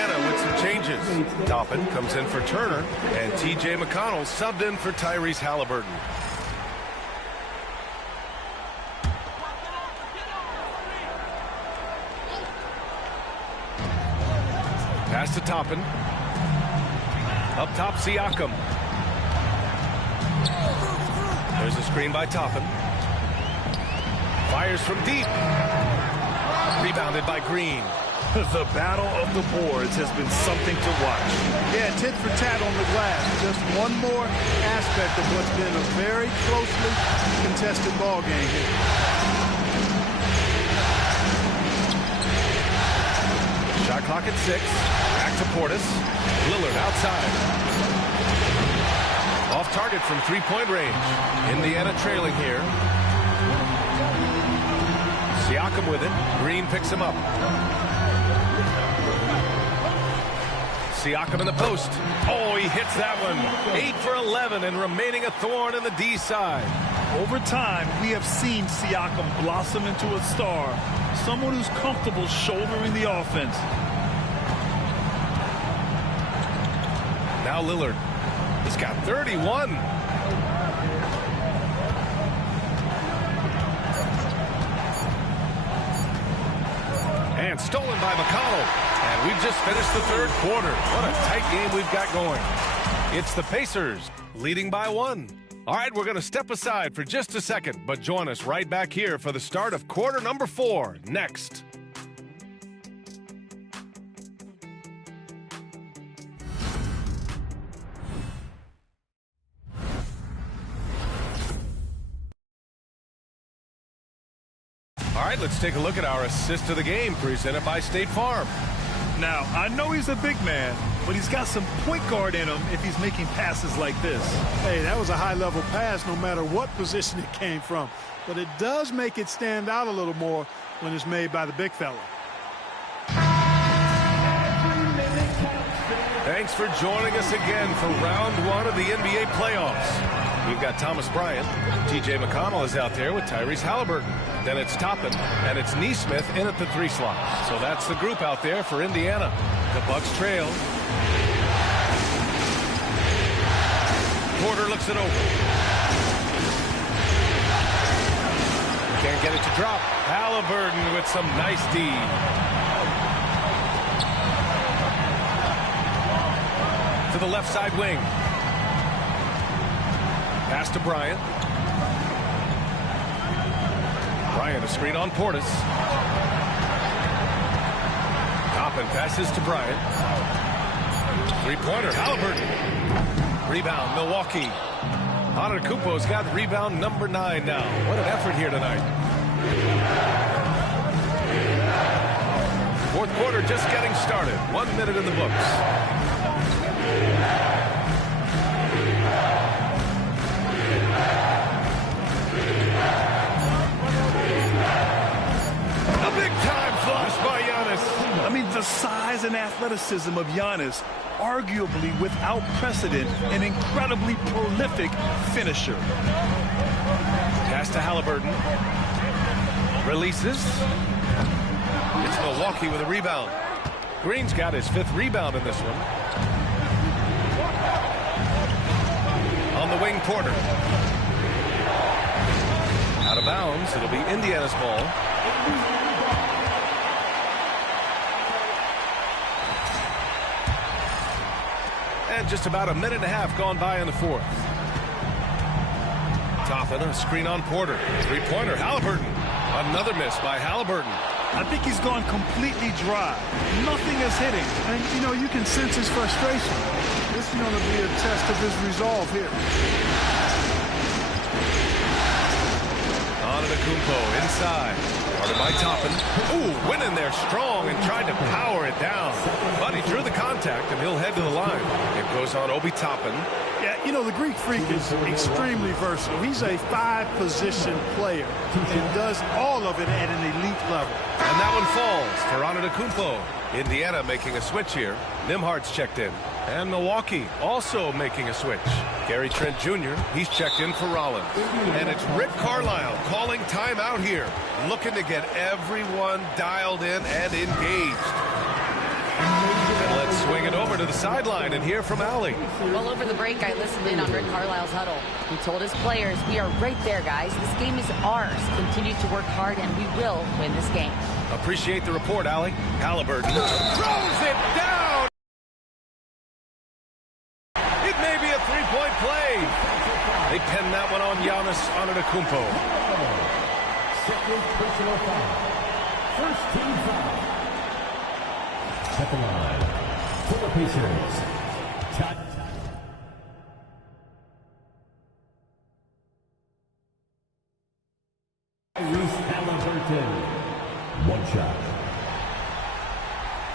Indiana with some changes. Toppin comes in for Turner, and T.J. McConnell subbed in for Tyrese Halliburton. Pass to Toppin. Up top, Siakam. There's a screen by Toppin. Fires from deep. Rebounded by Green. The battle of the boards has been something to watch. Yeah, tit for tat on the glass. Just one more aspect of what's been a very closely contested ball game here. Shot clock at 6. Back to Portis. Lillard outside. Off target from three-point range. Indiana trailing here. Siakam with it. Green picks him up. Siakam in the post. Oh, he hits that one. 8 for 11 and remaining a thorn in the D side. Over time, we have seen Siakam blossom into a star. Someone who's comfortable shouldering the offense. Now Lillard. He's got 31. And stolen by McConnell. And we've just finished the third quarter. What a tight game we've got going. It's the Pacers leading by 1. All right, we're going to step aside for just a second, but join us right back here for the start of quarter number 4 next. All right, let's take a look at our assist of the game presented by State Farm. Now, I know he's a big man, but he's got some point guard in him if he's making passes like this. Hey, that was a high-level pass no matter what position it came from. But it does make it stand out a little more when it's made by the big fella. Thanks for joining us again for round 1 of the NBA playoffs. We've got Thomas Bryant. T.J. McConnell is out there with Tyrese Halliburton. Then it's Toppin, and it's Nesmith in at the 3 slot. So that's the group out there for Indiana. The Bucks trail. Porter looks it over. Can't get it to drop. Halliburton with some nice D. To the left side wing. Pass to Bryant. Bryant, a screen on Portis. Toppin passes to Bryant. Three-pointer, Halliburton. Rebound, Milwaukee. Antetokounmpo's got rebound number 9 now. What an effort here tonight. Fourth quarter just getting started. 1 minute in the books. A big-time flush by Giannis. I mean, the size and athleticism of Giannis, arguably without precedent, an incredibly prolific finisher. Pass to Halliburton. Releases. It's Milwaukee with a rebound. Green's got his 5th rebound in this one. On the wing, Porter. Out of bounds. It'll be Indiana's ball. And just about a minute and a half gone by in the 4th. Toppin, a screen on Porter. Three-pointer, Halliburton. Another miss by Halliburton. I think he's gone completely dry. Nothing is hitting. And, you know, you can sense his frustration. This is going to be a test of his resolve here. Antetokounmpo inside. Guarded by Toppin. Ooh, went in there strong and tried to power it down. But he drew the contact, and he'll head to the line. It goes on Obi Toppin. Yeah, you know, the Greek Freak is extremely versatile. He's a 5-position player and does all of it at an elite level. And that one falls for Antetokounmpo. Indiana making a switch here. Nimhard's checked in. And Milwaukee also making a switch. Gary Trent Jr., he's checked in for Rollins. And it's Rick Carlisle calling timeout here, looking to get everyone dialed in and engaged. And swing it over to the sideline and hear from Allie. Well, over the break, I listened in on Rick Carlisle's huddle. He told his players, we are right there, guys. This game is ours. Continue to work hard, and we will win this game. Appreciate the report, Allie. Halliburton throws it down. It may be a three-point play. They pen that one on Giannis Antetokounmpo. Second personal foul. First team foul. Second line for the Pacers. Tyrese Halliburton. One shot.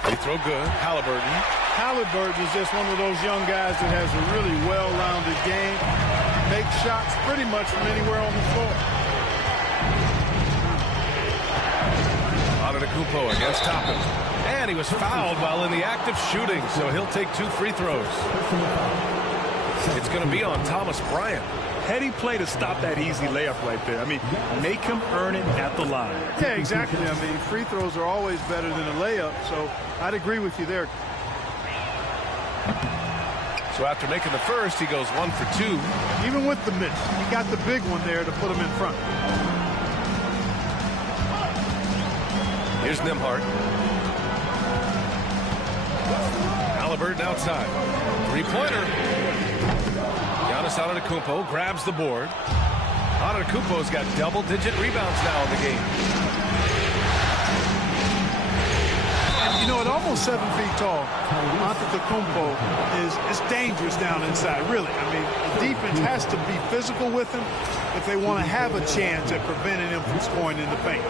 They throw good. Halliburton. Halliburton is just one of those young guys that has a really well-rounded game. Makes shots pretty much from anywhere on the floor. Antetokounmpo against Toppin. And he was fouled while in the act of shooting, so he'll take 2 free throws. It's going to be on Thomas Bryant. Heady play to stop that easy layup right there. I mean, make him earn it at the line. Yeah, exactly. I mean, free throws are always better than a layup, so I'd agree with you there. So after making the first, he goes 1 for 2. Even with the miss, he got the big one there to put him in front. Here's Nembhard. Halliburton outside. Three-pointer. Giannis Antetokounmpo grabs the board. Antetokounmpo's got double-digit rebounds now in the game. You know, at almost 7 feet tall, Antetokounmpo is dangerous down inside, really. I mean, the defense has to be physical with him if they want to have a chance at preventing him from scoring in the paint.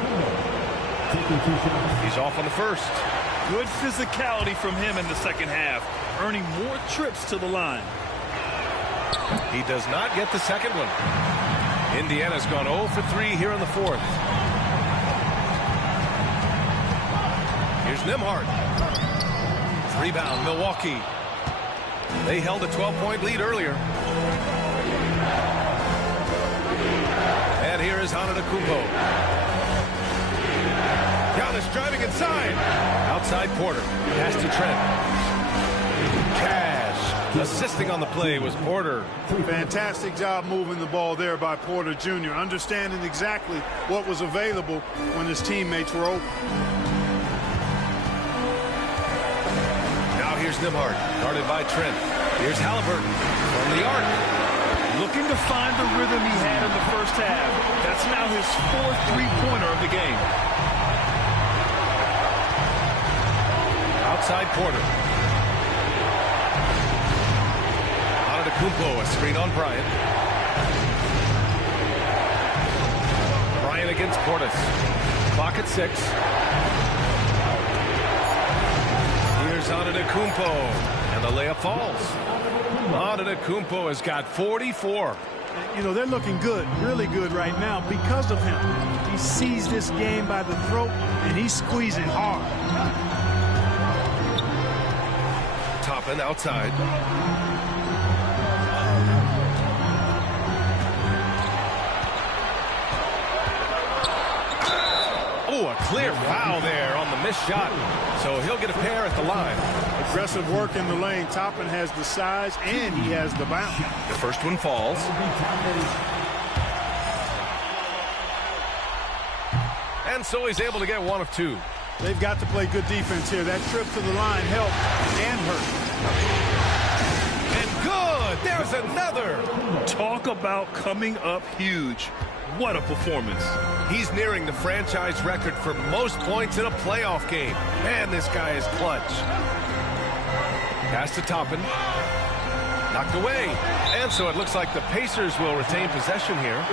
He's off on the first. Good physicality from him in the second half, earning more trips to the line. He does not get the second one. Indiana's gone 0 for 3 here in the fourth. Here's Nembhard. Rebound, Milwaukee. They held a 12-point lead earlier. And here is Antetokounmpo. Giannis driving inside. Outside Porter. Pass to Trent. Cash. Assisting on the play was Porter. Fantastic job moving the ball there by Porter Jr., understanding exactly what was available when his teammates were open. Now here's Nembhard, guarded by Trent. Here's Halliburton from the arc. Looking to find the rhythm he had in the first half. That's now his 4th three-pointer of the game. Outside Porter. Antetokounmpo, a screen on Bryant. Bryant against Portis. Clock at 6. Here's Antetokounmpo, and the layup falls. Antetokounmpo has got 44. You know, they're looking good, really good right now because of him. He seized this game by the throat, and he's squeezing hard. Toppin outside. Oh, a clear foul there on the missed shot. So he'll get a pair at the line. Aggressive work in the lane. Toppin has the size, and he has the bounce. The first one falls. And so he's able to get 1 of 2. They've got to play good defense here. That trip to the line helped and hurt. And good. There's another. Talk about coming up huge. What a performance. He's nearing the franchise record for most points in a playoff game. Man, this guy is clutch. Pass to Toppin. Knocked away. And so it looks like the Pacers will retain possession here.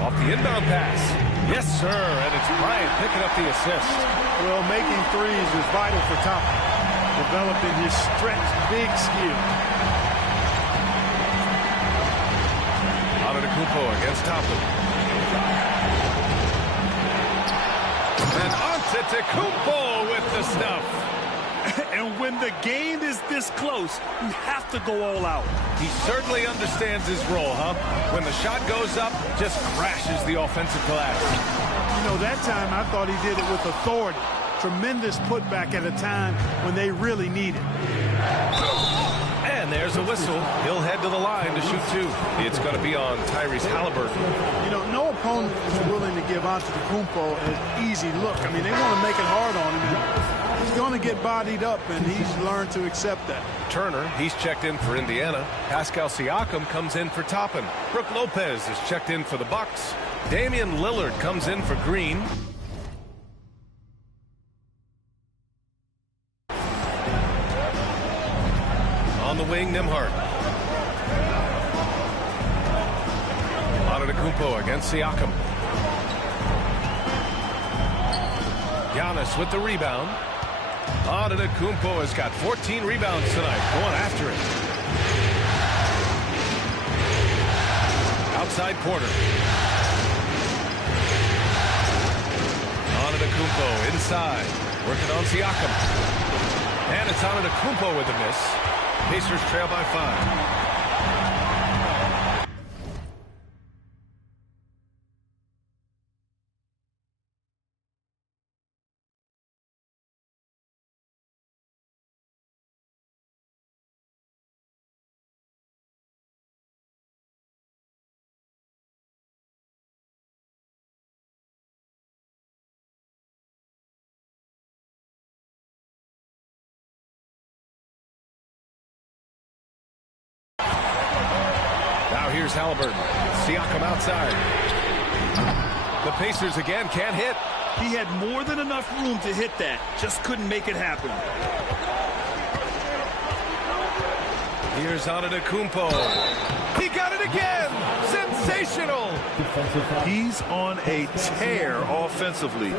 Off the inbound pass. Yes, sir. And it's Bryant picking up the assist. Well, making threes is vital for Toppin. Developing his stretch big skill. Antetokounmpo against Toppin. And Antetokounmpo with the stuff. And when the game is this close, you have to go all out. He certainly understands his role, huh? When the shot goes up, just crashes the offensive glass. You know, that time I thought he did it with authority. Tremendous putback at a time when they really need it. And there's a whistle. He'll head to the line to shoot two. It's going to be on Tyrese Halliburton. You know, no opponent is willing to give Antetokounmpo an easy look. I mean, they want to make it hard on him. And he's going to get bodied up, and he's learned to accept that. Turner, he's checked in for Indiana. Pascal Siakam comes in for Toppin. Brook Lopez is checked in for the Bucks. Damian Lillard comes in for Green. On the wing, Nembhard. Antetokounmpo against Siakam. Giannis with the rebound. Antetokounmpo has got 14 rebounds tonight. Going after it. Outside quarter. Antetokounmpo inside. Working on Siakam. And it's Antetokounmpo with a miss. Pacers trail by 5. Here's Halliburton. Siakam outside. The Pacers again can't hit. He had more than enough room to hit that. Just couldn't make it happen. Here's Antetokounmpo. He got it again. Sensational. He's on a tear offensively,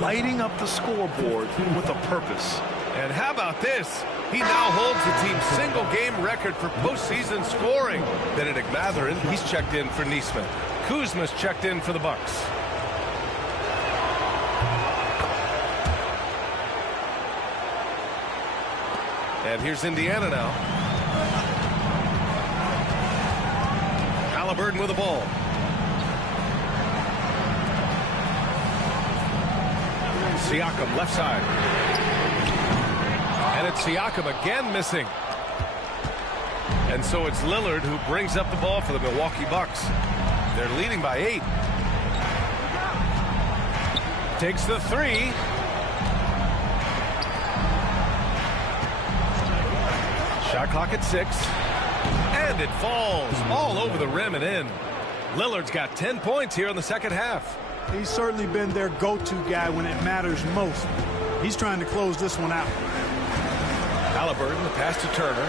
lighting up the scoreboard with a purpose. And how about this? He now holds the team's single-game record for postseason scoring. Benedict Mathurin, he's checked in for Nesmith. Kuzma's checked in for the Bucks. And here's Indiana now. Halliburton with the ball. Siakam left side. And it's Siakam again missing. And so it's Lillard who brings up the ball for the Milwaukee Bucks. They're leading by 8. Takes the 3. Shot clock at 6. And it falls all over the rim and in. Lillard's got 10 points here in the second half. He's certainly been their go-to guy when it matters most. He's trying to close this one out. Halliburton, the pass to Turner.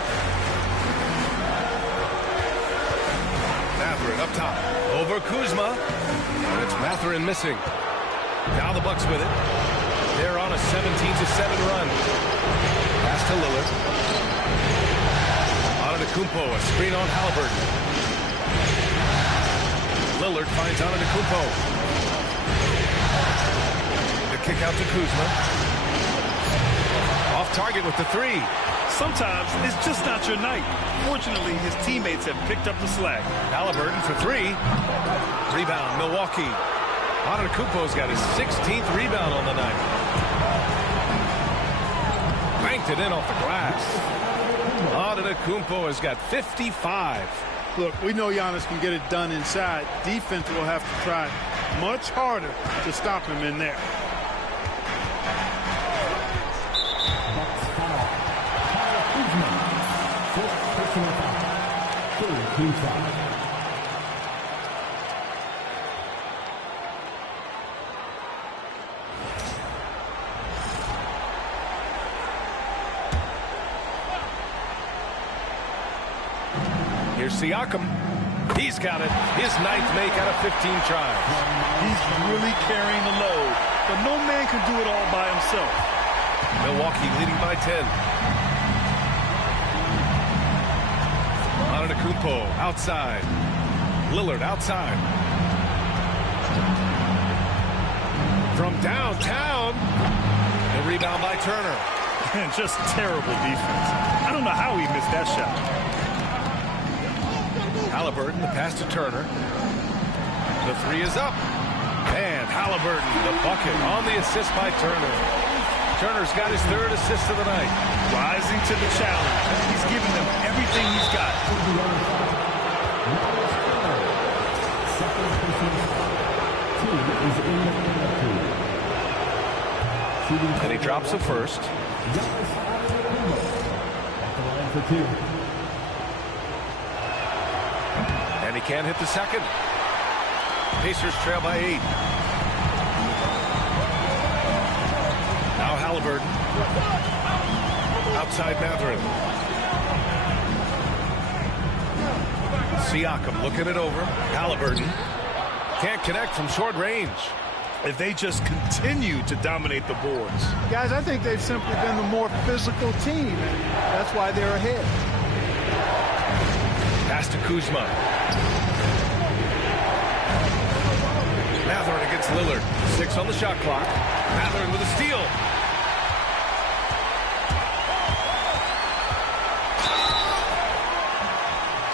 Mathurin up top. Over Kuzma. And it's Mathurin missing. Now the Bucks with it. They're on a 17-7 run. Pass to Lillard. Antetokounmpo, a screen on Halliburton. Lillard finds Antetokounmpo. The kick out to Kuzma. Off target with the 3. Sometimes it's just not your night. Fortunately, his teammates have picked up the slack. Halliburton for 3. Rebound, Milwaukee. Antetokounmpo's got his 16th rebound on the night. Banked it in off the glass. Antetokounmpo has got 55. Look, we know Giannis can get it done inside. Defense will have to try much harder to stop him in there. Here's Siakam. He's got it. His 9th make out of 15 tries. He's really carrying the load, but no man can do it all by himself. Milwaukee leading by 10. Antetokounmpo outside. Lillard outside. From downtown. The rebound by Turner. And just terrible defense. I don't know how he missed that shot. Halliburton, the pass to Turner. The three is up. And Halliburton, the bucket on the assist by Turner. Turner's got his third assist of the night. Rising to the challenge. He's giving them everything he's got. And he drops the first. And he can't hit the second. Pacers trail by 8. Now Halliburton. Outside Mathurin. Siakam looking it over. Halliburton. Can't connect from short range. If they just continue to dominate the boards. Guys, I think they've simply been the more physical team, and that's why they're ahead. Pass to Kuzma. Mathurin against Lillard. 6 on the shot clock. Mathurin with a steal.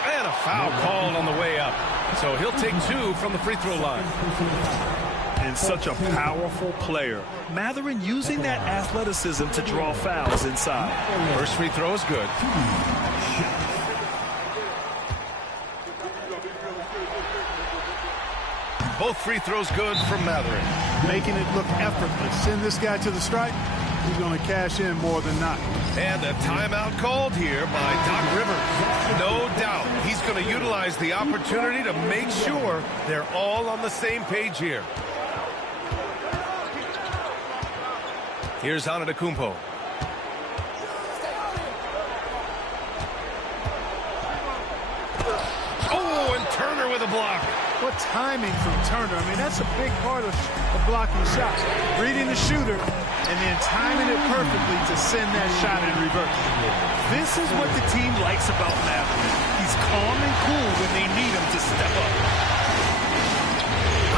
And a foul called on the way up. So he'll take 2 from the free throw line. And such a powerful player. Mathurin using that athleticism to draw fouls inside. First free throw is good. Both free throws good from Mathurin. Making it look effortless. Send this guy to the stripe. He's going to cash in more than not. And a timeout called here by Doc Rivers. No doubt he's going to utilize the opportunity to make sure they're all on the same page here. Here's Antetokounmpo. Oh, and Turner with a block. What timing from Turner. I mean, that's a big part of blocking shots. Reading the shooter and then timing it perfectly to send that shot in reverse. This is what the team likes about Mathurin. He's calm and cool when they need him to step up.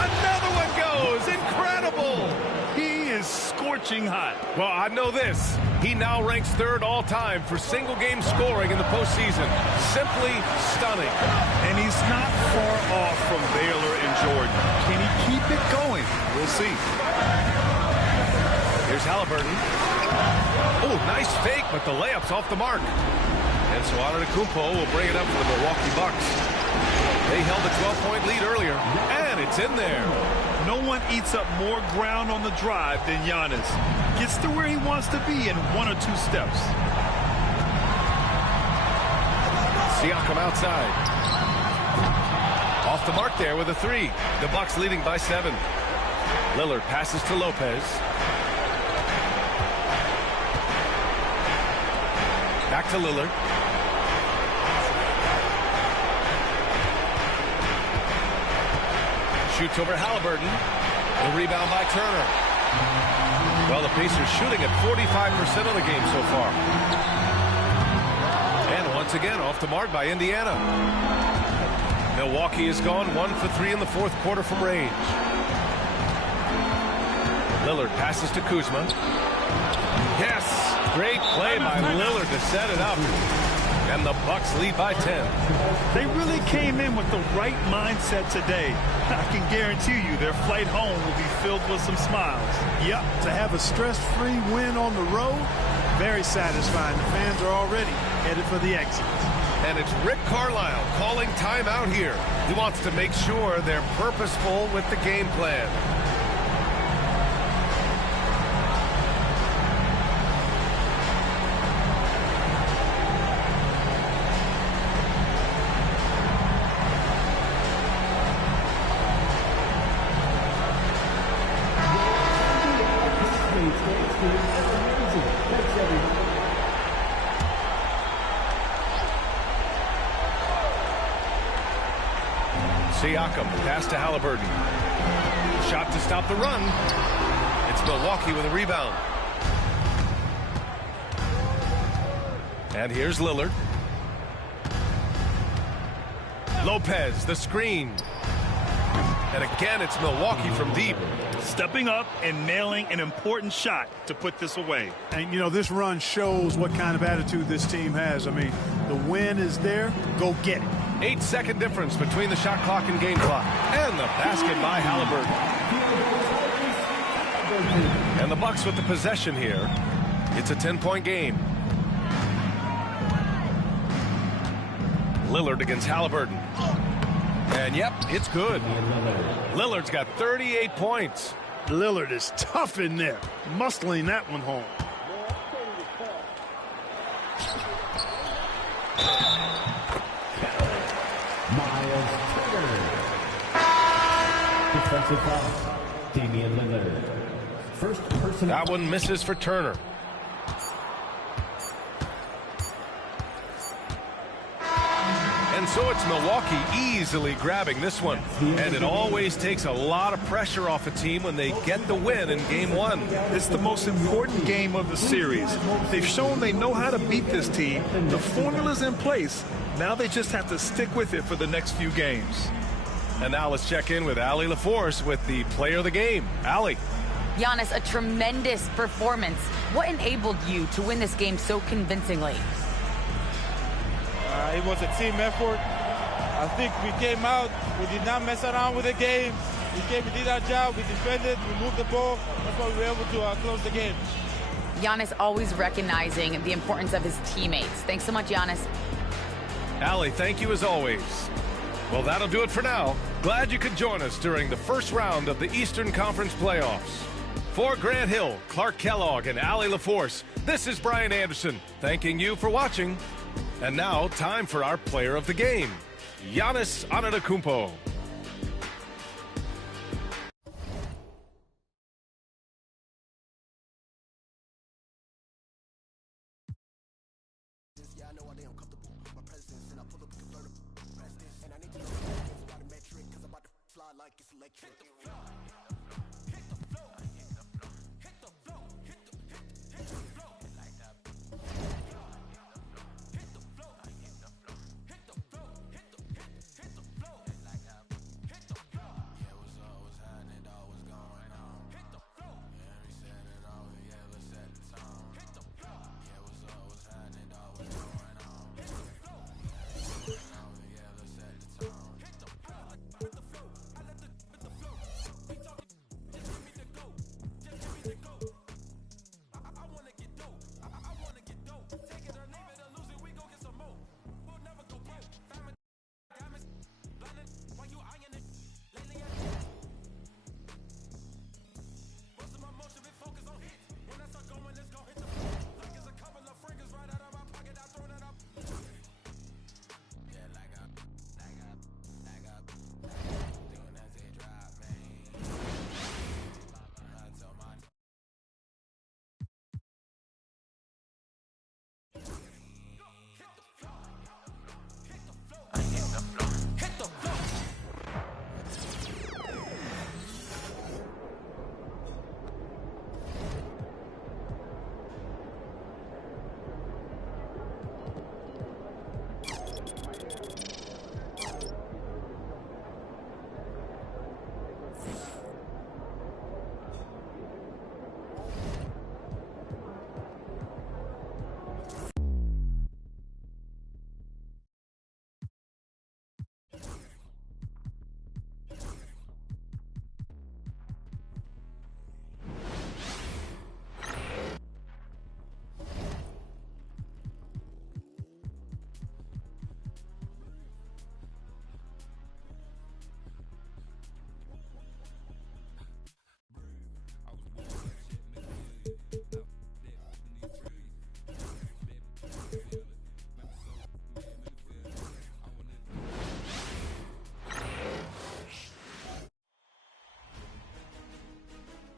Another one goes. Incredible. He is scorching hot. Well, I know this. He now ranks 3rd all-time for single-game scoring in the postseason. Simply stunning. And he's not far off from Baylor and Jordan. Can he keep it going? We'll see. Here's Halliburton. Oh, nice fake, but the layup's off the mark. And so Antetokounmpo will bring it up for the Milwaukee Bucks. They held a 12-point lead earlier, and it's in there. No one eats up more ground on the drive than Giannis. Gets to where he wants to be in 1 or 2 steps. Siakam outside. Off the mark there with a 3. The Bucks leading by 7. Lillard passes to Lopez. Back to Lillard. Shoots over Halliburton. The rebound by Turner. Well, the Pacers shooting at 45% of the game so far. And once again, off the mark by Indiana. Milwaukee has gone 1 for 3 in the 4th quarter from range. Lillard passes to Kuzma. Yes! Great play by Lillard to set it up. And the Bucks lead by 10. They really came in with the right mindset today. I can guarantee you their flight home will be filled with some smiles. Yep, to have a stress-free win on the road, very satisfying. The fans are already headed for the exit. And it's Rick Carlisle calling timeout here. He wants to make sure they're purposeful with the game plan. Siakam, pass to Halliburton. Shot to stop the run. It's Milwaukee with a rebound. And here's Lillard. Lopez, the screen. And again, it's Milwaukee from deep. Stepping up and nailing an important shot to put this away. And, you know, this run shows what kind of attitude this team has. I mean, the win is there. Go get it. 8-second difference between the shot clock and game clock. And the basket by Halliburton. And the Bucks with the possession here. It's a 10-point game. Lillard against Halliburton. And yep, it's good. Lillard's got 38 points. Lillard is tough in there, muscling that one home. Miles Turner. Defensive foul, Damian Lillard. First person. That one misses for Turner. And so it's Milwaukee easily grabbing this one. And it always takes a lot of pressure off a team when they get the win in game one. It's the most important game of the series. They've shown they know how to beat this team. The formula's in place. Now they just have to stick with it for the next few games. And now let's check in with Allie LaForce with the player of the game. Allie. Giannis, a tremendous performance. What enabled you to win this game so convincingly? It was a team effort. I think we came out, we did not mess around with the game. We did our job, we defended, we moved the ball. That's why we were able to close the game. Giannis always recognizing the importance of his teammates. Thanks so much, Giannis. Allie, thank you as always. Well, that'll do it for now. Glad you could join us during the first round of the Eastern Conference playoffs. For Grant Hill, Clark Kellogg, and Allie LaForce, this is Brian Anderson, thanking you for watching. And now, time for our player of the game, Giannis Antetokounmpo.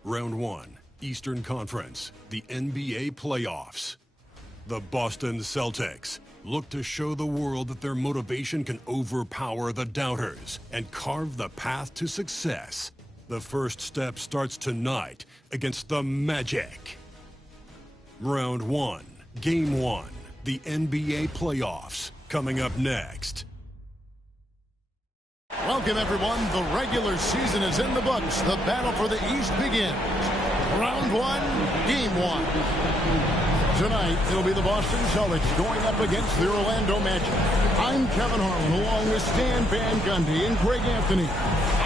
Round 1, Eastern Conference, the NBA playoffs. The Boston Celtics look to show the world that their motivation can overpower the doubters and carve the path to success. The first step starts tonight against the Magic. Round 1, Game 1, the NBA playoffs, coming up next. Welcome, everyone. The regular season is in the books. The battle for the East begins. Round 1, Game 1. Tonight, it'll be the Boston Celtics going up against the Orlando Magic. I'm Kevin Harlan, along with Stan Van Gundy and Greg Anthony.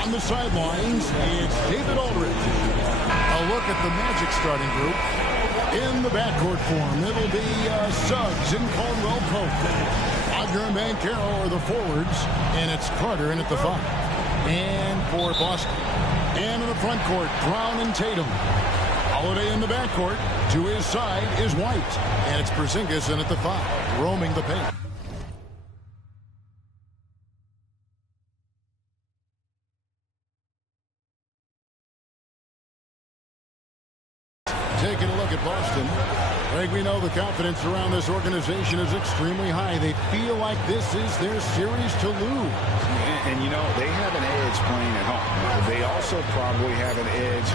On the sidelines, it's David Aldridge. A look at the Magic starting group. In the backcourt form, it'll be Suggs and Caldwell Pope. Wagner and Banchero are the forwards, and it's Carter in at the 5. And for Boston. And in the front court, Brown and Tatum. Holiday in the backcourt. To his side is White. And it's Porzingis in at the 5, roaming the paint. Taking a look at Boston. Greg, we know the confidence around this organization is extremely high. They feel like this is their series to lose. And you know, they have an edge playing at home. They also probably have an edge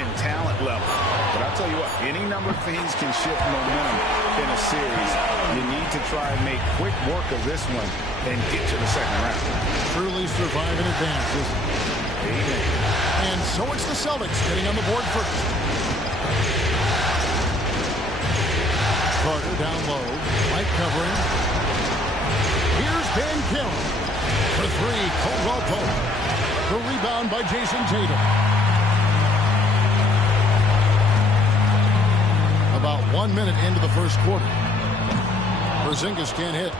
in talent level. But I'll tell you what, any number of things can shift momentum in a series. You need to try and make quick work of this one and get to the second round. Truly survive and advance, isn't it? Amen. And so it's the Celtics getting on the board first. Carter down low. White covering. Here's Banchero. For 3, Caldwell Pope. The rebound by Jason Tatum. About 1 minute into the first quarter. Porzingis can't hit.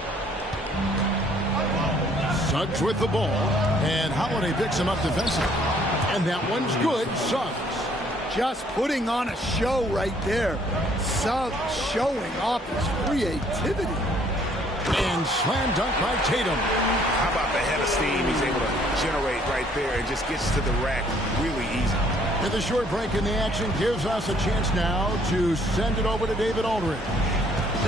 Suggs with the ball. And Holiday picks him up defensively. And that one's good. Suggs. Just putting on a show right there. Suggs showing off his creativity. And slam dunk by Tatum. How about the head of steam he's able to generate right there and just gets to the rack really easy. And the short break in the action gives us a chance now to send it over to David Aldridge.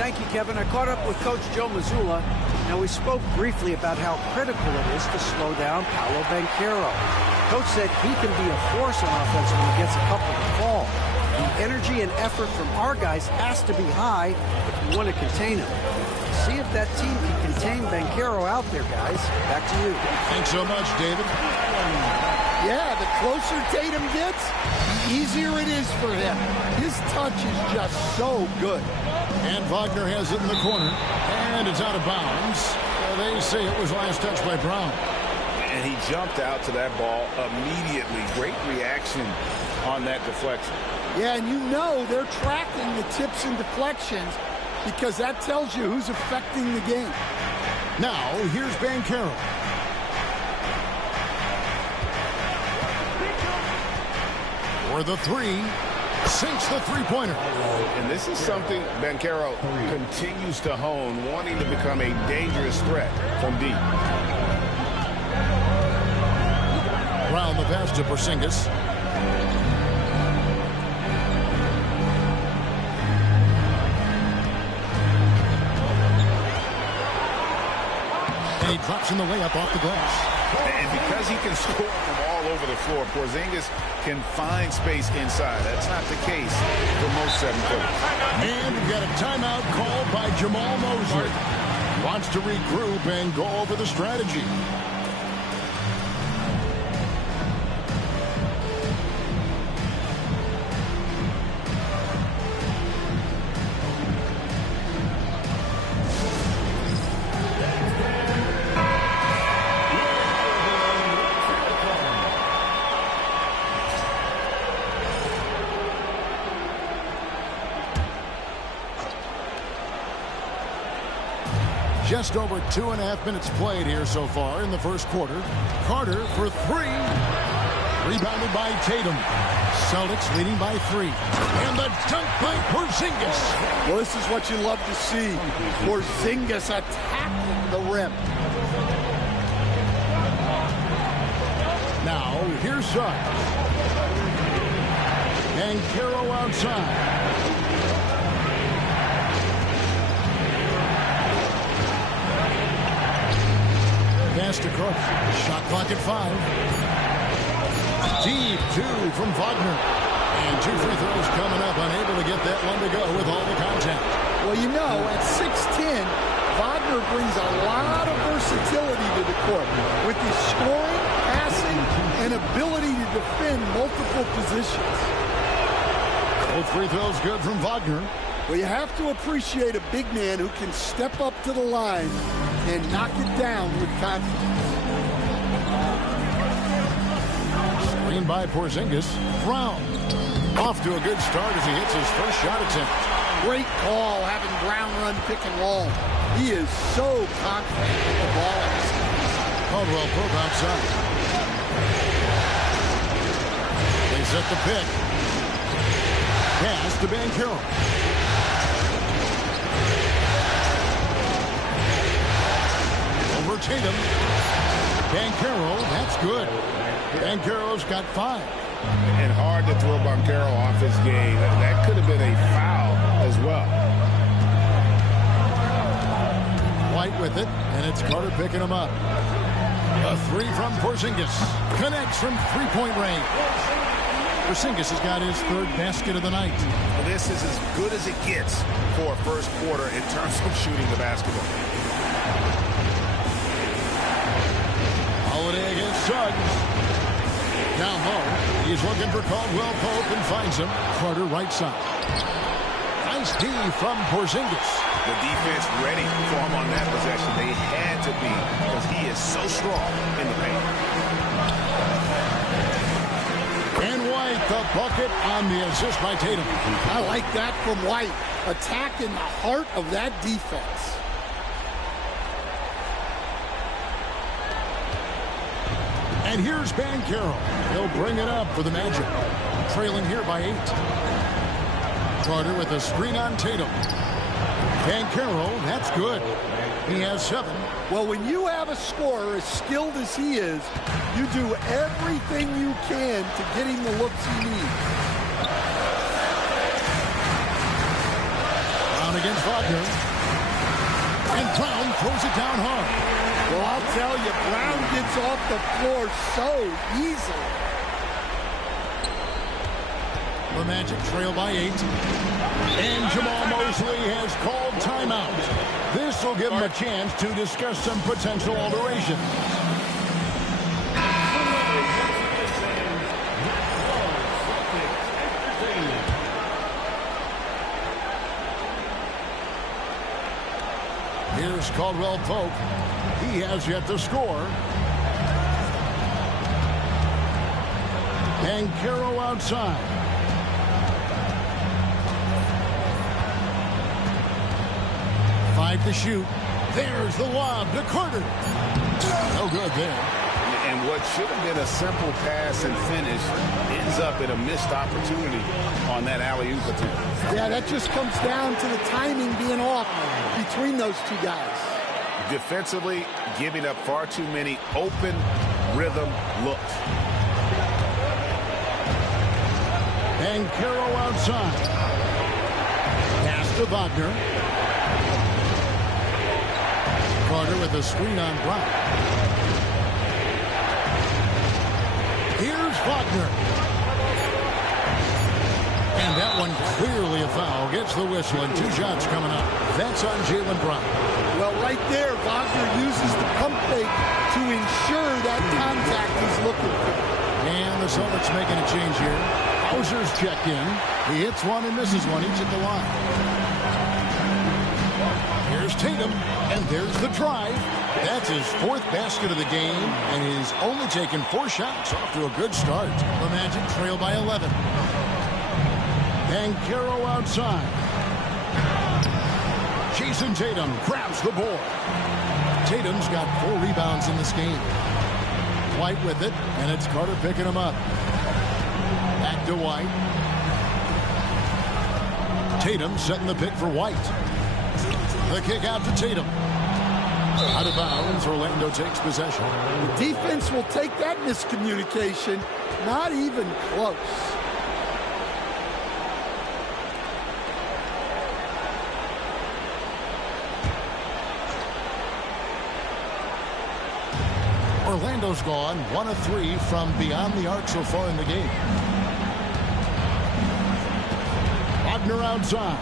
Thank you, Kevin. I caught up with Coach Joe Mazzulla. Now, we spoke briefly about how critical it is to slow down Paolo Banchero. Coach said he can be a force on offense when he gets a couple to fall. The energy and effort from our guys has to be high if we want to contain him. See if that team can contain Banchero out there, guys. Back to you. Thanks so much, David. Yeah, the closer Tatum gets, the easier it is for him. His touch is just so good. And Wagner has it in the corner. And it's out of bounds. They say it was last touched by Brown. And he jumped out to that ball immediately. Great reaction on that deflection. Yeah, and you know they're tracking the tips and deflections because that tells you who's affecting the game. Now, here's Banchero. For the 3, sinks the three-pointer. And this is something Banchero continues to hone, wanting to become a dangerous threat from deep. Round the pass to Porzingis. And he drops in the layup off the glass. And because he can score from all over the floor, Porzingis can find space inside. That's not the case for most 7-footers. And we've got a timeout called by Jamal Mosley. Wants to regroup and go over the strategy. Just over 2.5 minutes played here so far in the first quarter. Carter for 3. Rebounded by Tatum. Celtics leading by 3. And the dunk by Porzingis. Well, this is what you love to see. Porzingis attacking the rim. Now, here's Suggs. And Banchero outside. Pass to Cook. Shot clock at 5. Deep 2 from Wagner. And 2 free throws coming up. Unable to get that one to go with all the contact. Well, you know, at 6'10", Wagner brings a lot of versatility to the court with his scoring and ability to defend multiple positions. Both free throws good from Wagner. Well, you have to appreciate a big man who can step up to the line and knock it down with confidence. Screen by Porzingis. Brown off to a good start as he hits his first shot attempt. Great call having Brown run pick and roll. He is so confident with the ball in his hands. Caldwell Pope outside. They set the pick. Pass to Banchero. Over Tatum. Banchero, that's good. Banchero's got 5. And hard to throw Banchero off his game. That could have been a foul as well. White with it, and it's Carter picking him up. A 3 from Porzingis. Connects from three-point range. Porzingis has got his 3rd basket of the night. Well, this is as good as it gets for a first quarter in terms of shooting the basketball. Holiday against Suggs. Down low. He's looking for Caldwell Pope and finds him. Carter right side. Nice D from Porzingis. The defense ready for him on that possession. They had to be because he is so strong in the paint. And White, the bucket on the assist by Tatum. I like that from White. Attacking the heart of that defense. And here's Banchero. He'll bring it up for the Magic. Trailing here by 8. Carter with a screen on Tatum. Banchero, that's good. He has 7. Well, when you have a scorer as skilled as he is, you do everything you can to get him the looks he needs. Brown against Wagner. And Brown throws it down hard. Well, I'll tell you, Brown gets off the floor so easily. The Magic trail by 8. And Jamal Mosley has called timeout. This will give him a chance to discuss some potential alteration. Here's Caldwell Pope. He has yet to score. Banchero outside. Five to shoot. There's the lob to Carter. No good there. And what should have been a simple pass and finish ends up in a missed opportunity on that alley-oop attempt. Yeah, that just comes down to the timing being off between those two guys. Defensively, giving up far too many open rhythm looks. Banchero outside. Pass to Wagner. Carter with a screen on Brown. Here's Wagner. And that one clearly a foul. Gets the whistle and 2 shots coming up. That's on Jaylen Brown. Well, right there, Wagner uses the pump fake to ensure that contact he's looking for. And the Celtics making a change here. Hauser's checked in. He hits one and misses one each at the line. Here's Tatum, and there's the drive. That's his 4th basket of the game, and he's only taken 4 shots. Off to a good start. The Magic trail by 11. Banchero outside. Jason Tatum grabs the board. Tatum's got 4 rebounds in this game. White with it, and it's Carter picking him up. Back to White. Tatum setting the pick for White. The kick out to Tatum. Out of bounds, Orlando takes possession. The defense will take that miscommunication. Not even close. Orlando's gone 1 of 3 from beyond the arc so far in the game. Wagner outside.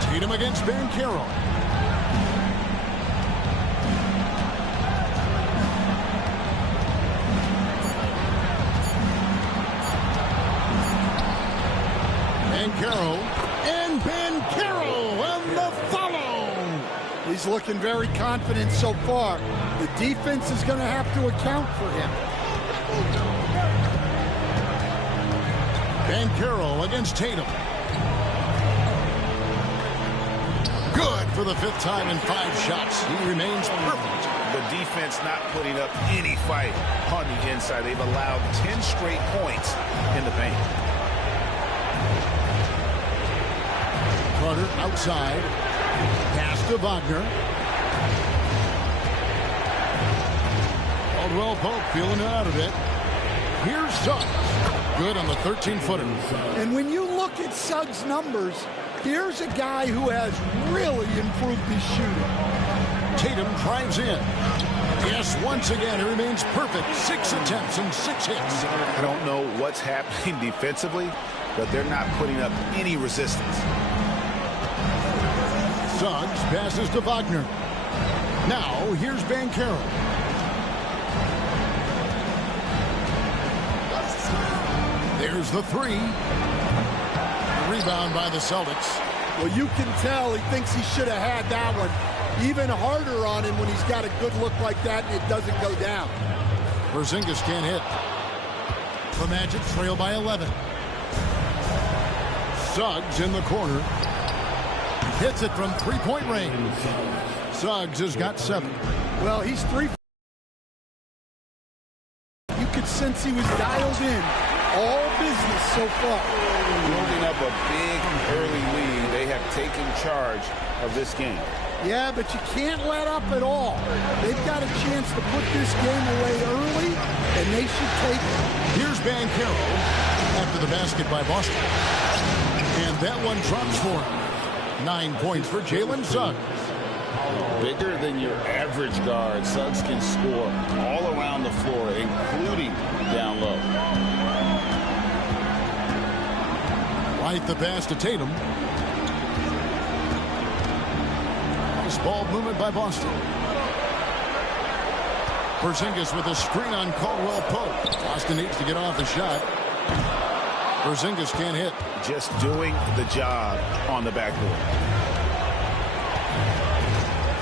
Tatum against Banchero. Banchero. And Banchero on the follow. He's looking very confident so far. The defense is going to have to account for him. Banchero against Tatum. Good for the 5th time in 5 shots. He remains perfect. The defense not putting up any fight on the inside. They've allowed 10 straight points in the paint. Carter outside. Pass to Wagner. Caldwell Pope feeling it out of it. Here's Suggs. Good on the 13-footer. And when you look at Suggs' numbers, here's a guy who has really improved his shooting. Tatum drives in. Yes, once again, he remains perfect. 6 attempts and 6 hits. I don't know what's happening defensively, but they're not putting up any resistance. Suggs passes to Wagner. Now, here's Banchero. There's the 3. Rebound by the Celtics. Well, you can tell he thinks he should have had that one. Even harder on him when he's got a good look like that and it doesn't go down. Porzingis can't hit. The Magic trail by 11. Suggs in the corner. Hits it from 3-point range. Suggs has got 7. Well, he's 3. You could sense he was dialed in. All business so far. Building up a big early lead. They have taken charge of this game. Yeah, but you can't let up at all. They've got a chance to put this game away early, and they should take it. Here's Banchero after the basket by Boston. And that one drops for him. 9 points for Jalen Suggs. Bigger than your average guard, Suggs can score all around the floor, including down low. Right the pass to Tatum. Nice ball movement by Boston. Porzingis with a screen on Caldwell Pope. Boston needs to get off the shot. Porzingis can't hit. Just doing the job on the backboard.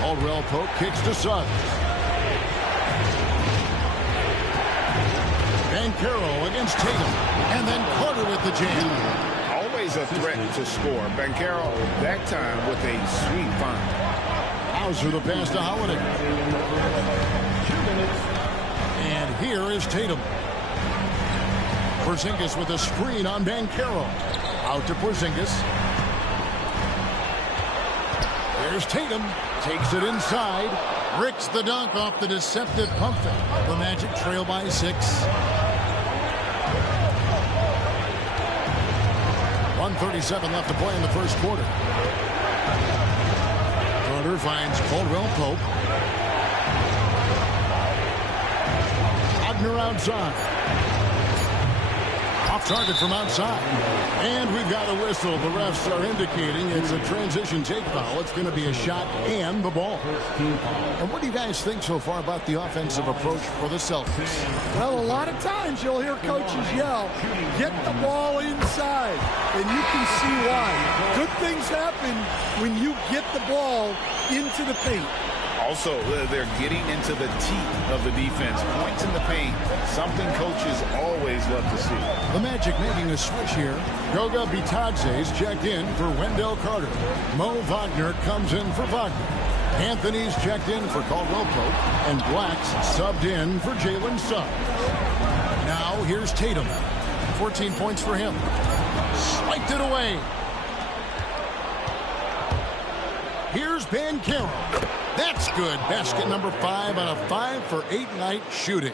Caldwell Pope kicks to Suggs. Banchero against Tatum. And then Carter with the jam. Always a threat to score. Banchero that time with a sweet find. Hauser the pass to Holiday. And here is Tatum. Porzingis with a screen on Banchero. Out to Porzingis. There's Tatum. Takes it inside. Ricks the dunk off the deceptive pump fake. The Magic trail by 6. 1:37 left to play in the first quarter. Carter finds Caldwell Pope. Wagner outside. Off target from outside. And we've got a whistle. The refs are indicating it's a transition take foul. It's going to be a shot and the ball. And what do you guys think so far about the offensive approach for the Celtics? Well, a lot of times you'll hear coaches yell, get the ball inside. And you can see why. Good things happen when you get the ball into the paint. Also, they're getting into the teeth of the defense. Points in the paint, something coaches always love to see. The Magic making a switch here. Goga Bitadze's checked in for Wendell Carter. Mo Wagner comes in for Wagner. Anthony's checked in for Caldwell Pope. And Black's subbed in for Jalen Suggs. Now here's Tatum. 14 points for him. Swiped it away. Here's Banchero. That's good. Basket number 5 on a 5 for 8 night shooting.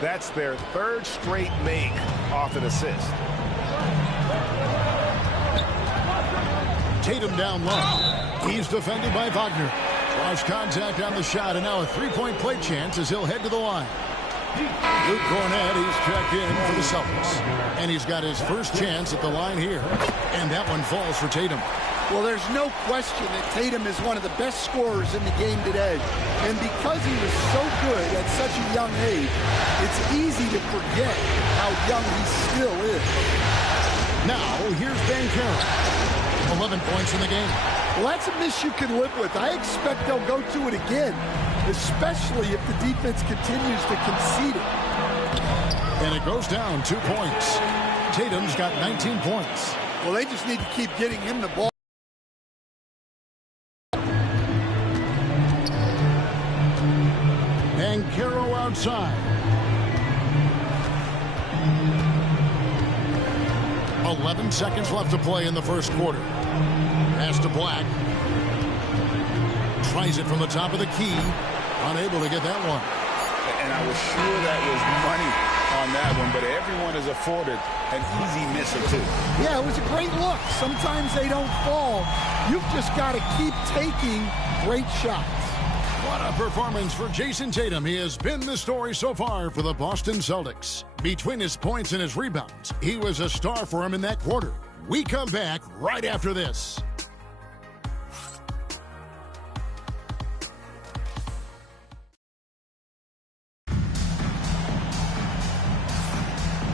That's their 3rd straight make off an assist. Tatum down low. He's defended by Wagner. Cross contact on the shot, and now a 3-point play chance as he'll head to the line. Luke Cornett, he's checked in for the Celtics. And he's got his first chance at the line here. And that one falls for Tatum. Well, there's no question that Tatum is one of the best scorers in the game today. And because he was so good at such a young age, it's easy to forget how young he still is. Now, here's Banchero. 11 points in the game. Well, that's a miss you can live with. I expect they'll go to it again, especially if the defense continues to concede it. And it goes down 2 points. Tatum's got 19 points. Well, they just need to keep getting him the ball. Banchero outside. 11 seconds left to play in the first quarter. Pass to Black. Tries it from the top of the key. Unable to get that one. And I was sure that was money on that one, but everyone is afforded an easy miss or two. Yeah, it was a great look. Sometimes they don't fall. You've just got to keep taking great shots. What a performance for Jason Tatum. He has been the story so far for the Boston Celtics. Between his points and his rebounds, he was a star for him in that quarter. We come back right after this.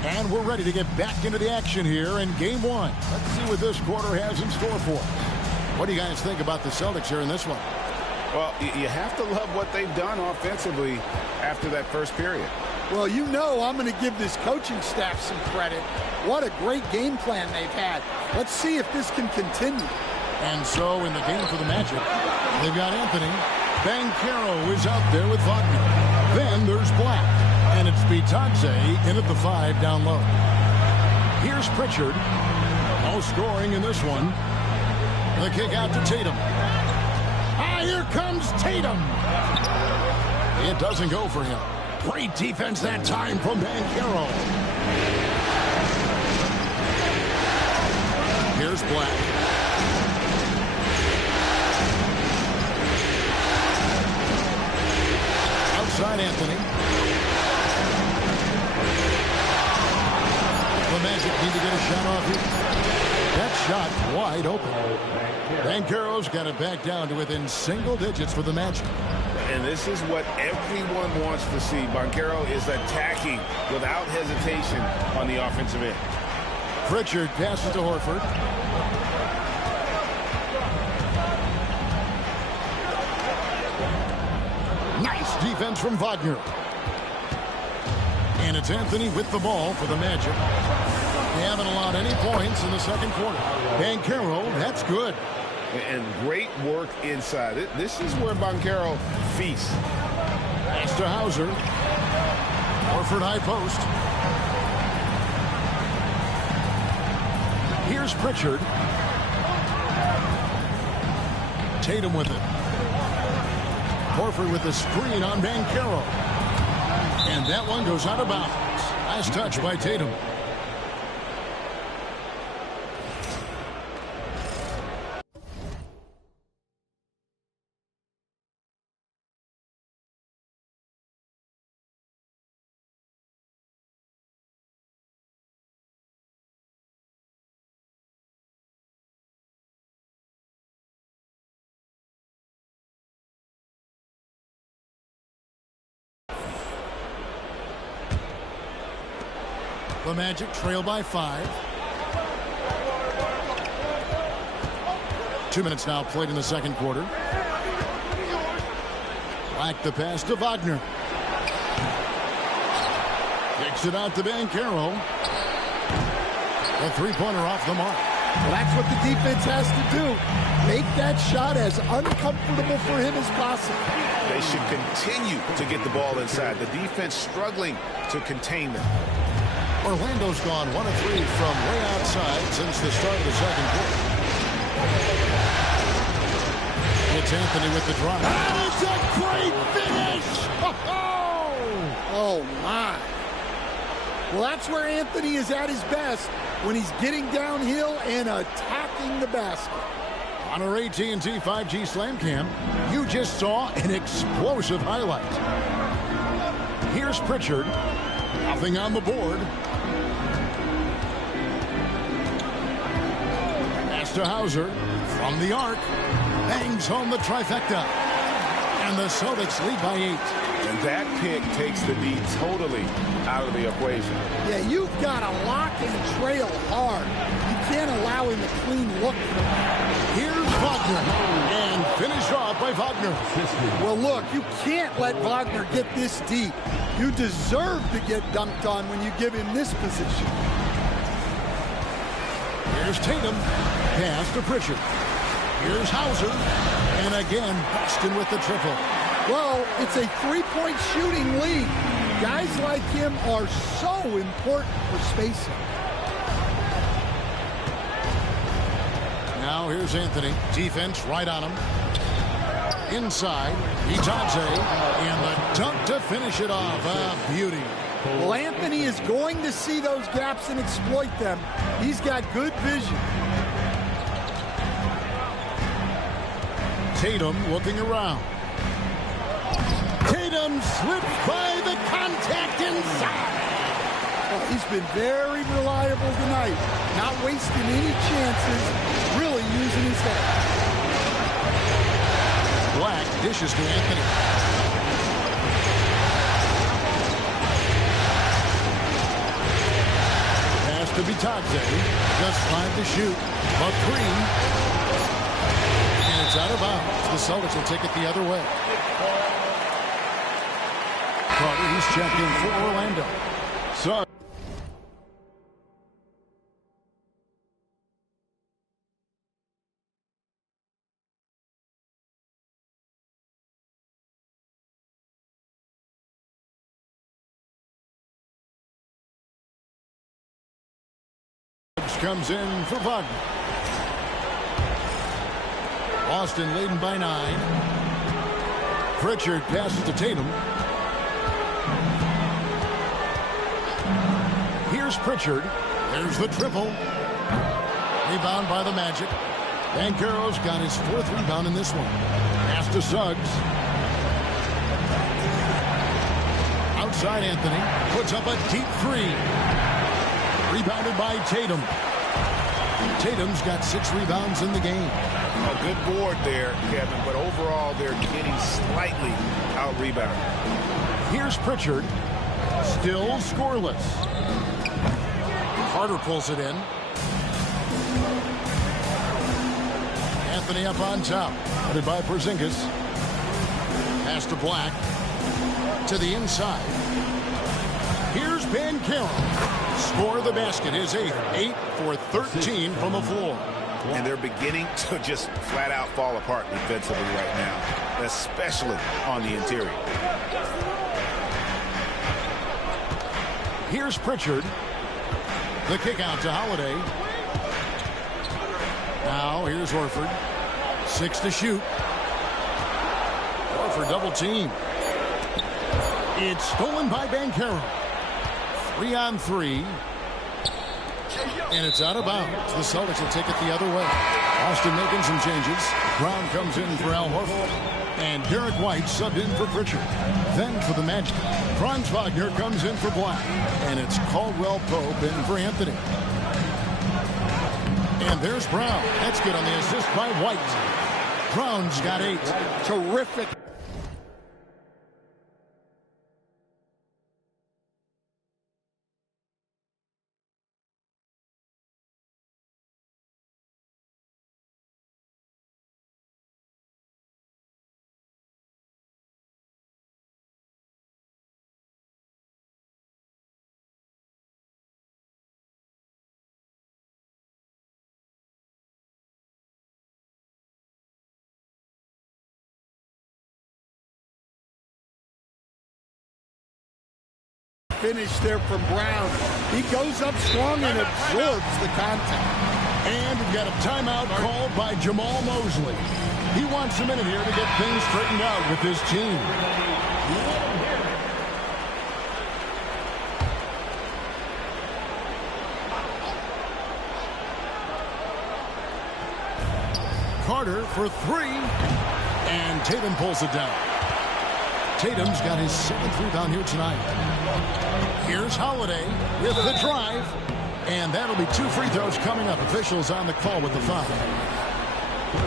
And we're ready to get back into the action here in Game 1. Let's see what this quarter has in store for us. What do you guys think about the Celtics here in this one? Well, you have to love what they've done offensively after that first period. Well, you know I'm going to give this coaching staff some credit. What a great game plan they've had. Let's see if this can continue. And so in the game for the Magic, they've got Anthony. Banchero is out there with Wagner. Then there's Black. And it's Bitadze in at the 5 down low. Here's Pritchard. No scoring in this one. The kick out to Tatum. Here comes Tatum. It doesn't go for him. Great defense that time from Banchero. Here's Black. Outside Anthony. The Magic need to get a shot off here. That shot wide open. Banchero's got it back down to within single digits for the Magic. And this is what everyone wants to see. Banchero is attacking without hesitation on the offensive end. Pritchard passes to Horford. Nice defense from Wagner. And it's Anthony with the ball for the Magic. They haven't allowed any points in the second quarter. Banchero, that's good. And great work inside. This is where Banchero feasts. Pass to Hauser. Horford high post. Here's Pritchard. Tatum with it. Horford with the screen on Banchero. And that one goes out of bounds. Nice touch by Tatum. The Magic trail by 5. 2 minutes now played in the second quarter. Black the pass to Wagner. Kicks it out to Banchero. The three-pointer off the mark. Well, that's what the defense has to do. Make that shot as uncomfortable for him as possible. They should continue to get the ball inside. The defense struggling to contain them. Orlando's gone 1 of 3 from way outside since the start of the second quarter. It's Anthony with the drive. And it's a great finish! Oh, my. Well, that's where Anthony is at his best, when he's getting downhill and attacking the basket. On our AT&T 5G Slam Cam, you just saw an explosive highlight. Here's Pritchard. Nothing on the board. Pass to Hauser from the arc. Bangs home the trifecta. And the Celtics lead by 8. And that pick takes the D totally out of the equation. Yeah, you've got to lock and trail hard. You can't allow him a clean look. Here's Wagner. And finished off by Wagner. Well, look, you can't let Wagner get this deep. You deserve to get dunked on when you give him this position. Here's Tatum. Pass to Pritchard. Here's Hauser. And again, Boston with the triple. Well, it's a three-point shooting lead. Guys like him are so important for spacing. Now here's Anthony. Defense right on him. Inside, Itaje. And the dunk to finish it off. Beauty. Well, Anthony is going to see those gaps and exploit them. He's got good vision. Tatum looking around. Tatum slips by the contact inside. Well, he's been very reliable tonight. Not wasting any chances. Really using his head. Black dishes to Anthony. Pass to Bitadze. Just 5 to shoot. A 3. And it's out of bounds. The Celtics will take it the other way. Carter, he's checked in for Orlando. So comes in for Wagner. Boston leading by 9. Pritchard passes to Tatum. Here's Pritchard. There's the triple. Rebound by the Magic. Banchero's got his 4th rebound in this one. Pass to Suggs. Outside Anthony. Puts up a deep 3. Rebounded by Tatum. Tatum's got 6 rebounds in the game. A good board there, Kevin, but overall they're getting slightly out-rebounded. Here's Pritchard. Still scoreless. Carter pulls it in. Anthony up on top. Headed by Porzingis. Pass to Black. To the inside. Here's Banchero. Score the basket. His 8th. 8 for 13 from the floor. And they're beginning to just flat out fall apart defensively right now, especially on the interior. Here's Pritchard. The kick out to Holiday. Now here's Horford. 6 to shoot. Horford double team. It's stolen by Banchero. 3 on 3. And it's out of bounds. The Celtics will take it the other way. Austin making some changes. Brown comes in for Al Horford. And Derek White subbed in for Pritchard. Then for the Magic, Franz Wagner comes in for Black. And it's Caldwell Pope in for Anthony. And there's Brown. That's good on the assist by White. Brown's got 8. Terrific. Finish there from Brown. He goes up strong and absorbs the contact. And we've got a timeout called by Jamal Mosley. He wants a minute here to get things straightened out with his team. Carter for 3. And Tatum pulls it down. Tatum's got his 7th rebound here tonight. Here's Holiday with the drive. And that'll be 2 free throws coming up. Officials on the call with the foul.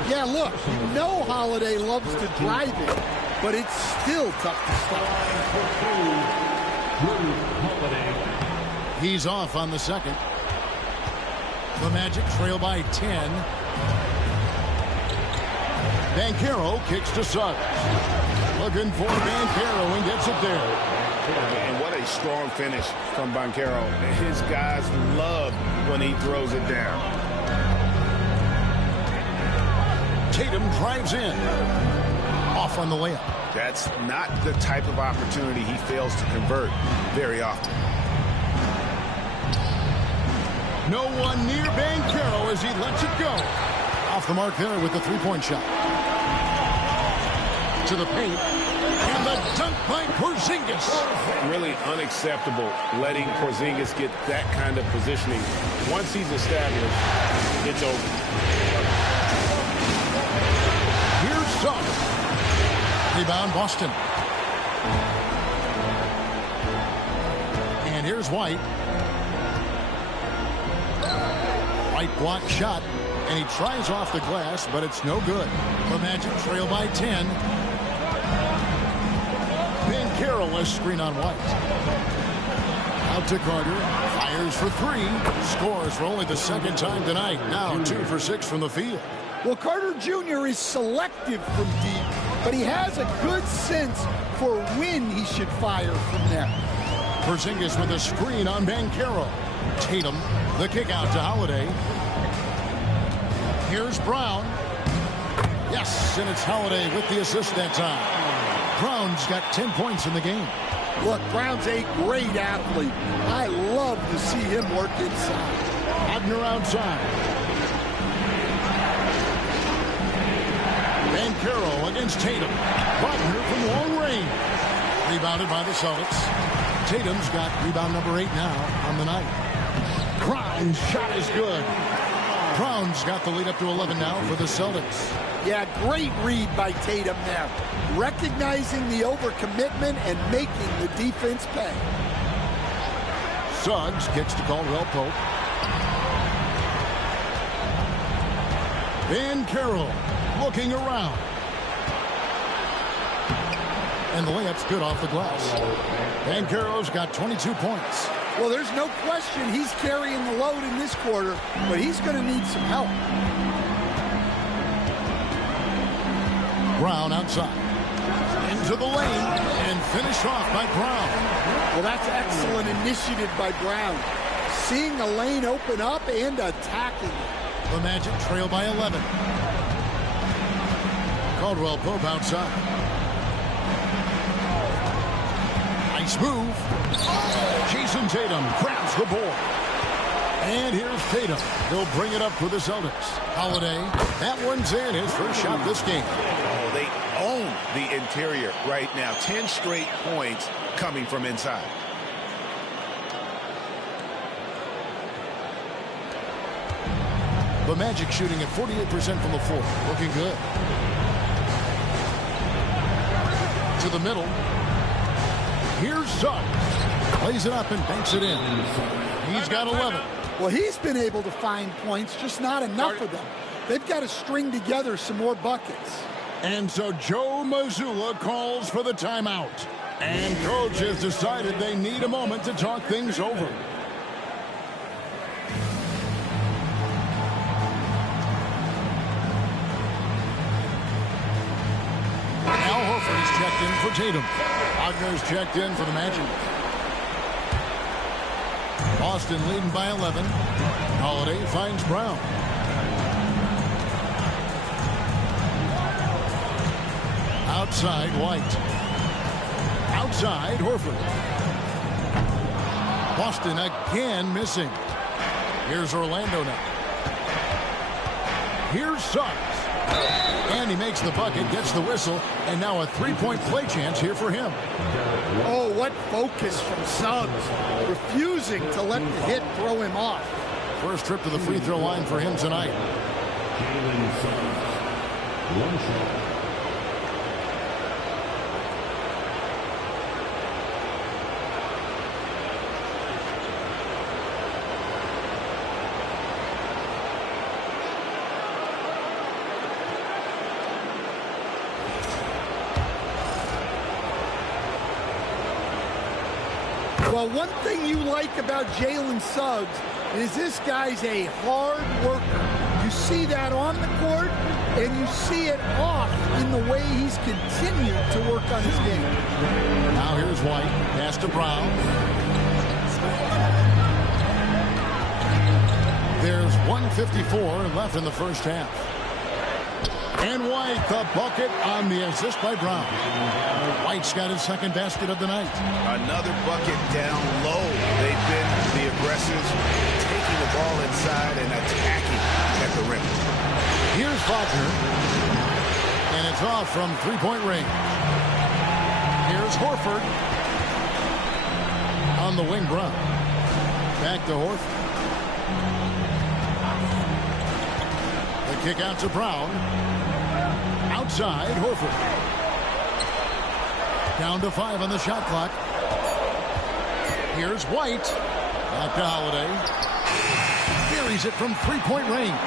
Yeah, look, you know Holiday loves to drive it. but it's still tough to stop. He's off on the second. The Magic trail by 10. Banchero kicks to Suggs. Looking for Banchero and gets it there. And what a strong finish from Banchero. His guys love when he throws it down. Tatum drives in. Off on the layup. That's not the type of opportunity he fails to convert very often. No one near Banchero as he lets it go. Off the mark there with the three-point shot. To the paint. And the dunk by Porzingis. Really unacceptable letting Porzingis get that kind of positioning. Once he's established, it's over. Here's Suggs. Rebound Boston. And here's White. White block shot, and he tries off the glass, but it's no good. The Magic trail by 10. Banchero a screen on White. Out to Carter, fires for three, scores for only the second time tonight. Now 2 for 6 from the field. Well, Carter Jr. is selective from deep, but he has a good sense for when he should fire from there. Porzingis with a screen on Banchero. Tatum, the kick out to Holiday. Here's Brown. Yes, and it's Holiday with the assist that time. Brown's got 10 points in the game. Look, Brown's a great athlete. I love to see him work inside. Wagner outside. Banchero against Tatum. Wagner from long range. Rebounded by the Celtics. Tatum's got rebound number 8 now on the night. Brown's shot is good. Brown's got the lead up to 11 now for the Celtics. Yeah, great read by Tatum there. Recognizing the overcommitment and making the defense pay. Suggs kicks to Caldwell Pope. Banchero looking around. And the layup's good off the glass. Banchero's got 22 points. Well, there's no question he's carrying the load in this quarter, but he's going to need some help. Brown outside. Into the lane and finished off by Brown. Well, that's excellent initiative by Brown. Seeing the lane open up and attacking it. The Magic trail by 11. Caldwell Pope outside. Nice move. Jason Tatum grabs the board. And here's Tatum. He'll bring it up for the Celtics. Holiday, that one's in. His first shot this game. Oh, they own the interior right now. 10 straight points coming from inside. The Magic shooting at 48% from the floor. Looking good. To the middle. Here's Suggs. Plays it up and banks it in. He's got 11. Well, he's been able to find points, just not enough of them. They've got to string together some more buckets. And so Joe Mazzulla calls for the timeout. And coach has decided they need a moment to talk things over. Al Horford's checked in for Tatum. Wagner's checked in for the Magic. Boston leading by 11. Holiday finds Brown. Outside, White. Outside, Horford. Boston again missing. Here's Orlando now. Here's Suggs. And he makes the bucket, gets the whistle, and now a three-point play chance here for him. Oh, what focus from Suggs. Refusing to let the hit throw him off. First trip to the free throw line for him tonight. One shot. Well, one thing you like about Jalen Suggs is this guy's a hard worker. You see that on the court, and you see it off in the way he's continued to work on his game. Now here's White. Pass to Brown. There's 1:54 left in the first half. And White, the bucket on the assist by Brown. White's got his second basket of the night. Another bucket down low. They've been the aggressors, taking the ball inside and attacking at the rim. Here's Wagner. And it's off from three-point range. Here's Horford. On the wing, Brown. Back to Horford. The kick out to Brown. Outside, Horford. Down to 5 on the shot clock. Here's White. Back to Holiday. Buries it from three-point range.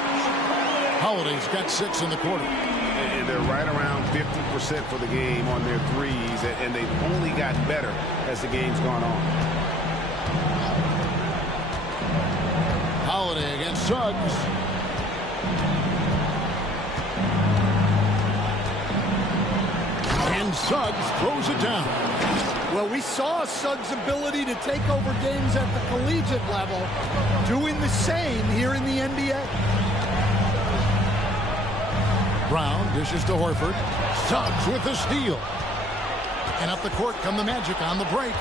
Holiday's got 6 in the quarter. And they're right around 50% for the game on their threes, and they've only gotten better as the game's gone on. Holiday against Suggs. And Suggs throws it down. Well, we saw Suggs' ability to take over games at the collegiate level, doing the same here in the NBA. Brown dishes to Horford. Suggs with the steal. And up the court come the Magic on the break.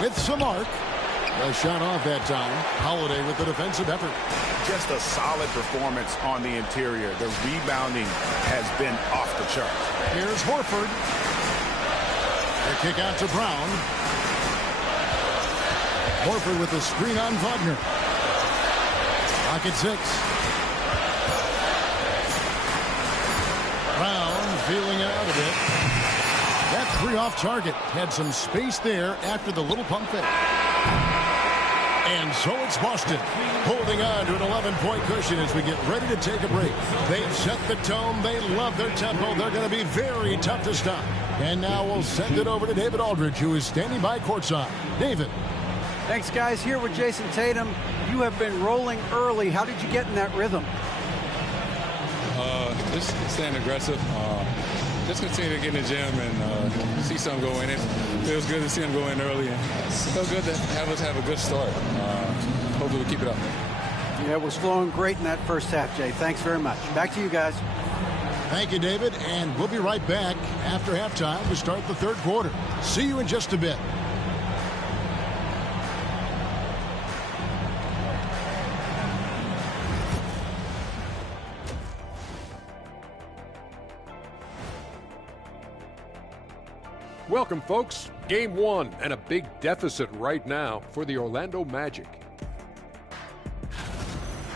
With some arc. A shot off that time. Holiday with the defensive effort. Just a solid performance on the interior. The rebounding has been off the charts. Here's Horford. The kick out to Brown. Horford with the screen on Wagner. Pocket 6. Brown feeling it out a bit. That three off target. Had some space there after the little pump fake. And so it's Boston holding on to an 11-point cushion as we get ready to take a break. They've set the tone. They love their tempo. They're going to be very tough to stop. And now we'll send it over to David Aldridge, who is standing by courtside. David. Thanks, guys. Here with Jason Tatum. You have been rolling early. How did you get in that rhythm? Just staying aggressive. Just continue to get in the gym and see something go in it. Feels good to see them go in early. And it feels good to have us have a good start. Hopefully we keep it up. Yeah, it was flowing great in that first half, Jay. Thanks very much. Back to you guys. Thank you, David. And we'll be right back after halftime to start the third quarter. See you in just a bit. Welcome, folks. Game 1 and a big deficit right now for the Orlando Magic.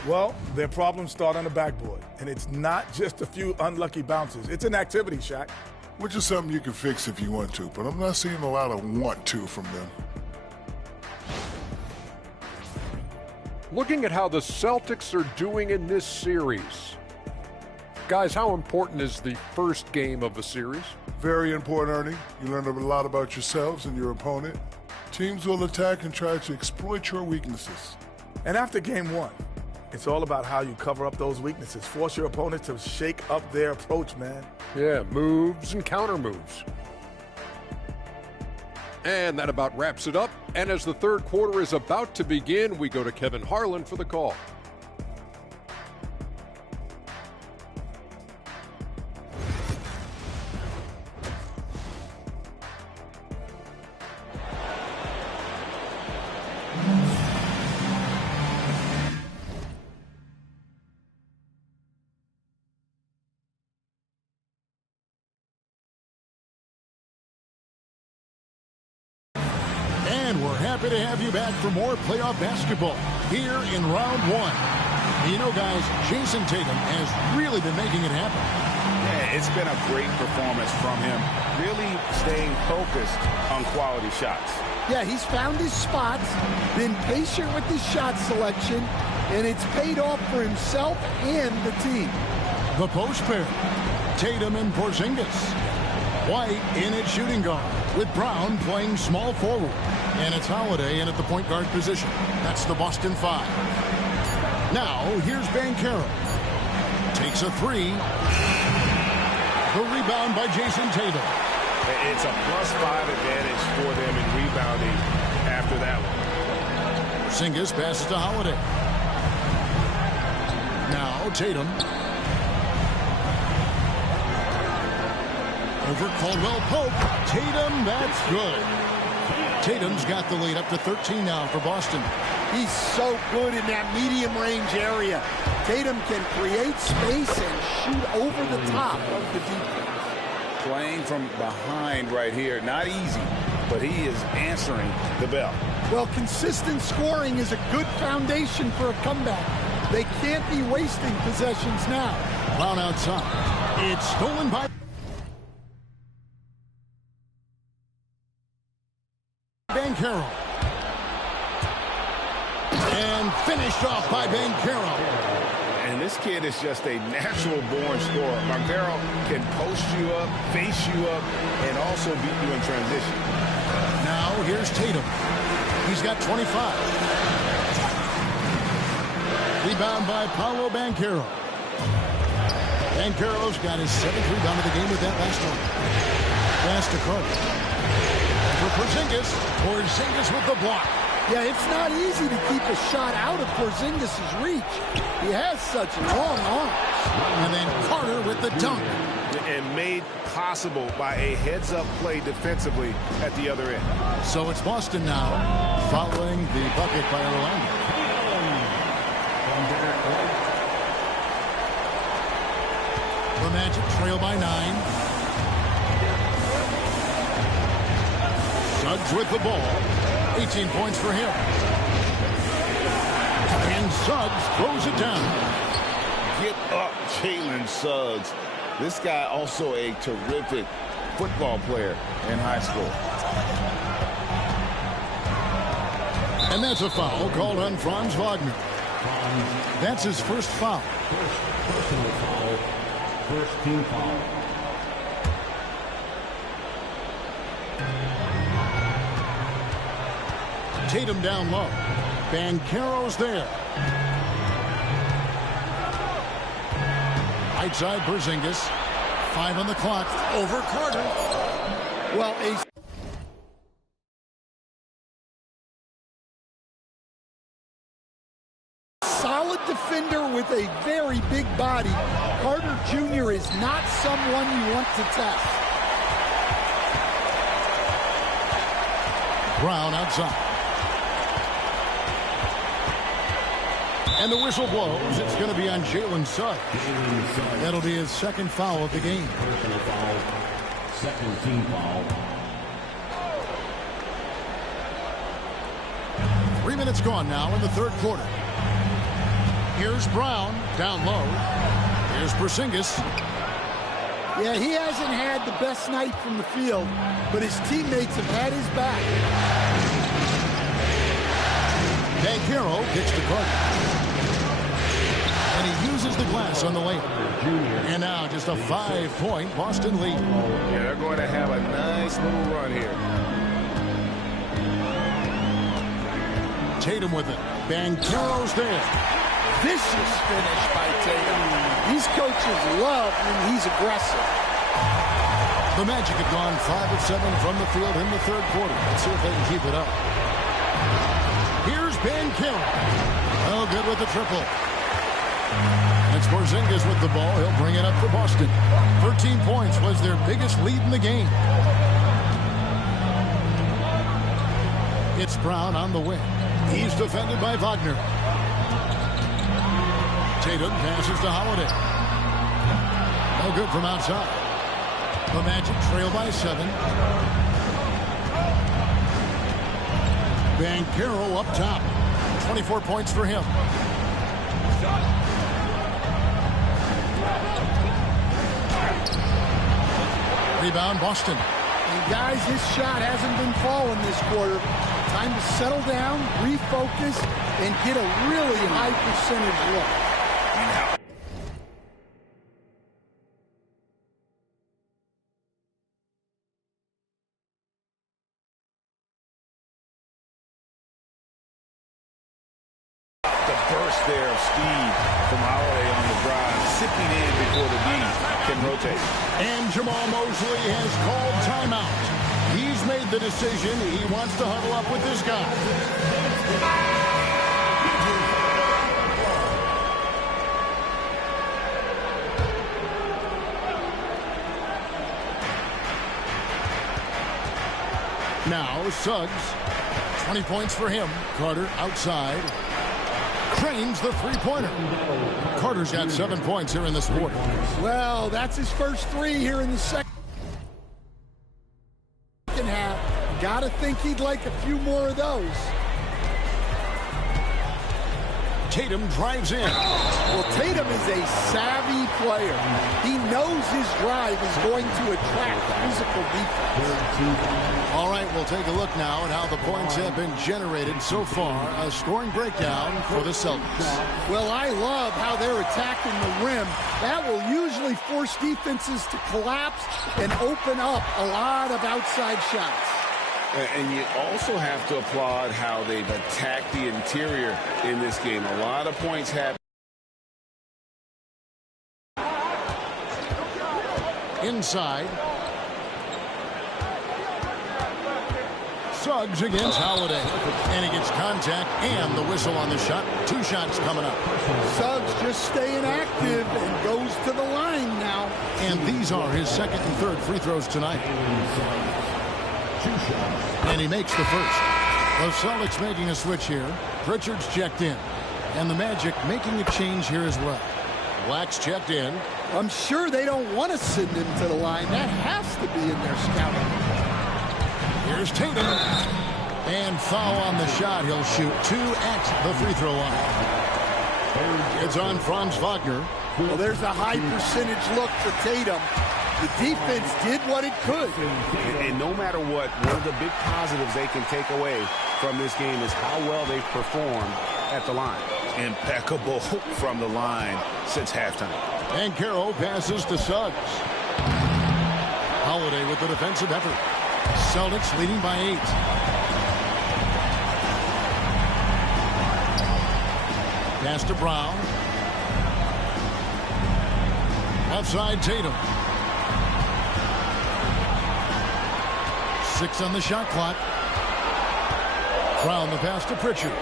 Well, their problems start on the backboard, and it's not just a few unlucky bounces. It's an activity, Shaq. Which is something you can fix if you want to, but I'm not seeing a lot of want to from them. Looking at how the Celtics are doing in this series. Guys, how important is the first game of the series? Very important, Ernie. You learn a lot about yourselves and your opponent. Teams will attack and try to exploit your weaknesses. And after game 1, it's all about how you cover up those weaknesses. Force your opponent to shake up their approach, man. Yeah, moves and counter moves. And that about wraps it up. And as the third quarter is about to begin, we go to Kevin Harlan for the call. Happy to have you back for more playoff basketball here in round 1. You know, guys, Jason Tatum has really been making it happen. Yeah, it's been a great performance from him, really staying focused on quality shots. Yeah, he's found his spots, been patient with his shot selection, and it's paid off for himself and the team. The post pair, Tatum and Porzingis. White in at shooting guard, with Brown playing small forward. And it's Holiday in at the point guard position. That's the Boston 5. Now, here's Banchero. Takes a three. The rebound by Jason Tatum. It's a +5 advantage for them in rebounding after that one. Porzingis passes to Holiday. Now Tatum. Over Caldwell Pope. Tatum, that's good. Tatum's got the lead up to 13 now for Boston. He's so good in that medium range area. Tatum can create space and shoot over the top of the defense. Playing from behind right here. Not easy, but he is answering the bell. Well, consistent scoring is a good foundation for a comeback. They can't be wasting possessions now. Brown outside. It's stolen by Banchero. And finished off by Banchero. And this kid is just a natural-born scorer. Banchero can post you up, face you up, and also beat you in transition. Now here's Tatum. He's got 25. Rebound by Paolo Banchero. Banchero's got his 7th rebound of the game with that last one. Pass to Carter. For Porzingis. Porzingis with the block. Yeah, it's not easy to keep a shot out of Porzingis' reach. He has such long arms. And then Carter with the dunk. And made possible by a heads-up play defensively at the other end. So it's Boston now, following the bucket by Orlando. The Magic trail by 9. Suggs with the ball. 18 points for him. And Suggs throws it down. Get up, Jalen Suggs. This guy also a terrific football player in high school. And that's a foul called on Franz Wagner. That's his first foul. Personal foul. First team foul. Tatum down low. Banchero's there. Right side Porzingis. 5 on the clock. Over Carter. Well, a solid defender with a very big body. Carter Jr. is not someone you want to test. Brown outside. And the whistle blows. It's going to be on Jalen Suggs. That'll be his 2nd foul of the game. Personal foul. Second team foul. 3 minutes gone now in the 3rd quarter. Here's Brown down low. Here's Porzingis. Yeah, he hasn't had the best night from the field, but his teammates have had his back. Banchero kicks to Carter. And he uses the glass on the layup. And now just a 5-point Boston lead. Yeah, they're going to have a nice little run here. Tatum with it. Banchero's there. Vicious finish by Tatum. These coaches love when he's aggressive. The Magic have gone 5 of 7 from the field in the 3rd quarter. Let's see if they can keep it up. Here's Banchero. Oh, good with the triple. It's Porzingis with the ball. He'll bring it up for Boston. 13 points was their biggest lead in the game. It's Brown on the wing. He's defended by Wagner. Tatum passes to Holiday. No good from outside. The Magic trail by 7. Banchero up top. 24 points for him. Rebound Boston. And guys, his shot hasn't been falling this quarter. Time to settle down, refocus, and get a really high percentage look. burst there of speed from Holiday on the drive, sipping in before the D can rotate. And Jamal Mosley has called timeout. He's made the decision. He wants to huddle up with this guy. Now Suggs, 20 points for him. Carter outside. Cranes the three-pointer. Carter's got 7 points here in this quarter. Well, that's his first 3 here in the second half. Gotta think he'd like a few more of those. Tatum drives in. Well, Tatum is a savvy player. He knows his drive is going to attract physical defense. All right, we'll take a look now at how the points have been generated so far. A scoring breakdown for the Celtics. Well, I love how they're attacking the rim. That will usually force defenses to collapse and open up a lot of outside shots. And you also have to applaud how they've attacked the interior in this game. A lot of points happen. Inside. Suggs against Holiday. And he gets contact and the whistle on the shot. 2 shots coming up. Suggs just staying active and goes to the line now. And these are his second and third free throws tonight. And he makes the first. The Celtics making a switch here. Pritchard's checked in. And the Magic making a change here as well. Black's checked in. I'm sure they don't want to send him to the line. That has to be in their scouting. Here's Tatum. And foul on the shot. He'll shoot 2 at the free throw line. It's on Franz Wagner. Well, there's a high percentage look for Tatum. The defense did what it could. And no matter what, one of the big positives they can take away from this game is how well they've performed at the line. Impeccable from the line since halftime. And Banchero passes to Suggs. Holiday with the defensive effort. Celtics leading by 8. Pass to Brown. Outside Tatum. 6 on the shot clock. Brown the pass to Pritchard.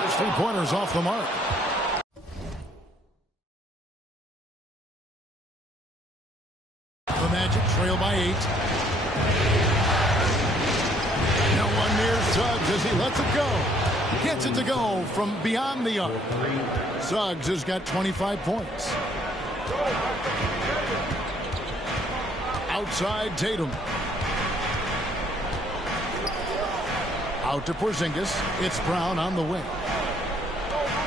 There's 3-pointers off the mark. The Magic trail by 8. No one near Suggs as he lets it go. Gets it to go from beyond the arc. Suggs has got 25 points. Outside Tatum. Out to Porzingis. It's Brown on the wing.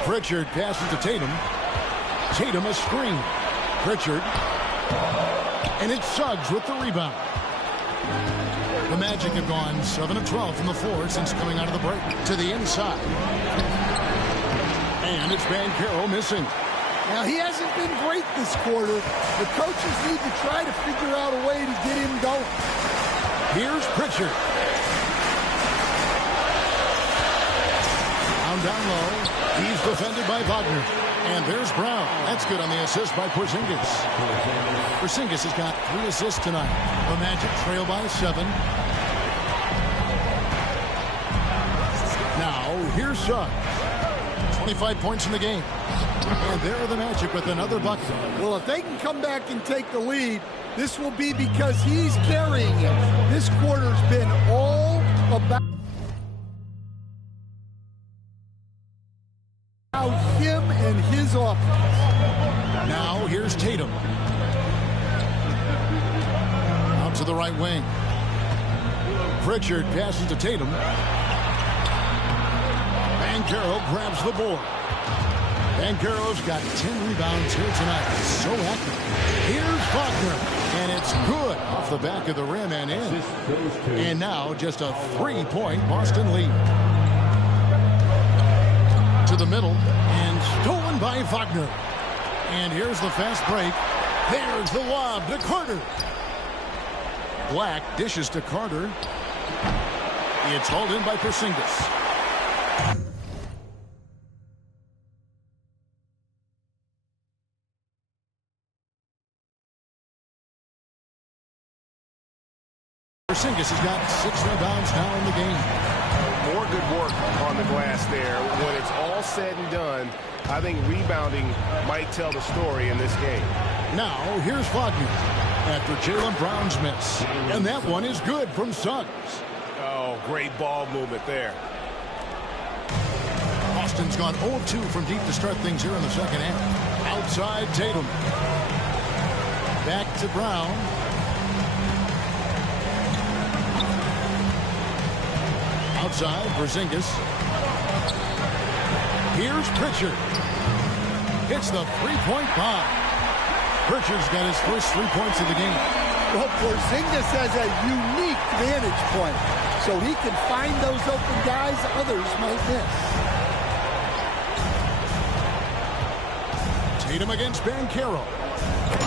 Pritchard passes to Tatum. Tatum a screen. Pritchard. And it's Suggs with the rebound. The Magic have gone 7 of 12 from the floor since coming out of the break. To the inside. And it's Banchero missing. Now, he hasn't been great this quarter. The coaches need to try to figure out a way to get him going. Here's Pritchard. Down low. He's defended by Wagner. And there's Brown. That's good on the assist by Porzingis. Porzingis has got 3 assists tonight. The Magic trail by 7. Now, here's Suggs. 25 points in the game. And there are the Magic with another bucket. Well, if they can come back and take the lead, this will be because he's carrying it. This quarter's been all about him and his offense. Now here's Tatum. Out to the right wing. Pritchard passes to Tatum. Banchero grabs the board. Banchero's got 10 rebounds here tonight. So active. Here's Wagner. And it's good off the back of the rim and in. And now just a 3-point Boston lead. To the middle and stolen by Wagner. And here's the fast break. There's the lob to Carter. Black dishes to Carter. It's hauled in by Porzingis. Porzingis has got 6 rebounds now in the game. More good work on the glass there. When it's all said and done, I think rebounding might tell the story in this game. Now, here's Wagner after Jaylen Brown's miss. And that one is good from Suggs. Oh, great ball movement there. Austin's gone 0-2 from deep to start things here in the second half. Outside Tatum. Back to Brown. Outside Porzingis. Here's Pritchard. Hits the three-point bomb. Pritchard's got his first 3 points of the game. Well, Porzingis has a unique vantage point, so he can find those open guys others might miss. Tatum against Banchero.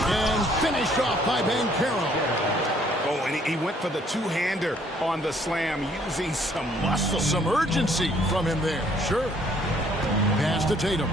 And finished off by Banchero. Oh, and he went for the two-hander on the slam using some muscle. Some urgency from him there, sure. Pass to Tatum.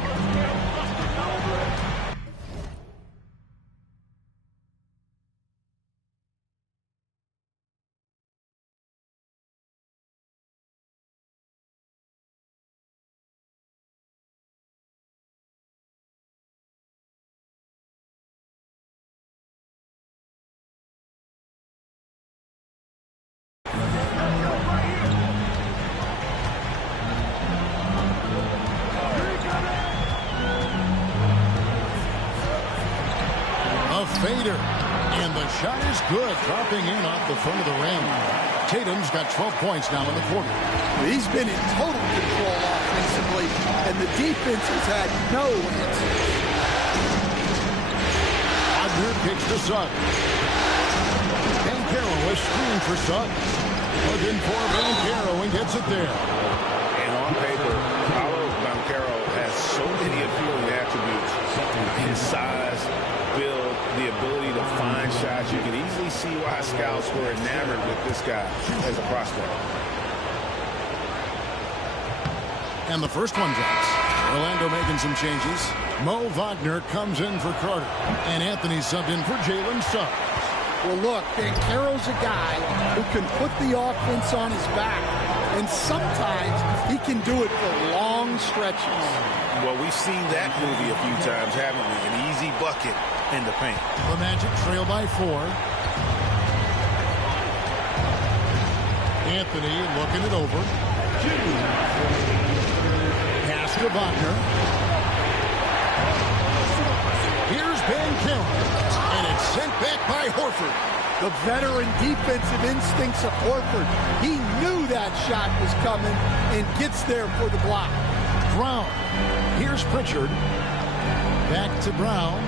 Fader, and the shot is good, dropping in off the front of the rim. Tatum's got 12 points now in the quarter. He's been in total control offensively, and the defense has had no answer. Wagner kicks to Suggs. Banchero is screened for Suggs. Looking for Banchero and gets it there. And on paper, Paolo Banchero has so many appealing attributes. His size, build, the ability to find shots. You can easily see why scouts were enamored with this guy as a prospect. And the first one drops. Orlando making some changes. Mo Wagner comes in for Carter. And Anthony subbed in for Jalen Suggs. Well, look, Banchero's a guy who can put the offense on his back. And sometimes he can do it for long stretches. Well, we've seen that movie a few times, haven't we? An easy bucket in the paint. The Magic trail by 4. Anthony looking it over. Pass to Wagner. Here's Banchero. And it's sent back by Horford. The veteran defensive instincts of Horford. He knew that shot was coming and gets there for the block. Brown. Here's Pritchard. Back to Brown.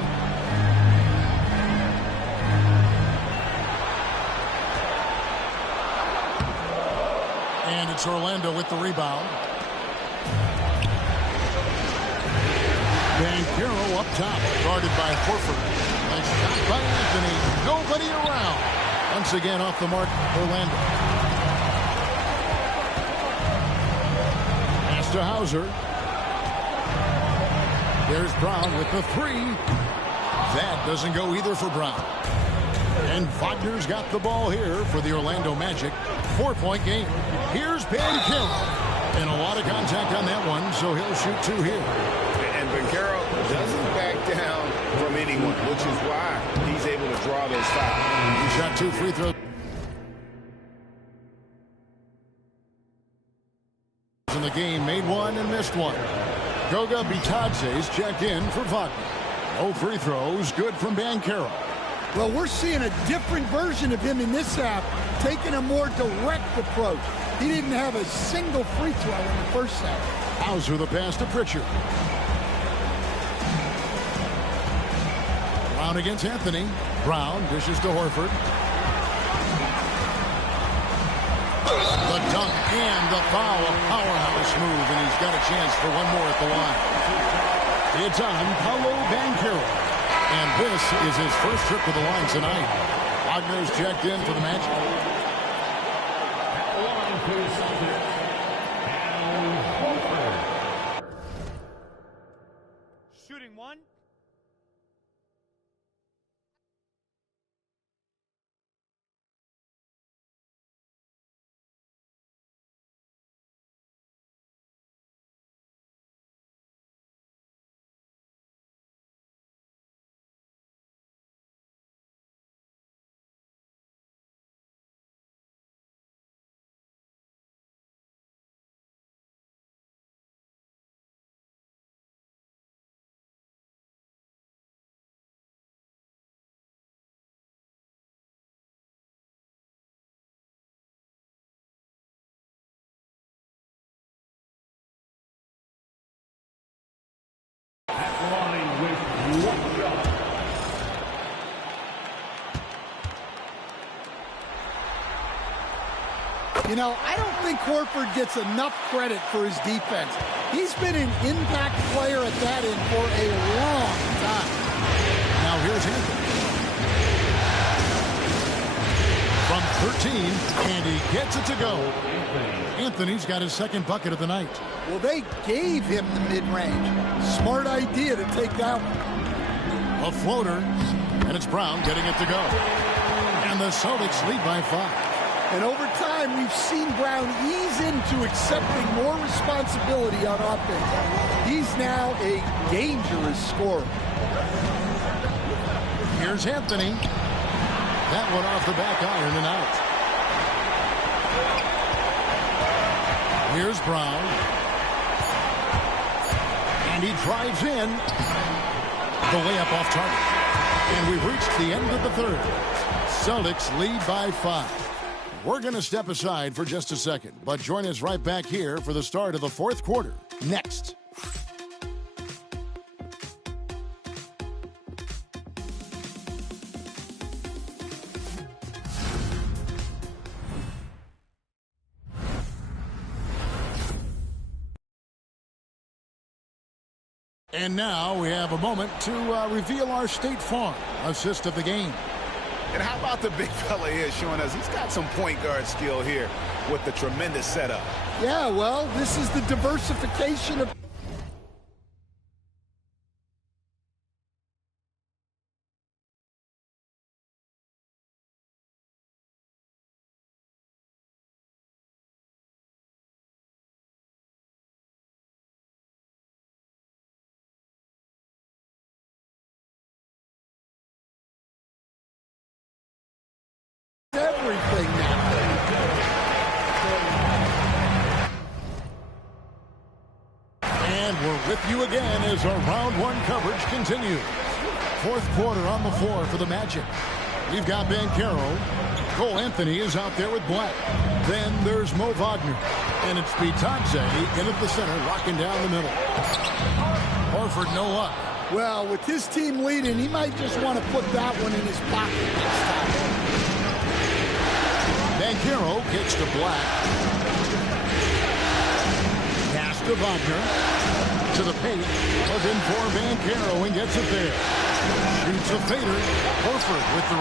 And it's Orlando with the rebound. Banchero up top, guarded by Horford. Nice shot by Anthony. Nobody around. Once again off the mark, Orlando. Pass to Hauser. There's Brown with the 3. That doesn't go either for Brown. And Wagner's got the ball here for the Orlando Magic. 4-point game. Here's Banchero. And a lot of contact on that one, so he'll shoot 2 here. And Banchero doesn't back down from anyone, which is why he's able to draw those fouls. He shot 2 free throws in the game, made 1 and missed 1. Goga Bitadze's checked in for Wagner. No free throws, good from Banchero. Well, we're seeing a different version of him in this half, taking a more direct approach. He didn't have a single free throw in the first half. Hauser the pass to Pritchard. Brown against Anthony. Brown dishes to Horford. The dunk and the foul, a powerhouse move, and he's got a chance for one more at the line. It's on Paolo Banchero, and this is his first trip to the line tonight. Wagner's checked in for the Magic. You know, I don't think Horford gets enough credit for his defense. He's been an impact player at that end for a long time. Now here's Anthony. From 13, and he gets it to go. Anthony's got his second bucket of the night. Well, they gave him the mid-range. Smart idea to take that one. A floater, and it's Brown getting it to go. And the Celtics lead by 5. And over time, we've seen Brown ease into accepting more responsibility on offense. He's now a dangerous scorer. Here's Anthony. That one off the back iron and out. Here's Brown. And he drives in. The layup off target. And we've reached the end of the third. Celtics lead by 5. We're going to step aside for just a second, but join us right back here for the start of the fourth quarter. Next. And now we have a moment to reveal our State Farm assist of the game. And how about the big fella here showing us he's got some point guard skill here with the tremendous setup. Yeah, well, this is the diversification of... everything now. And we're with you again as our round one coverage continues. Fourth quarter on the floor for the Magic. We've got Banchero. Cole Anthony is out there with Black. Then there's Mo Wagner. And it's Bitadze in at the center, rocking down the middle. Horford, no luck. Well, with his team leading, he might just want to put that one in his pocket next time. Banchero kicks to Black. Pass to Wagner. To the paint. Looking for Banchero and gets it there. Shoots a fader. Horford with the...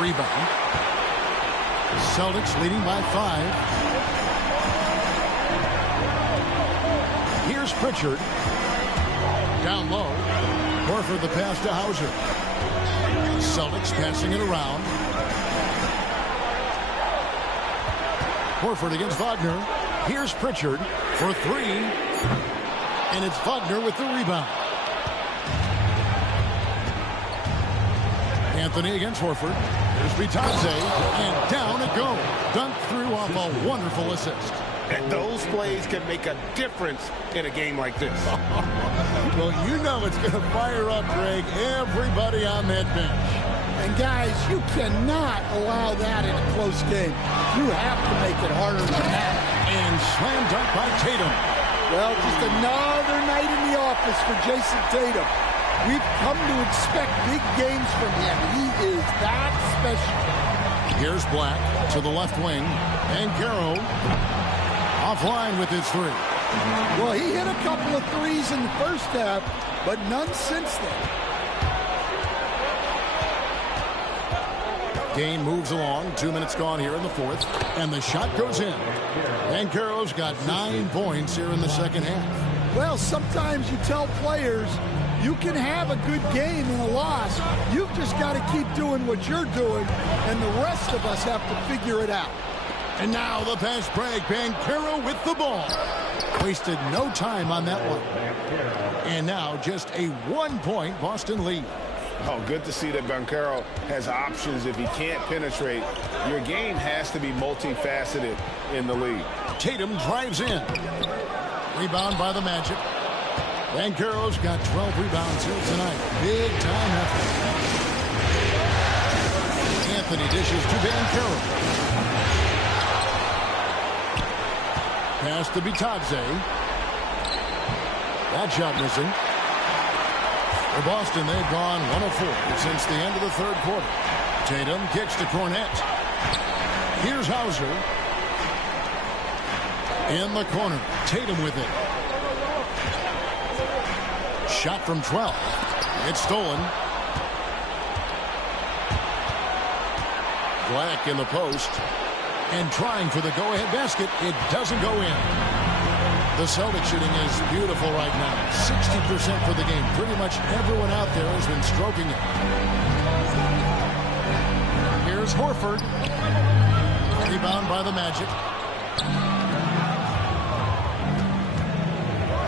Rebound. Celtics leading by 5. Here's Pritchard. Down low. Horford the pass to Hauser. Celtics passing it around. Horford against Wagner. Here's Pritchard for 3. And it's Wagner with the rebound. Anthony against Horford. Here's Bitadze, and down it goes. Dunked through off a wonderful assist. And those plays can make a difference in a game like this. Well, you know it's going to fire up, Greg, everybody on that bench. And guys, you cannot allow that in a close game. You have to make it harder than that. And slam dunk by Tatum. Well, just another night in the office for Jason Tatum. We've come to expect big games from him. He is that special. Here's Black to the left wing. And Banchero offline with his three. Well, he hit a couple of threes in the first half, but none since then. Game moves along. 2 minutes gone here in the fourth. And the shot goes in. Banchero's got 9 points here in the second half. Well, sometimes you tell players you can have a good game and a loss. You've just got to keep doing what you're doing, and the rest of us have to figure it out. And now the pass break. Banchero with the ball. Wasted no time on that one. And now just a 1-point Boston lead. Oh, good to see that Banchero has options if he can't penetrate. Your game has to be multifaceted in the league. Tatum drives in. Rebound by the Magic. Banchero's got 12 rebounds here tonight. Big time effort. Anthony dishes to Banchero. Pass to Bitadze. That shot missing. For Boston, they've gone 1 of 4 since the end of the third quarter. Tatum kicks to Cornette. Here's Hauser. In the corner. Tatum with it. Shot from 12. It's stolen. Black in the post. And trying for the go-ahead basket. It doesn't go in. The Celtics shooting is beautiful right now. 60% for the game. Pretty much everyone out there has been stroking it. Here's Horford. Rebound by the Magic.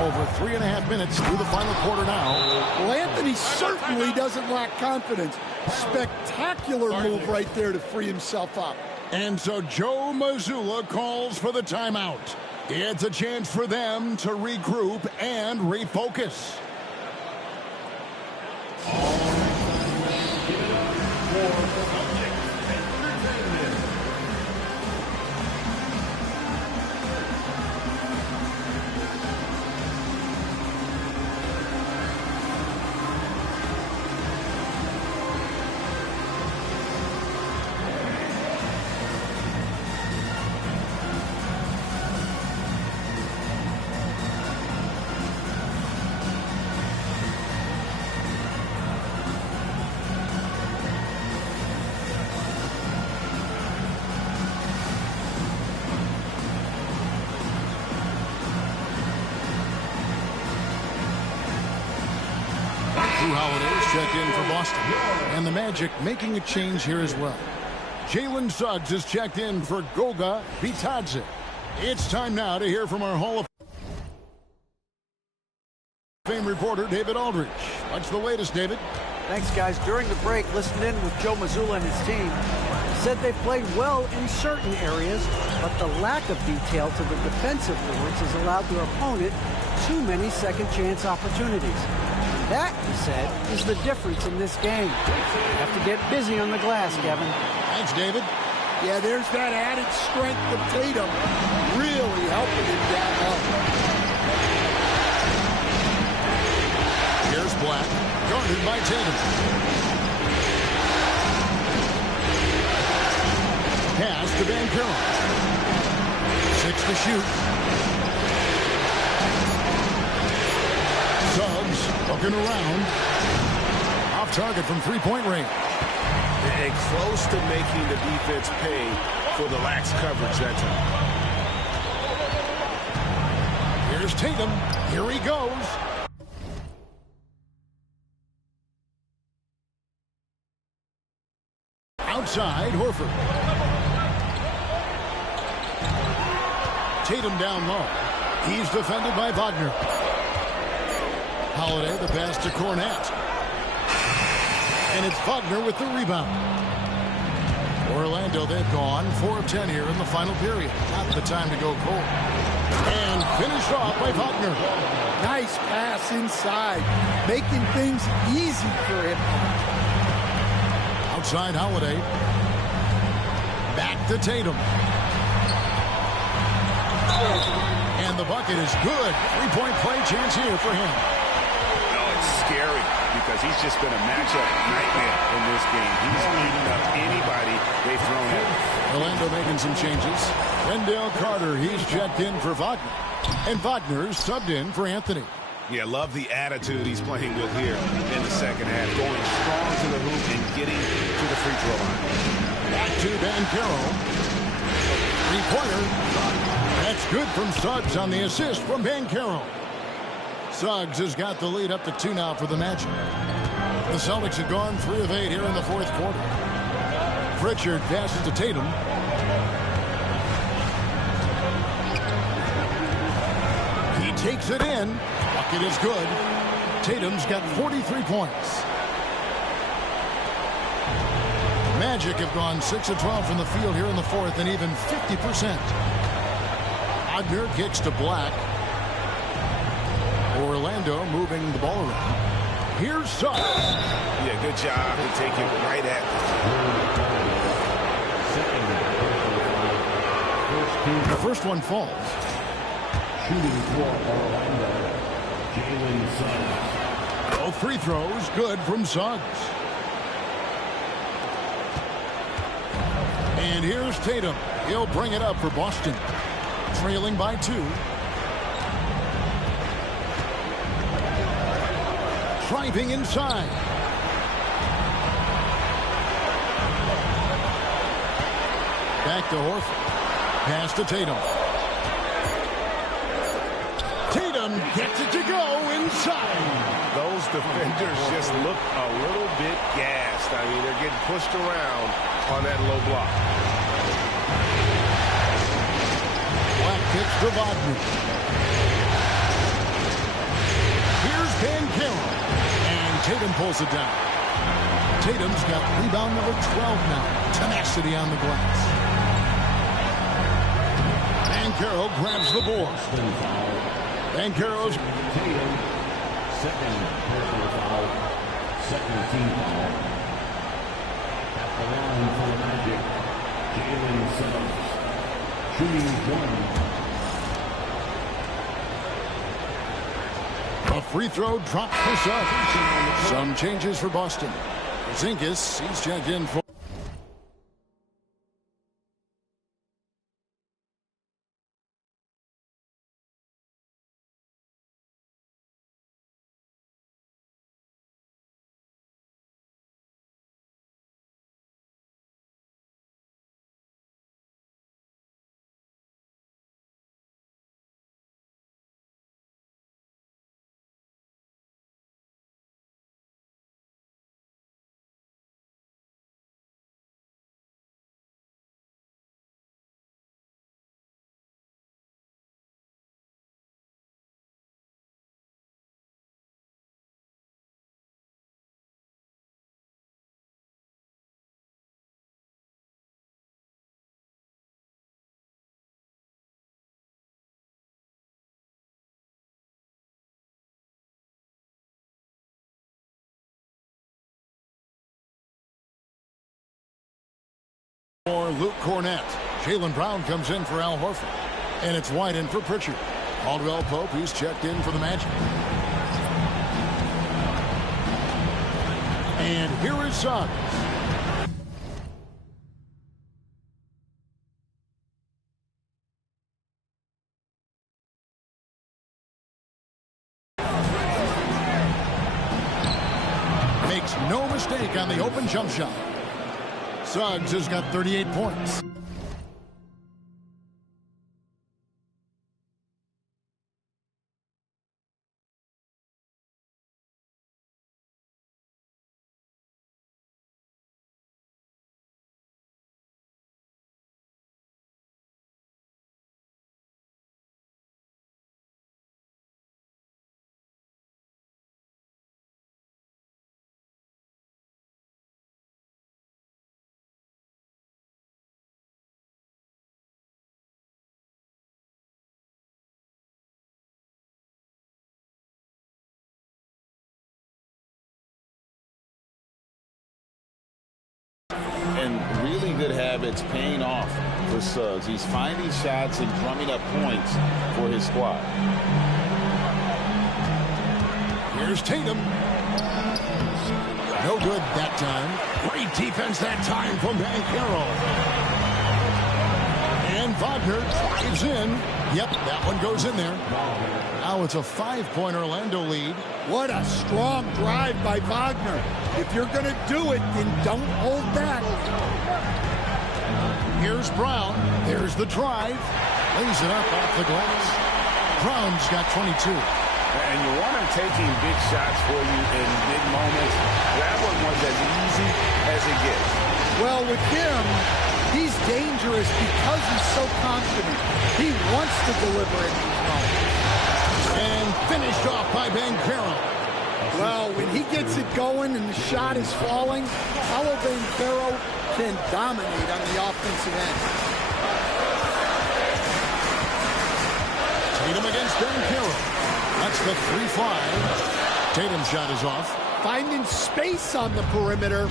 Over 3.5 minutes through the final quarter now. Well, Anthony certainly doesn't lack confidence. Spectacular move right there to free himself up. And so Joe Mazzulla calls for the timeout. It's a chance for them to regroup and refocus. Holiday's checked in for Boston. And the Magic making a change here as well. Jalen Suggs is checked in for Goga Bitadze. It's time now to hear from our Hall of Fame reporter, David Aldridge. What's the latest, David? Thanks, guys. During the break, listened in with Joe Mazzulla and his team. Said they've played well in certain areas, but the lack of detail to the defensive boards has allowed their opponent too many second-chance opportunities. That, he said, is the difference in this game. You have to get busy on the glass, Kevin. Thanks, David. Yeah, there's that added strength of Tatum really helping him down low. Here's Black, guarded by Tatum. Pass to Banchero. 6 to shoot. Suggs looking around. Off target from three-point range. And close to making the defense pay for the lax coverage that time. Here's Tatum. Here he goes. Outside, Horford. Tatum down low. He's defended by Wagner. Holiday, the pass to Cornette. And it's Wagner with the rebound. Orlando, they've gone 4 of 10 here in the final period. Not the time to go cold. And finished off by Wagner. Nice pass inside, making things easy for him. Outside Holiday. Back to Tatum. And the bucket is good. Three-point play chance here for him. Oh, it's scary because he's just been a matchup nightmare in this game. He's eating up anybody they've thrown at him. Orlando making some changes. Wendell Carter, he's checked in for Wagner. And Wagner's subbed in for Anthony. Yeah, love the attitude he's playing with here in the second half. Going strong to the hoop and getting to the free throw line. Back to Banchero. Three-pointer. That's good from Suggs on the assist from Banchero. Suggs has got the lead up to 2 now for the Magic. The Celtics have gone 3 of 8 here in the fourth quarter. Pritchard passes to Tatum. He takes it in. Bucket is good. Tatum's got 43 points. Magic have gone 6 of 12 from the field here in the fourth and even 50%. Wagner kicks to Black. Orlando moving the ball around. Here's Suggs. Yeah, good job to take it right at them. The first one falls. Shooting for Orlando, Jalen Suggs. Both free throws good from Suggs. And here's Tatum. He'll bring it up for Boston. Trailing by 2. Driving inside. Back to Horford. Pass to Tatum. Tatum gets it to go inside. Those defenders just look a little bit gassed. I mean, they're getting pushed around on that low block. Black kicks to Wagner. Here's Banchero. And Tatum pulls it down. Tatum's got rebound number 12 now. Tenacity on the glass. Banchero grabs the board. Banchero's Tatum, second personal foul, second team foul. At the line for the Magic, Jalen Suggs, shooting 1. A free throw drop for Suggs. Some changes for Boston. Porzingis, he's checked in for. For Luke Cornett. Jaylen Brown comes in for Al Horford. And it's White in for Pritchard. Caldwell Pope, he's checked in for the Magic. And here is Suggs. Makes no mistake on the open jump shot. Suggs has got 38 points. And really good habits paying off for Suggs. He's finding shots and drumming up points for his squad. Here's Tatum. No good that time. Great defense that time from Banchero. And Wagner drives in. Yep, that one goes in there. Now it's a 5-point Orlando lead. What a strong drive by Wagner. If you're going to do it, then don't hold back. Here's Brown. There's the drive. Lays it up off the glass. Brown's got 22. And you want him taking big shots for you in big moments. That one was as easy as it gets. Well, with him, he's dangerous because he's so confident. He wants to deliver in these moments. And finished off by Banchero. Well, when he gets it going and the shot is falling, Paolo Banchero can dominate on the offensive end. Tatum against Banchero. That's the 3-5. Tatum's shot is off. Finding space on the perimeter.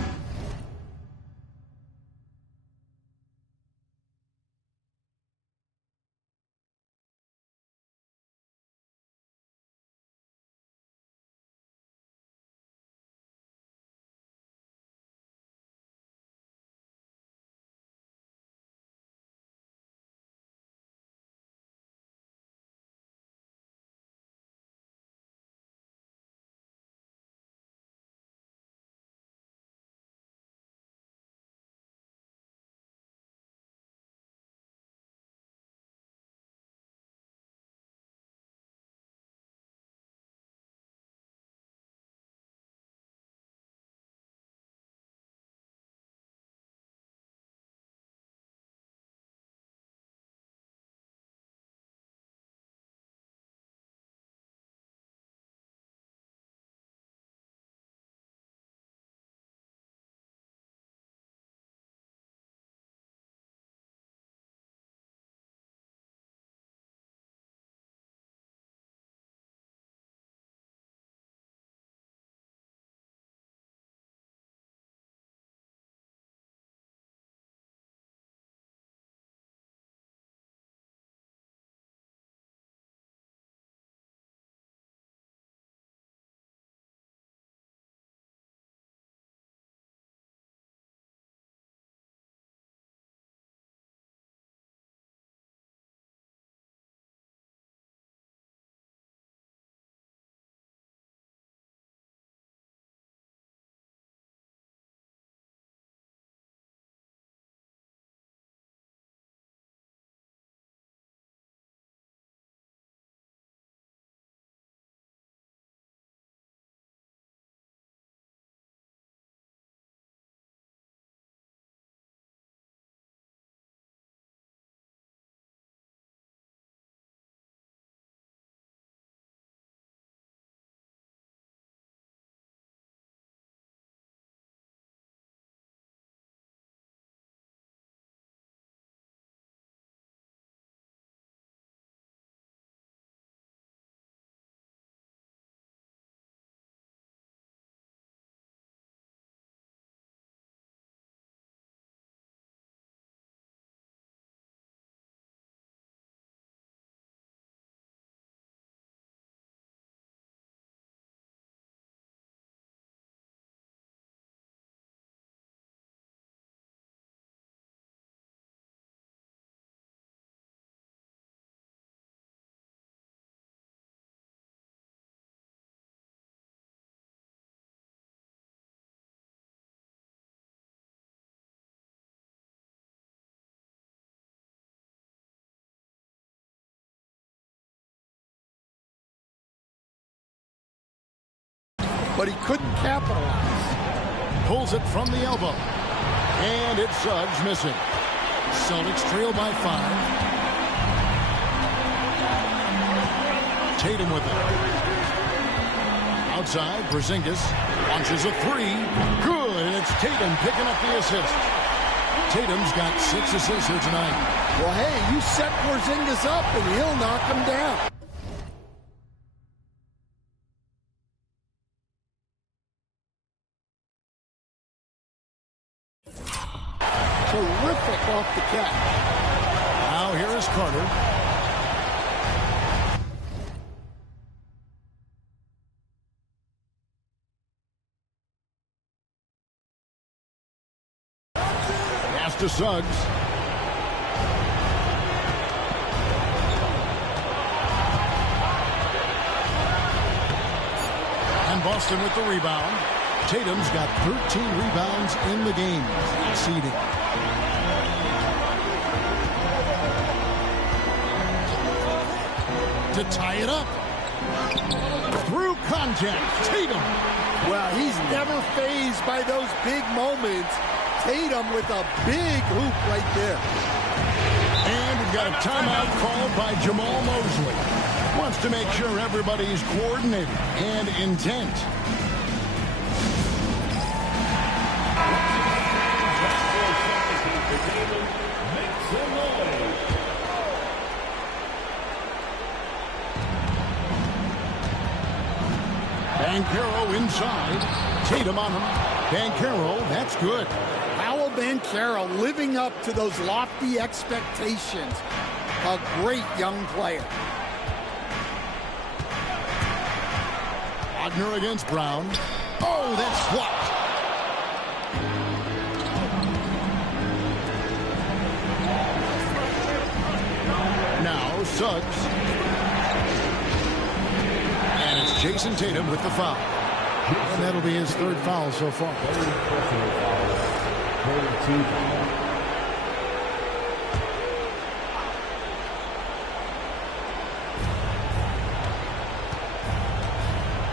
But he couldn't capitalize. Pulls it from the elbow. And it's Suggs missing. Celtics trail by 5. Tatum with it. Outside, Porzingis launches a 3. Good, and it's Tatum picking up the assist. Tatum's got 6 assists here tonight. Well, hey, you set Porzingis up, and he'll knock him down. Terrific off the catch. here is Carter. Pass to Suggs. And Boston with the rebound. Tatum's got 13 rebounds in the game, exceeding. To tie it up. Through contact, Tatum. Well, he's never fazed by those big moments. Tatum with a big hoop right there. And we've got a timeout called by Jamal Mosley. Wants to make sure everybody's coordinated and intent. Banchero inside. Tatum on him. Banchero, that's good. Paolo Banchero living up to those lofty expectations. A great young player. Wagner against Brown. Oh, that's swapped. Now Suggs. And it's Jason Tatum with the foul. And that'll be his third foul so far.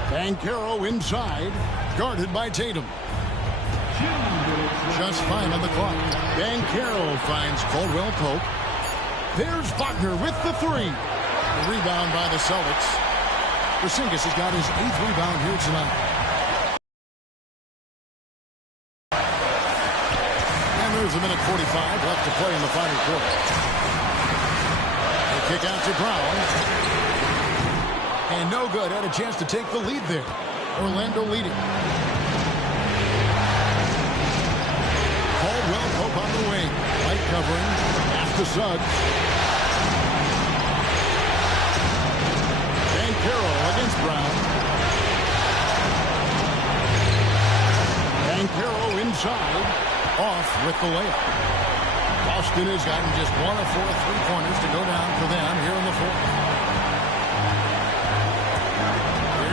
Banchero inside, guarded by Tatum. Just fine on the clock. Banchero finds Caldwell Pope. There's Wagner with the three. The rebound by the Celtics. Porzingis has got his 8th rebound here tonight. And there's a minute 45 left to play in the final quarter. They kick out to Brown. And no good. Had a chance to take the lead there. Orlando leading. Caldwell Pope on the wing. Light covering. Pass to Suggs. Banchero against Brown. Banchero inside. Off with the layup. Boston has gotten just 1 of 4 3-pointers to go down for them here in the fourth.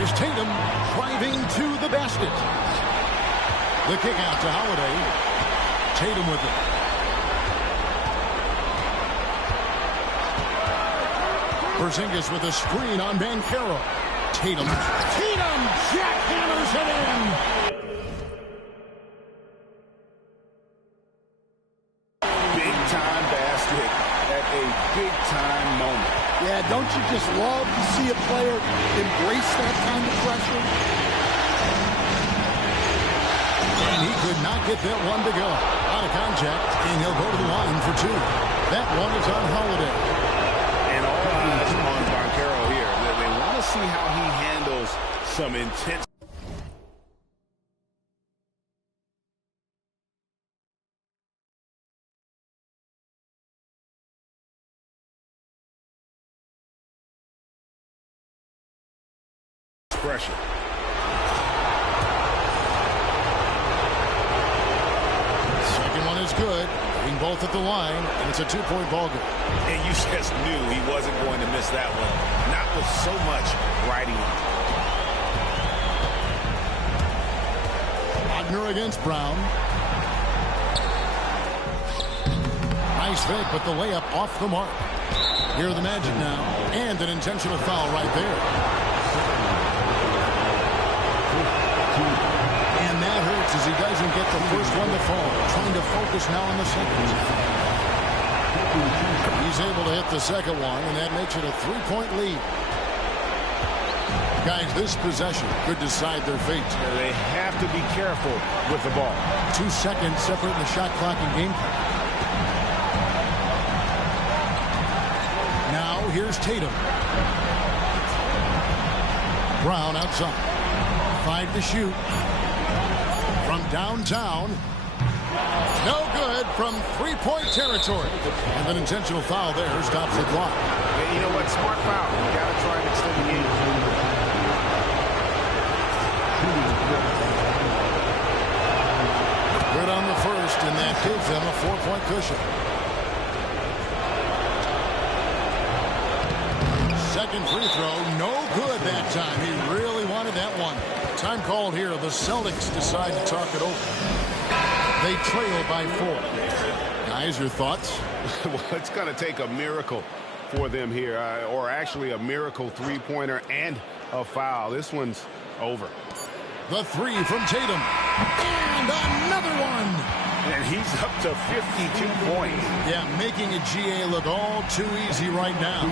Here's Tatum driving to the basket. The kick out to Holiday. Tatum with it. Porzingis with a screen on Banchero. Tatum jackhammers it in. Big-time basket at a big-time moment. Yeah, don't you just love to see a player embrace that kind of pressure? And he could not get that one to go. Out of contact, and he'll go to the line for 2. That one is on Holiday. And all eyes on Banchero here. They want to see how he handles some intense. Pressure. Second one is good. Being both at the line, and it's a 2-point ball game. And you just knew he wasn't going to miss that one. Not with so much riding on. Wagner against Brown. Nice fake, but the layup off the mark. Here are the Magic now, and an intentional foul right there. And that hurts as he doesn't get the first one to fall. Trying to focus now on the second. He's able to hit the second one, and that makes it a 3-point lead. Guys, this possession could decide their fate. They have to be careful with the ball. 2 seconds separating the shot clock and game clock. Now, here's Tatum. Brown outside. 5 to shoot. From downtown, No good from three-point territory. And an intentional foul there stops the clock. And you know what? Smart foul. You got to try and extend the game. Good on the first, and that gives them a 4-point cushion. Second free throw, no good that time. He really wanted that one. Time called here. The Celtics decide to talk it over. They trail by 4. Guys, your thoughts? Well, it's going to take a miracle for them here, or actually a miracle three-pointer and a foul. This one's over. The three from Tatum. And another one. And he's up to 52 points. Yeah, making a GA look all too easy right now.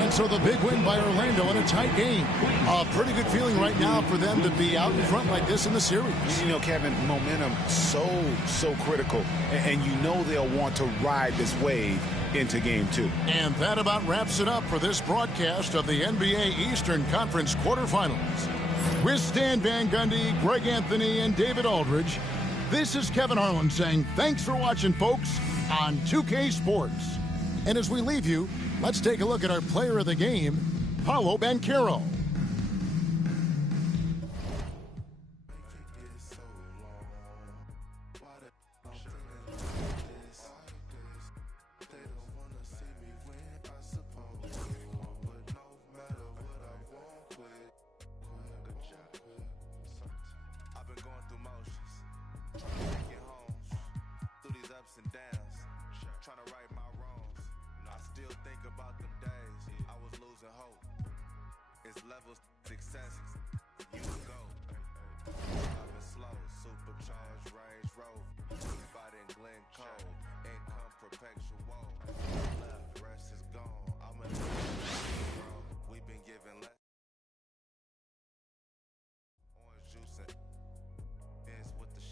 And so the big win by Orlando in a tight game. A pretty good feeling right now for them to be out in front like this in the series. You know, Kevin, momentum so critical. And you know they'll want to ride this wave into Game 2. And that about wraps it up for this broadcast of the NBA Eastern Conference quarterfinals. With Stan Van Gundy, Greg Anthony, and David Aldridge, this is Kevin Harlan saying thanks for watching, folks, on 2K Sports. And as we leave you, let's take a look at our player of the game, Paolo Banchero. Levels success, you go. I've been slow, supercharged Range Rover, fighting Glen Cole, income protection.